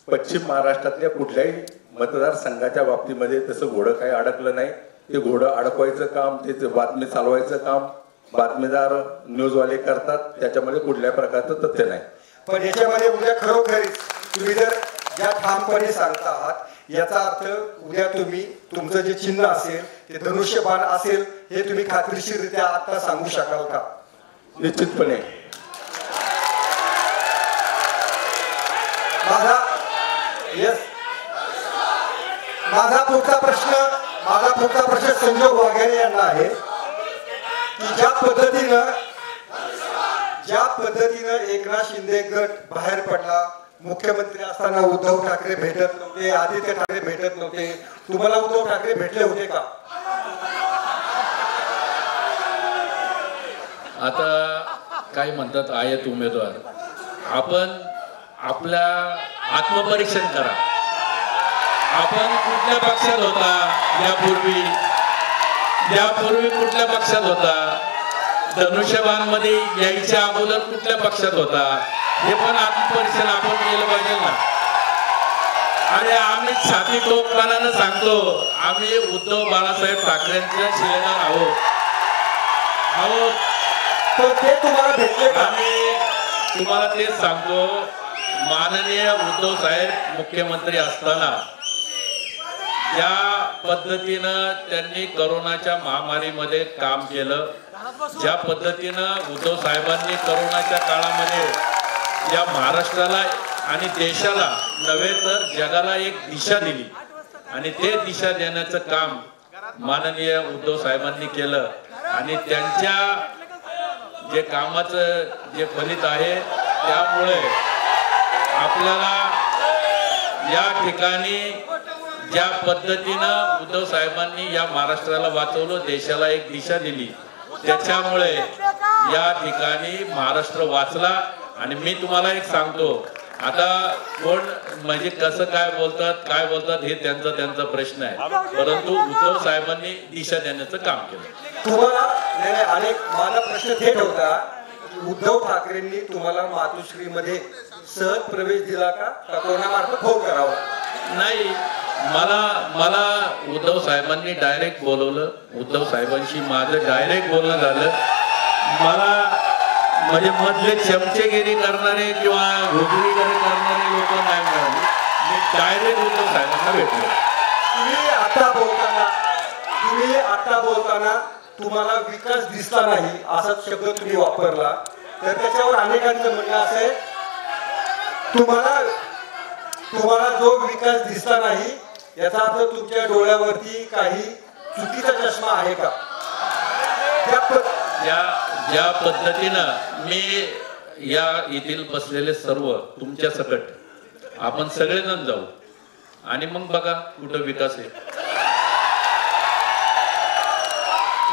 पश्चिम महाराष्ट्रातल्या कुठल्याही मतदारसंघाच्या बाबतीमध्ये तसं घोडं काही अडकलं नाही. ते घोडं अडकवायचं काम, ते बातमी चालवायचं काम बातमीदार न्यूजवाले करतात. त्याच्यामध्ये कुठल्या प्रकारचं तथ्य नाही. पण याच्यामध्ये उद्या खरोखरीच तुम्ही जर ज्या ठामपणे सांगता आहात, याचा अर्थ उद्या तुम्ही तुमचं जे चिन्ह असेल ते धनुष्यबाण असेल हे तुम्ही खात्रीशीररित्या आता सांगू शकाल का? निश्चितपणे. माझा पुढचा प्रश्न संजोग वाघेरे यांना आहे की ज्या पद्धतीनं एकनाथ शिंदे गट बाहेर पडला, मुख्यमंत्री असताना उद्धव ठाकरे भेटत नव्हते, आदित्य ठाकरे भेटत नव्हते, तुम्हाला उद्धव ठाकरे भेटले होते का? आता काय म्हणतात आयत उमेदवार, आपण आपल्या आत्मपरीक्षण करा. आपण कुठल्या पक्षात होता यापूर्वी कुठल्या पक्षात होता, धनुष्यबाण मध्ये यायच्या अगोदर कुठल्या पक्षात होता, हे पण आत्मपरीक्षण आपण केलं पाहिजे ना. आणि आम्ही छाती टोकपणानं सांगतो, आम्ही उद्धव बाळासाहेब ठाकरेंच्या शिलेदार आहोत. तर ते तुम्हाला भेटले का? आम्ही तुम्हाला तेच सांगतो, माननीय उद्धव साहेब मुख्यमंत्री असताना ज्या पद्धतीनं त्यांनी करोनाच्या महामारीमध्ये काम केलं, ज्या पद्धतीनं उद्धव साहेबांनी करोनाच्या काळामध्ये या महाराष्ट्राला आणि देशाला नव्हे तर जगाला एक दिशा दिली, आणि ते दिशा देण्याचं काम माननीय उद्धव साहेबांनी केलं. आणि त्यांच्या जे कामाचं जे फलित आहे, त्यामुळे आपल्याला या ठिकाणी ज्या पद्धतीनं उद्धव साहेबांनी या महाराष्ट्राला वाचवलं, देशाला एक दिशा दिली, त्याच्यामुळे या ठिकाणी महाराष्ट्र वाचला. आणि मी तुम्हाला एक सांगतो, आता कोण म्हणजे कसं काय बोलतात हे त्यांचा प्रश्न आहे, परंतु उद्धव साहेबांनी दिशा देण्याचं काम केलं. तुम्हाला माझा प्रश्न थेट होता, उद्धव ठाकरेंनी तुम्हाला मातोश्रीमध्ये सहज प्रवेश दिला का कोणामार्फत फोन करावा? नाही, मला उद्धव साहेबांनी डायरेक्ट बोलवलं. उद्धव साहेबांशी माझं डायरेक्ट बोलणं झालं. मला म्हणजे मधले चमचेगिरी करणारे किंवा घोगरीगिरी करणारे लोक नाही मिळाले. मी डायरेक्ट उद्धव साहेबांना भेटलो. तुम्ही आता बोलताना तुम्हाला विकास दिसला नाही असा शब्द तुम्ही वापरला, तर त्याच्यावर अनेकांचं म्हणणं असं आहे, तुम्हाला जो विकास दिसला नाही याचा अर्थ तुमच्या डोळ्यावरती काही चुकीचा चष्मा आहे का? ज्या पद्धतीनं मी या येथील बसलेले सर्व तुमच्या सकट आपण सगळेजण जाऊ आणि मग बघा कुठं विकास आहे.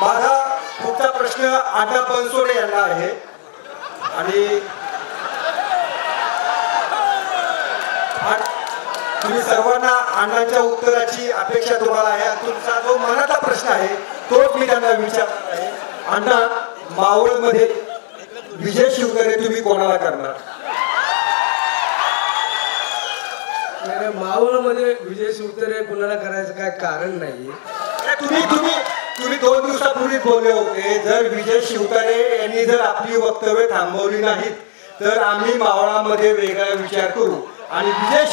माझा पुढचा प्रश्न अण्णा बनसोडे यांना आहे. आणि तुम्ही सर्वांना अण्णांच्या उत्तराची अपेक्षा तुम्हाला आहे. तुमचा जो मनातला प्रश्न आहे तोच मी त्यांना विचारणार आहे. अण्णा, मावळमध्ये विजय शिवतारे तुम्ही कोणाला करणार? मावळमध्ये विजय शिवतारे कोणाला करायचं काय कारण नाही. तुम्ही 2 दिवसापूर्वी बोलले होते, जर विजय शिवतारे यांनी जर आपली वक्तव्य थांबवली नाहीत तर आम्ही मावळामध्ये वेगळा विचार करू. आणि विजय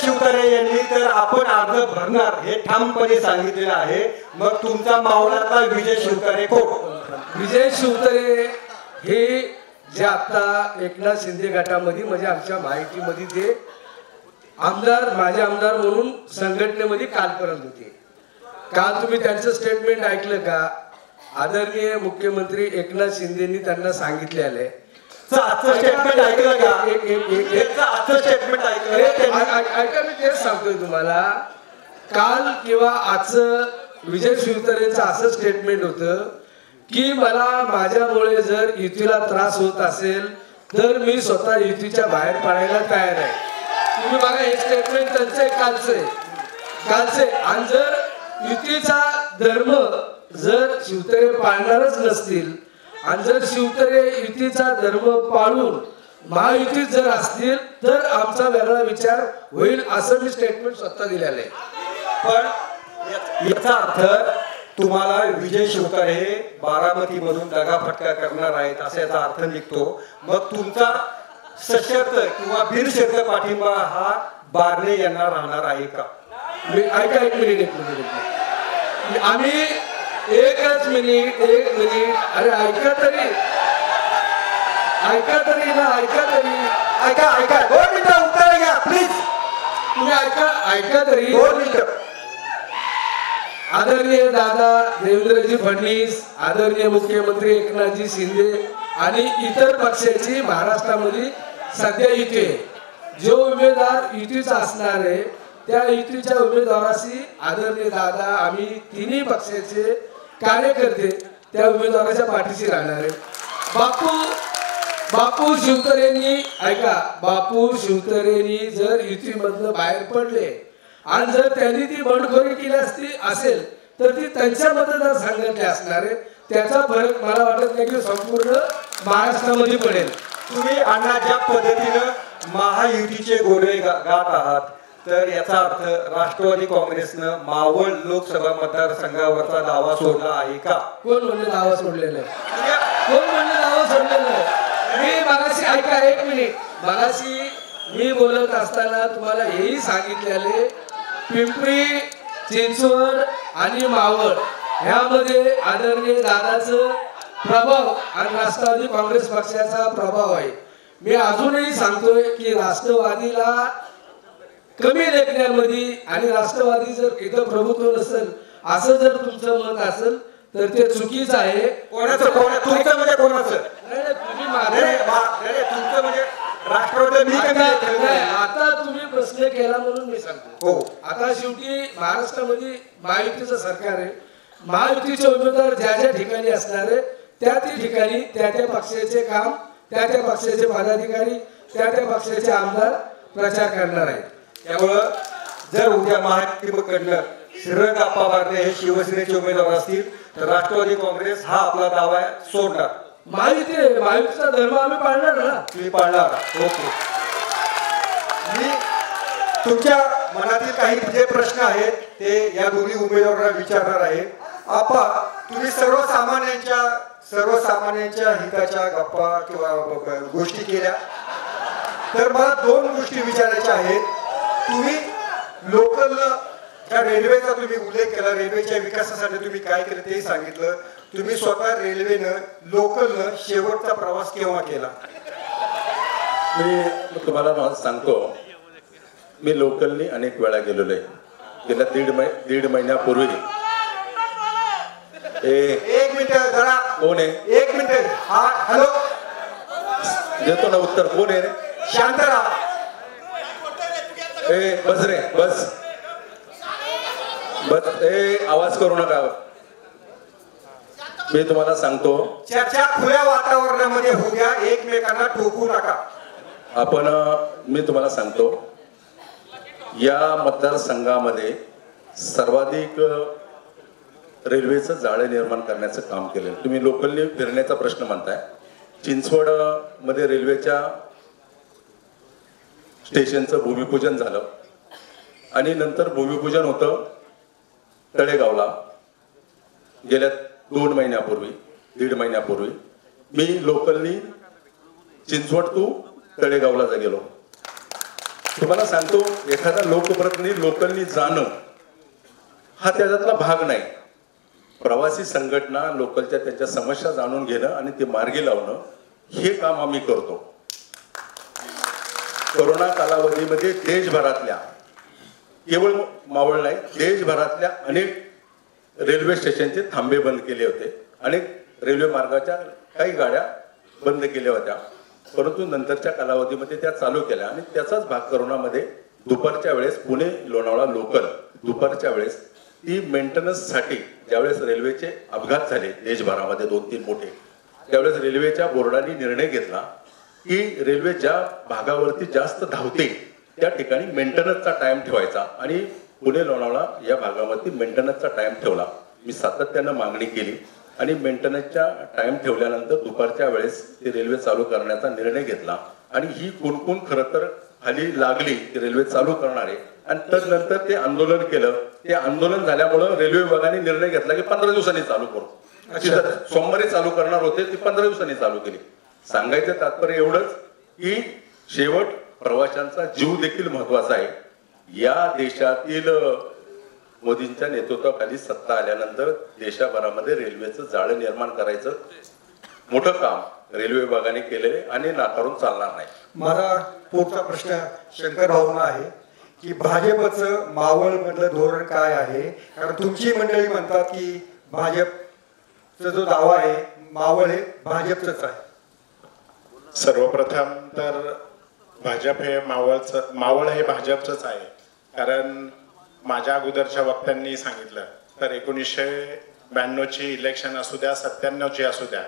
शिवतारे यांनी तर आपण अर्ज भरणार हे ठामपणे सांगितलेलं आहे. मग तुमचा मावळातला विजय शिवतारे कोण? विजय शिवतारे हे जे आता एकनाथ शिंदे गटामध्ये म्हणजे आमच्या माहितीमध्ये ते माझे आमदार म्हणून संघटनेमध्ये कालपर्यंत होते. काल तुम्ही त्यांचं स्टेटमेंट ऐकलं का? आदरणीय मुख्यमंत्री एकनाथ शिंदेनी त्यांना सांगितलेलं आहे. स्टेटमेंट ऐकलं का? स्टेटमेंट ऐका, मी तेच सांगतोय तुम्हाला. काल किंवा आजचं विजय शिवतारेंचं असं स्टेटमेंट होतं की मला माझ्यामुळे जर युतीला त्रास होत असेल तर मी स्वतः युतीच्या बाहेर पडायला तयार आहे. तुम्ही बघा, स्टेटमेंट त्यांचे कालचे आणि जर युतीचा धर्म जर शिवतरे पाळणारच नसतील आणि जर शिवतरे युतीचा धर्म पाळून महायुतीत जर असतील तर आमचा वेगळा विचार होईल असं मी स्टेटमेंट स्वतः दिलेलं आहे. पण याचा अर्थ तुम्हाला विजय शिवतारे बारामतीमधून दगाफटका करणार आहेत असा याचा अर्थ निघतो. मग तुमचा सशर्त किंवा बिनशर्त पाठिंबा हा बारणे यांना राहणार आहे का? ऐका एक मिनिट आम्ही एक मिनिट अरे ऐका तरी ऐका 2 मिनिटं उत्तर घ्या प्लीज. तुम्ही ऐका तरी 2 मिनिटं. आदरणीय दादा देवेंद्रजी फडणवीस, आदरणीय मुख्यमंत्री एकनाथजी शिंदे आणि इतर पक्षाची महाराष्ट्रामध्ये सध्या युती आहे. जो उमेदवार युतीचा असणार आहे त्या युतीच्या उमेदवाराशी आदरणीय दादा आम्ही तिन्ही पक्षाचे कार्यकर्ते त्या उमेदवाराच्या पाठीशी राहणार आहे. बापू शिवतरेंनी जर युतीमधनं बाहेर पडले आणि जर त्यांनी ती बंडखोरी केली असेल तर ती त्यांच्या मतदारसंघातले असणार आहे. त्याचा फरक मला वाटत नाही की संपूर्ण महाराष्ट्रामध्ये पडेल. तुम्ही अण्णा ज्या पद्धतीनं महायुतीचे गोरे गात आहात तर याचा अर्थ राष्ट्रवादी काँग्रेसनं मावळ लोकसभा मतदारसंघावरचा दावा सोडला आहे का? कोण म्हणले दावा सोडलेला आहे? मी मगाशी ऐका 1 मिनिट मगाशी मी बोलत असताना तुम्हाला हेही सांगितलेले पिंपरी चिंचवड आणि मावळ ह्यामध्ये आदरणीय दादाचं प्रभाव आणि राष्ट्रवादी काँग्रेस पक्षाचा प्रभाव आहे. मी अजूनही सांगतोय की राष्ट्रवादीला कमी लेखण्यामध्ये आणि राष्ट्रवादी जर इथं प्रभुत्व नसेल असं जर तुमचं मत असेल तर ते चुकीचं आहे. तुमचं म्हणजे कोणाचं? आता तुम्ही प्रश्न केला म्हणून मी सांगतो. आता शेवटी महाराष्ट्रामध्ये महायुतीचं सरकार आहे. महायुतीचे उमेदवार ज्या ज्या ठिकाणी असणार आहे त्या ठिकाणी त्या पक्षाचे काम त्या पक्षाचे पदाधिकारी त्या पक्षाचे आमदार प्रचार करणार आहेत. त्यामुळं जर उद्या महायुतीकडनं श्रीरंग अप्पा बारणे हे शिवसेनेचे उमेदवार असतील तर राष्ट्रवादी काँग्रेस हा आपला दावा सोडणार. महायुतीचा धर्म आम्ही पाळणार ना. तुम्ही पाळणार. ओके. मी तुमच्या मनातील काही जे प्रश्न आहेत ते या दोन्ही उमेदवारांना विचारणार आहे. आपा तुम्ही सर्वसामान्यांच्या हिताच्या गप्पा किंवा गोष्टी केल्या तर मला 2 गोष्टी विचारायच्या आहेत. तुम्ही लोकल ज्या रेल्वेचा तुम्ही उल्लेख केला, रेल्वेच्या विकासासाठी तुम्ही काय केलं ते सांगितलं. तुम्ही स्वतः रेल्वेनं लोकलनं शेवटचा प्रवास केव्हा केला? मी तुम्हाला सांगतो, मी लोकलनी अनेक वेळा गेलेलो आहे. गेल्या दीड महिन्यापूर्वी. एक मिनिट जरा. कोण आहे? 1 मिनिट. हा हॅलो देतो ना उत्तर. कोण आहे रे? शांत राहा. बस रे बस. आवाज करू नका. मी तुम्हाला सांगतो चर्चा खुल्या वातावरणामध्ये होऊ द्या, एकमेकांना ठोकू नका. मी तुम्हाला सांगतो या मतदारसंघामध्ये सर्वाधिक रेल्वेचं जाळे निर्माण करण्याचं काम केलं. तुम्ही लोकलनी फिरण्याचा प्रश्न म्हणताय. चिंचवड मध्ये रेल्वेच्या स्टेशनचं भूमिपूजन झालं आणि नंतर भूमिपूजन होतं तळेगावला गेल्या 2 महिन्यापूर्वी 1.5 महिन्यापूर्वी. मी लोकलनी चिंचवड टू तळेगावला गेलो. तुम्हाला सांगतो एखादा लोकप्रतिनिधी लोकलनी जाणं हा त्याच्यातला भाग नाही. प्रवासी संघटना लोकलच्या त्यांच्या समस्या जाणून घेणं आणि ते मार्गी लावणं हे काम आम्ही करतो. कोरोना कालावधीमध्ये देशभरातल्या केवळ मावळ नाही देशभरातल्या अनेक रेल्वे स्टेशनचे थांबे बंद केले होते. अनेक रेल्वे मार्गाच्या काही गाड्या बंद केल्या होत्या, परंतु नंतरच्या कालावधीमध्ये त्या चालू केल्या आणि त्याचाच भाग कोरोनामध्ये दुपारच्या वेळेस पुणे लोणावळा लोकल दुपारच्या वेळेस ती मेंटेनन्ससाठी ज्यावेळेस रेल्वेचे अपघात झाले देशभरामध्ये 2-3 मोठे, त्यावेळेस रेल्वेच्या बोर्डाने निर्णय घेतला की रेल्वे ज्या भागावरती जास्त धावते त्या ठिकाणी मेंटेनन्सचा टाइम ठेवायचा आणि पुणे लोणावळा या भागामध्ये मेंटेनन्सचा टाइम ठेवला. मी सातत्यानं मागणी केली आणि मेंटेनन्सच्या टाइम ठेवल्यानंतर दुपारच्या वेळेस ते रेल्वे चालू करण्याचा निर्णय घेतला आणि ही कुणकुण खरं तर खाली लागली की रेल्वे चालू करणार आहे आणि तदनंतर ते आंदोलन केलं. ते आंदोलन झाल्यामुळं रेल्वे विभागाने निर्णय घेतला की 15 दिवसांनी चालू करू. सोमवारी चालू करणार होते ती 15 दिवसांनी चालू केली. सांगायचं तात्पर्य एवढंच की शेवट प्रवाशांचा जीव देखील महत्वाचा आहे. या देशातील मोदींच्या नेतृत्वाखाली सत्ता आल्यानंतर देशभरामध्ये रेल्वेचं जाळं निर्माण करायचं मोठं काम रेल्वे विभागाने केलेले आणि नाकारून चालणार नाही. माझा पुढचा प्रश्न शंकर भाऊंना आहे की भाजपचं मावळ मधलं धोरण काय आहे? कारण तुमची मंडळी म्हणतात की भाजपचा जो दावा आहे मावळ हे भाजपचंच आहे. सर्वप्रथम तर भाजप हे मावळ हे भाजपचंच आहे. कारण माझ्या अगोदरच्या वक्त्यांनी सांगितलं तर 1992ची इलेक्शन असू द्या 97ची असू द्या,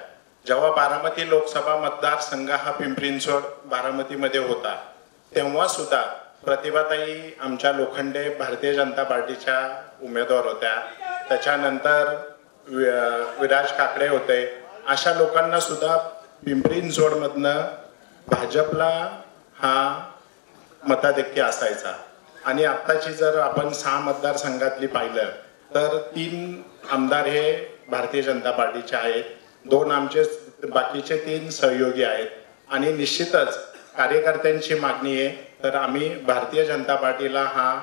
जेव्हा बारामती लोकसभा मतदारसंघ हा पिंपरी चिंचवड बारामतीमध्ये होता तेव्हा सुद्धा प्रतिभाताई आमच्या लोखंडे भारतीय जनता पार्टीच्या उमेदवार होत्या. त्याच्यानंतर विराज काकडे होते. अशा लोकांना सुद्धा पिंपरी चिंचवडमधनं भाजपला हा मताधिक्य असायचा. आणि आत्ताची जर आपण 6 मतदारसंघातली पाहिलं तर 3 आमदार हे भारतीय जनता पार्टीचे आहेत, 2 आमचे बाकीचे 3 सहयोगी आहेत. आणि निश्चितच कार्यकर्त्यांची मागणी आहे तर आम्ही भारतीय जनता पार्टीला हा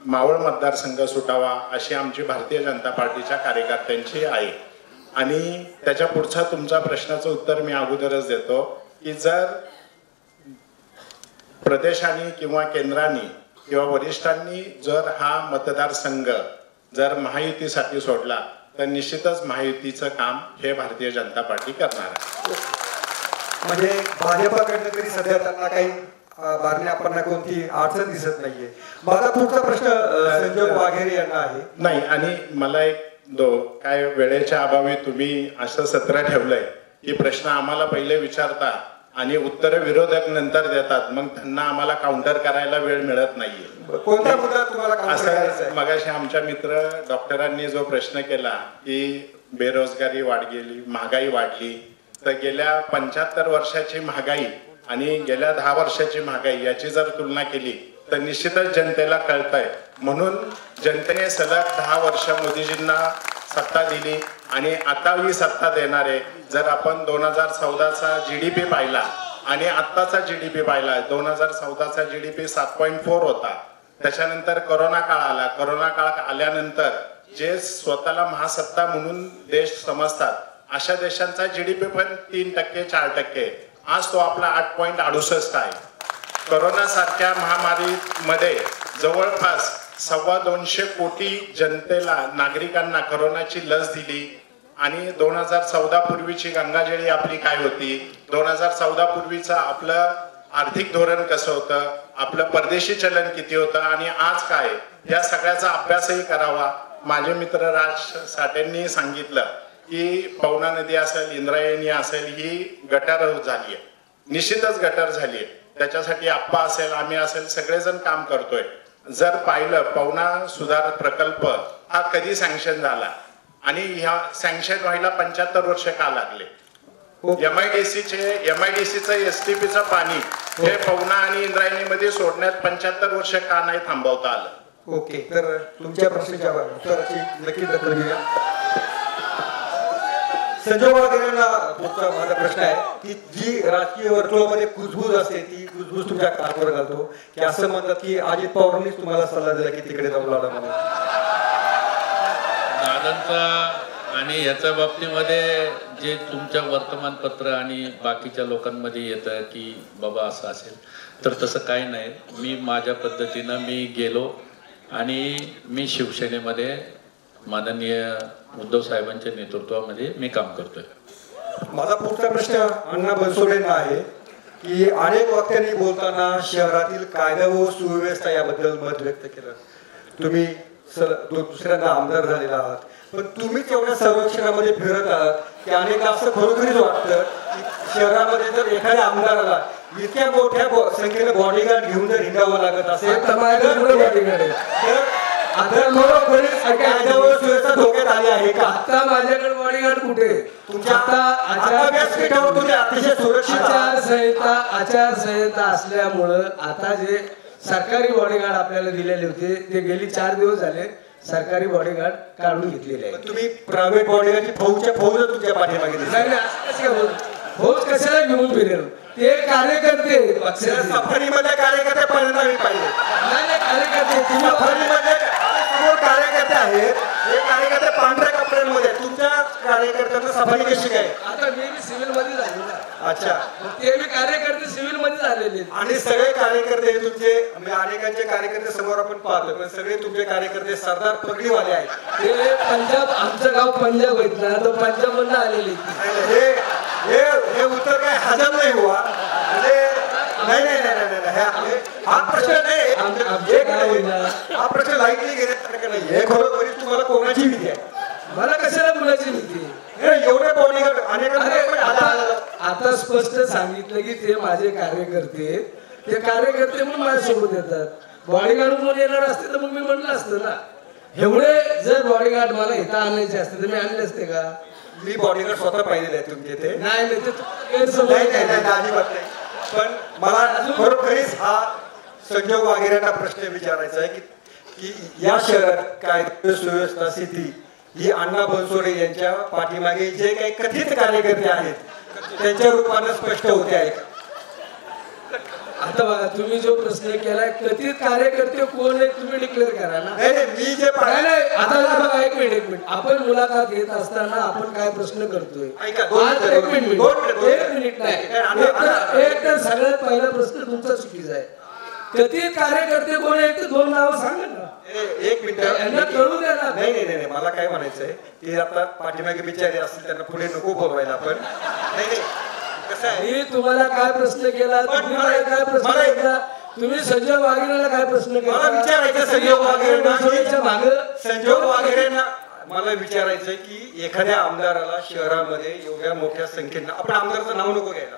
मावळ मतदारसंघ सुटावा अशी आमची भारतीय जनता पार्टीच्या कार्यकर्त्यांची आहे. आणि त्याच्या पुढचा तुमचा प्रश्नाचं उत्तर मी अगोदरच देतो की जर प्रदेशांनी किंवा केंद्रांनी किंवा वरिष्ठांनी जर हा मतदारसंघ जर महायुतीसाठी सोडला तर निश्चितच महायुतीचं काम हे भारतीय जनता पार्टी करणार आहे. म्हणजे भाजपाकडनं तरी सध्या त्यांना काही बारण्या कोणती अडचण दिसत नाहीये. माझा पुढचा प्रश्न संजय वाघेरे यांना आहे. नाही, आणि मला एक काय वेळेच्या अभावी तुम्ही असं सत्र ठेवलंय की प्रश्न आम्हाला पहिले विचारता आणि उत्तर विरोधक नंतर देतात, मग त्यांना आम्हाला काउंटर करायला वेळ मिळत नाहीये. कोणता मुद्दा तुम्हाला काउंटर करायचा आहे? मगाशी आमच्या मित्र डॉक्टरांनी जो प्रश्न केला की बेरोजगारी वाढली, महागाई वाढली, तर गेल्या 75 वर्षाची महागाई आणि गेल्या 10 वर्षाची महागाई याची जर तुलना केली तर निश्चितच जनतेला कळतंय. म्हणून जनतेने सलग 10 वर्ष मोदीजींना सत्ता दिली आणि आता ही सत्ता देणार आहे. जर आपण 2014चा GDP पाहिला आणि आत्ताचा GDP पाहिला, 2014चा GDP 7.4 होता. त्याच्यानंतर कोरोना काळ आला. कोरोना काळ आल्यानंतर जे स्वतःला महासत्ता म्हणून देश समजतात अशा देशांचा GDP पण 3% 4%. आज तो आपला 8.68 आहे. कोरोना सारख्या महामारीमध्ये जवळपास 225 कोटी जनतेला नागरिकांना कोरोनाची लस दिली. आणि 2014 पूर्वीची गंगाजळी आपली काय होती, 2014 पूर्वीचं आपलं आर्थिक धोरण कसं होतं, आपलं परदेशी चलन किती होतं आणि आज काय, या सगळ्याचा अभ्यासही करावा. माझे मित्र राज साठेंनी सांगितलं की पवना नदी असेल, इंद्रायणी असेल, ही गटार झाली आहे. निश्चितच गटार झाली आहे. त्याच्यासाठी आप्पा असेल, आम्ही असेल, सगळेजण काम करतोय. जर पाहिलं पवना सुधार प्रकल्प हा कधी सँक्शन झाला आणि ह्या सँक्शन व्हायला 75 वर्ष का लागले? MIDCचं STPचं पाणी हे पवना आणि इंद्रायणीमध्ये सोडण्यात 75 वर्ष का नाही थांबवता आलं? ओके, तर तुमच्या प्रश्नाच्या उत्तराची नक्की दखल घेऊया. संजय वाघेरेंना पुढचा माझा प्रश्न आहे की जी राजकीय वर्तुळामध्ये कुजबूज असते ती कुजबूज तुमच्या कानावर घालतो की असं म्हणतात की अजित पवारांनीच तुम्हाला सल्ला दिला की तिकडे जाऊन लढा म्हणून. दादांचा आणि याच्या बाबतीमध्ये जे तुमच्या वर्तमानपत्र आणि बाकीच्या लोकांमध्ये येतं की बाबा असं असेल, तर तसं काही नाही. मी माझ्या पद्धतीनं मी गेलो आणि मी शिवसेनेमध्ये माननीय उद्धव साहेबांच्या नेतृत्वामध्ये मी काम करतोय. माझा पुढचा प्रश्न अण्णा बनसोडेंना आहे की अनेक वक्त्यांनी बोलताना शहरातील कायदा व सुव्यवस्था याबद्दल मत व्यक्त केलं. तुम्ही दुसऱ्यांदा आमदार झालेला आहात, पण तुम्हीच एवढ्या सर्वेक्षणामध्ये फिरत आहात की अनेक असं खरोखरीच वाटतं की शहरामध्ये जर एखाद्या आमदाराला इतक्या मोठ्या संख्येने बॉडीगार्ड घेऊन जर हिंडावं लागत असेल तर माझ्याकडे bodyguard आहे. आता खरोखरीच कायद्यावर सुव्यवस्था धोक्यात आली आहे का? आता माझ्याकडे बॉडीगार्ड कुठे? तुमच्या आता व्यासपीठावर तुम्ही अतिशय सुरक्षित आहात. आचारसंहिता असल्यामुळं आता जे सरकारी बॉडीगार्ड आपल्याला दिलेले होते ते गेली 4 दिवस झाले सरकारी बॉडीगार्ड काढून घेतलेले आहे. तुम्ही प्रायव्हेट बॉडीगार्डची फौज तुमच्या पाठीमागे दिसते. नाही नाही, असं कसं काय बोलतो? फौज कशाला घेऊन फिरेल? ते कार्यकर्ते पक्षाचे. सफारीमध्ये कार्यकर्ते पहिल्यांदा मी पाहिले. नाही नाही, कार्यकर्ते तुम्ही सफारीमध्ये समोर कार्यकर्ते आहेत. हे कार्यकर्ते पांढऱ्या कपड्यांमध्ये. तुमच्या कार्यकर्त्यांना सफारी कशी काय? आता मी सिव्हिल मध्ये झालो ना. अच्छा. ते मी कार्यकर्ते सिव्हिल मध्ये झालेले. आणि सगळे कार्यकर्ते तुमचे अनेकांचे कार्यकर्ते समोर आपण पाहतो पण सगळे तुमचे कार्यकर्ते सरदार पगडीवाले आहेत. ते पंजाब, आमचं गाव पंजाब आहेत ना, तर पंजाब मधून आलेले. हे उत्तर काय हजम नाही हुआ. नाही हा प्रश्न नाही. हा प्रश्न लाईटली घेण्यासारखं नाही. हे खरोखरीच तुम्हाला कोणाची भीती आहे? मला कशाला मुलाची भीती? एवढे बॉडीगार्ड अनेक आता स्पष्ट सांगितलं की ते माझे कार्यकर्ते, ते कार्यकर्ते म्हणून माझ्यासोबत येतात. बॉडीगार्ड म्हणून येणार असते तर मग मी म्हणलं असतं ना. एवढे जर बॉडीगार्ड मला इथं आणायचे असते तर मी आणले असते का? मी बॉडीगार्ड स्वतः पाहिलेले आहे तुमचे ते. नाही नाही, ते अजिबात नाही. पण मला खरोखरीच हा संजोग वगैरेंना प्रश्न विचारायचा आहे की या शहरात कायदा सुव्यवस्था स्थिती ही अण्णा बनसोडे यांच्या पाठीमागे जे काही कथित कार्यकर्ते आहेत त्यांच्या रूपाने स्पष्ट होते आहे. आता बघा, तुम्ही जो प्रश्न केलाय कथित कार्यकर्ते कोण आहेत तुम्ही डिक्लेअर करा ना. मी जे नाही, आता बघा, एक मिनिट आपण मुलाखत घेत असताना आपण काय प्रश्न करतोय? एक मिनिट नाही, एक तर सगळ्यात पहिला प्रश्न तुमचा चुकीचा आहे. कथित कार्यकर्ते कोण आहेत? 2 नावं सांगा ना. एक मिनिट, यांना कळू द्या ना. नाही मला काय म्हणायचंय की आता पाठीमागे बिचारे असतील त्यांना पुढे नको बोलवायला. आपण नाही कसं आहे, मी तुम्हाला काय प्रश्न केला, तुम्ही मला काय प्रश्न केला, तुम्ही संजय वाघेरेला काय प्रश्न केला? मला विचारायचं संजोग संजोग वाघेरेंना मला विचारायचंय की एखाद्या आमदाराला शहरामध्ये एवढ्या मोठ्या संख्येनं, आपण आमदाराचं नाव नको घ्यायला,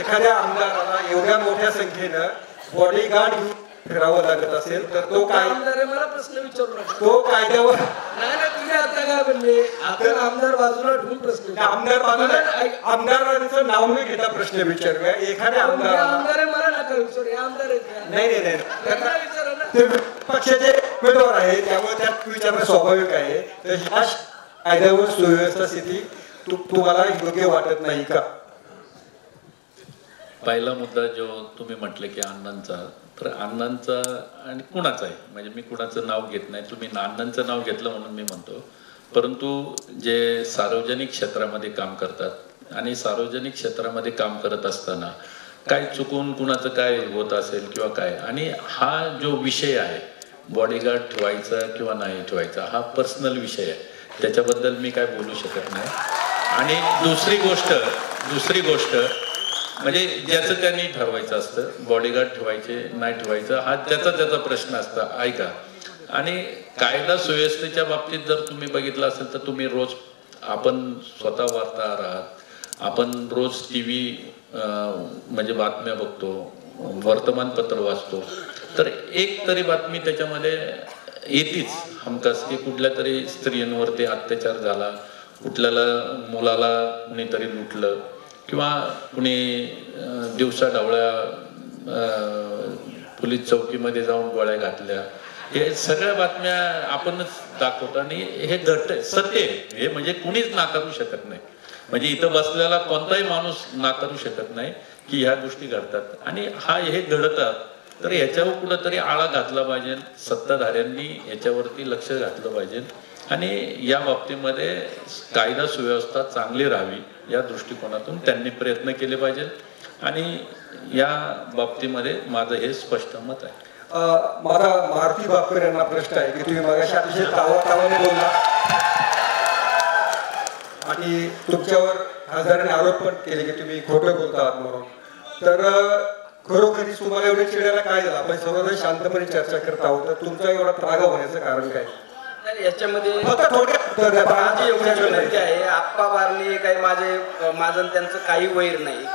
एखाद्या आमदाराला एवढ्या मोठ्या संख्येनं बॉडीगार्ड घेऊन फिरावं लागत असेल तर तो काय मला प्रश्न विचारू नका. तो कायद्यावर नाही तुम्ही आता काय म्हणले? आपण आमदार बाजूला ठेवून प्रश्न, आमदार बाजूला, आमदारांचं नाव न घेता प्रश्न विचारूया. एखाद्या आमदार मला नका विचारू. हे आमदार आहेत का? नाही त्यांना विचारा ना. ते पक्षाचे उमेदवार आहे त्यामुळे त्यात विचारणं स्वाभाविक आहे. तर ह्या कायद्यावर सुव्यवस्था स्थिती तुम्हाला योग्य वाटत नाही का? पहिला मुद्दा जो तुम्ही म्हटलं की अण्णांचा, तर अण्णांचा आणि कुणाचा आहे, म्हणजे मी कुणाचं नाव घेत नाही, तुम्ही अण्णांचं नाव घेतलं म्हणून मी म्हणतो. परंतु जे सार्वजनिक क्षेत्रामध्ये काम करतात आणि सार्वजनिक क्षेत्रामध्ये काम करत असताना काय चुकून कुणाचं काय होत असेल किंवा काय, आणि हा जो विषय आहे बॉडीगार्ड ठेवायचा किंवा नाही ठेवायचा हा पर्सनल विषय आहे, त्याच्याबद्दल मी काय बोलू शकत नाही. आणि दुसरी गोष्ट म्हणजे ज्याचं त्यांनी ठरवायचं असतं, बॉडीगार्ड ठेवायचे नाही ठेवायचं हा त्याचा प्रश्न असता. ऐका, आणि कायदा सुव्यवस्थेच्या बाबतीत जर तुम्ही बघितलं असेल तर तुम्ही रोज, आपण स्वतः वार्ताहर आहात, आपण रोज TV म्हणजे बातम्या बघतो, वर्तमानपत्र वाचतो, तर एक तरी बातमी त्याच्यामध्ये येतीच हमखास की कुठल्या तरी स्त्रियांवरती अत्याचार झाला, कुठल्याला मुलाला कुणीतरी लुटलं किंवा कुणी दिवसा ढवळ्या पोलीस चौकीमध्ये जाऊन गोळ्या घातल्या. हे सगळ्या बातम्या आपणच दाखवतो आणि हे सत्य आहे. हे म्हणजे कुणीच नाकारू शकत नाही, म्हणजे इथं बसलेला कोणताही माणूस नाकारू शकत नाही की ह्या गोष्टी घडतात. आणि हे घडतात तर ह्याच्यावर कुठंतरी आळा घातला पाहिजे, सत्ताधाऱ्यांनी याच्यावरती लक्ष घातलं पाहिजे आणि या बाबतीमध्ये कायदा सुव्यवस्था चांगली राहावी या दृष्टिकोनातून त्यांनी प्रयत्न केले पाहिजे. आणि या बाबतीमध्ये माझं हे स्पष्ट मत आहे. माझा मारुती बापकर यांना प्रश्न आहे की तुम्ही मगाशी अतिशय तावाने बोलला आणि तुमच्यावर खासदारांनी आरोप पण केले की तुम्ही खोटं बोलता म्हणून. तर खरोखरीच तुम्हाला एवढे चिडायला काय झालं? आपण सर्वजण शांतपणे चर्चा करत आहोत, तर तुमचा एवढा त्रागा होण्याचं कारण काय? याच्यामध्ये फक्त थोडक्यात आहे. आप्पा बारणे काही माझं त्यांचं काही वैर नाही.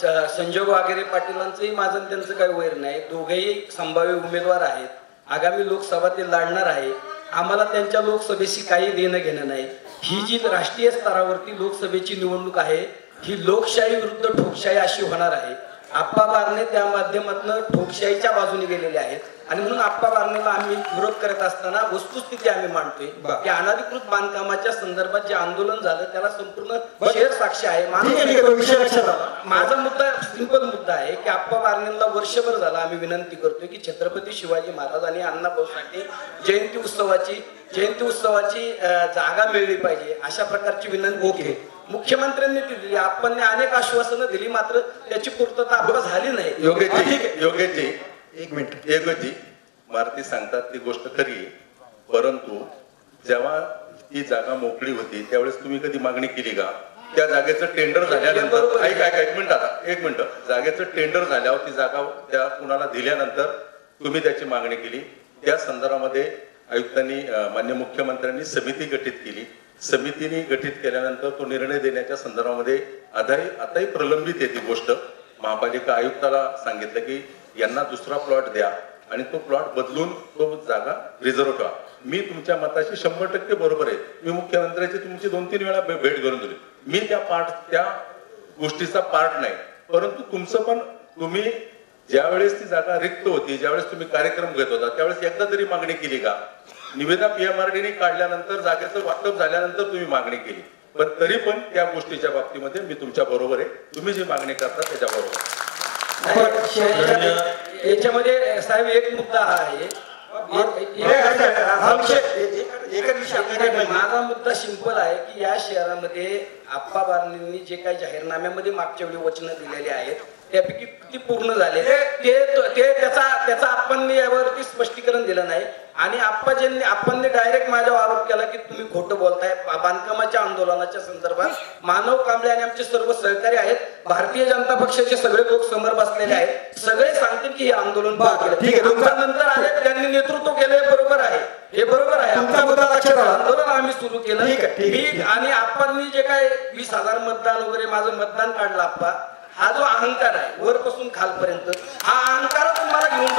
संजोग वाघेरे पाटीलांचंही माझं आणि त्यांचं काही वैर नाही. दोघेही संभाव्य उमेदवार आहेत. आगामी लोकसभा ते लढणार आहे. आम्हाला त्यांच्या लोकसभेशी काही देणं घेणं नाही. ही जी राष्ट्रीय स्तरावरती लोकसभेची निवडणूक आहे ही लोकशाही विरुद्ध ठोकशाही अशी होणार आहे. आप्पा बारणे त्या माध्यमातून ठोकशाहीच्या बाजूने गेलेले आहेत आणि म्हणून आप्पा बारणेला आम्ही विरोध करत असताना वस्तुस्थिती आम्ही मांडतोय की अनधिकृत बांधकामाच्या संदर्भात जे आंदोलन झालं त्याला संपूर्ण शहर साक्षी आहे. माझा मुद्दा सिंपल मुद्दा आहे की आप्पा बारणेला वर्षभर झाला आम्ही विनंती करतोय की छत्रपती शिवाजी महाराज आणि अण्णाभाऊ साठे जयंती उत्सवाची जागा मिळली पाहिजे अशा प्रकारची विनंती केली. मुख्यमंत्र्यांनी दिली, आपण अनेक आश्वासनं दिली, मात्र त्याची पूर्तता आपल्याला झाली नाही. योगेशजी एक मिनिट. योगेशजी मारुती सांगतात ती गोष्ट खरी आहे, परंतु जेव्हा ती जागा मोकळी होती त्यावेळेस तुम्ही कधी मागणी केली का? त्या जागेचं टेंडर झाल्यानंतर एक मिनिट जागेचं टेंडर झाल्यावर ती जागा त्या कुणाला दिल्यानंतर तुम्ही त्याची मागणी केली. त्या संदर्भामध्ये आयुक्तांनी मान्य मुख्यमंत्र्यांनी समिती गठीत केली. समितीने गठीत केल्यानंतर तो निर्णय देण्याच्या संदर्भामध्ये आताही प्रलंबित आहे ती गोष्ट. महापालिका आयुक्ताला सांगितलं की यांना दुसरा प्लॉट द्या आणि तो प्लॉट बदलून तो जागा रिझर्व ठेवा. मी तुमच्या मताशी 100% बरोबर आहे. मी मुख्यमंत्र्याची तुमची 2-3 वेळा भेट करून दिली. मी त्या गोष्टीचा पार्ट नाही, परंतु तुमचं पण तुम्ही ज्यावेळेस ती जागा रिक्त होती, ज्यावेळेस तुम्ही कार्यक्रम घेत होता त्यावेळेस एकदा तरी मागणी केली का? निविदा PMRDने काढल्यानंतर जागेचं वाटप झाल्यानंतर तुम्ही मागणी केली, पण तरी पण त्या गोष्टीच्या बाबतीमध्ये मी तुमच्या बरोबर आहे. तुम्ही जी मागणी करता त्याच्या बरोबर. याच्यामध्ये साहेब एक मुद्दा आहे. माझा मुद्दा सिंपल आहे की या शहरामध्ये आप्पा बारणेंनी जे काही जाहीरनाम्यामध्ये मागच्या वेळी वचनं दिलेली आहेत त्यापैकी किती पूर्ण झाले त्याचा आपण यावरती स्पष्टीकरण दिलं नाही. आणि आपण डायरेक्ट माझ्यावर आरोप केला की तुम्ही खोटं बोलताय. बांधकामाच्या आंदोलनाच्या संदर्भात मानव कांबळे आणि आमचे सर्व सहकारी आहेत, भारतीय जनता पक्षाचे सगळे लोक समोर बसलेले आहेत, सगळे सांगतील की हे आंदोलन नंतर आले त्यांनी नेतृत्व केलं, बरोबर आहे, हे बरोबर आहे. आंदोलन आम्ही सुरू केलं आणि आपण जे काय 20,000 मतदान वगैरे माझं मतदान काढलं आप्पा, हा जो अहंकार आहे वरपासून खालपर्यंत, हा अहंकार तुम्हाला घेऊन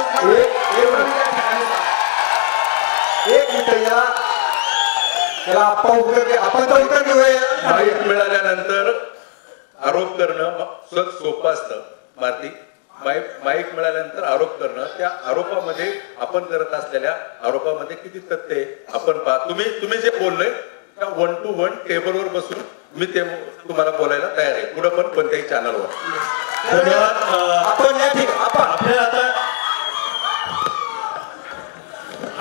एक मिनिट आपण माईक मिळाल्यानंतर आरोप करणं सोपं असतं मारुती. माईक मिळाल्यानंतर आरोप करणं, त्या आरोपामध्ये आपण करत असलेल्या आरोपामध्ये किती तथ्य आहे आपण पहा. तुम्ही जे बोलले त्या 1 to 1 टेबलवर बसून मी ते तुम्हाला बोलायला तयार आहे, पुढे पण कोणत्याही चॅनलवर. आपल्याला आता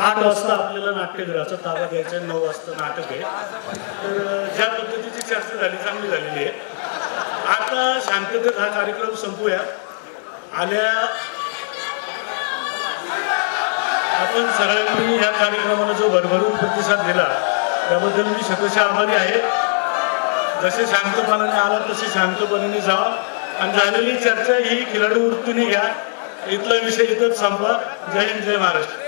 8 वाजता आपल्याला नाट्यगृहाचा ताबा घ्यायचा, 9 वाजता नाटक आहे. तर ज्या पद्धतीची चर्चा झाली चांगली झालेली आहे. आता शांततेत हा कार्यक्रम संपूया. आपण सगळ्यांनी या कार्यक्रमाला जो भरभरून प्रतिसाद दिला त्याबद्दल मी शतशः आभारी आहे. जसे शांतपणाने आला तसे शांतपणाने जावा आणि झालेली चर्चा ही खिलाडू वृत्तीने घ्या. इथला विषय इथंच संपवा. जय हिंद, जय महाराष्ट्र.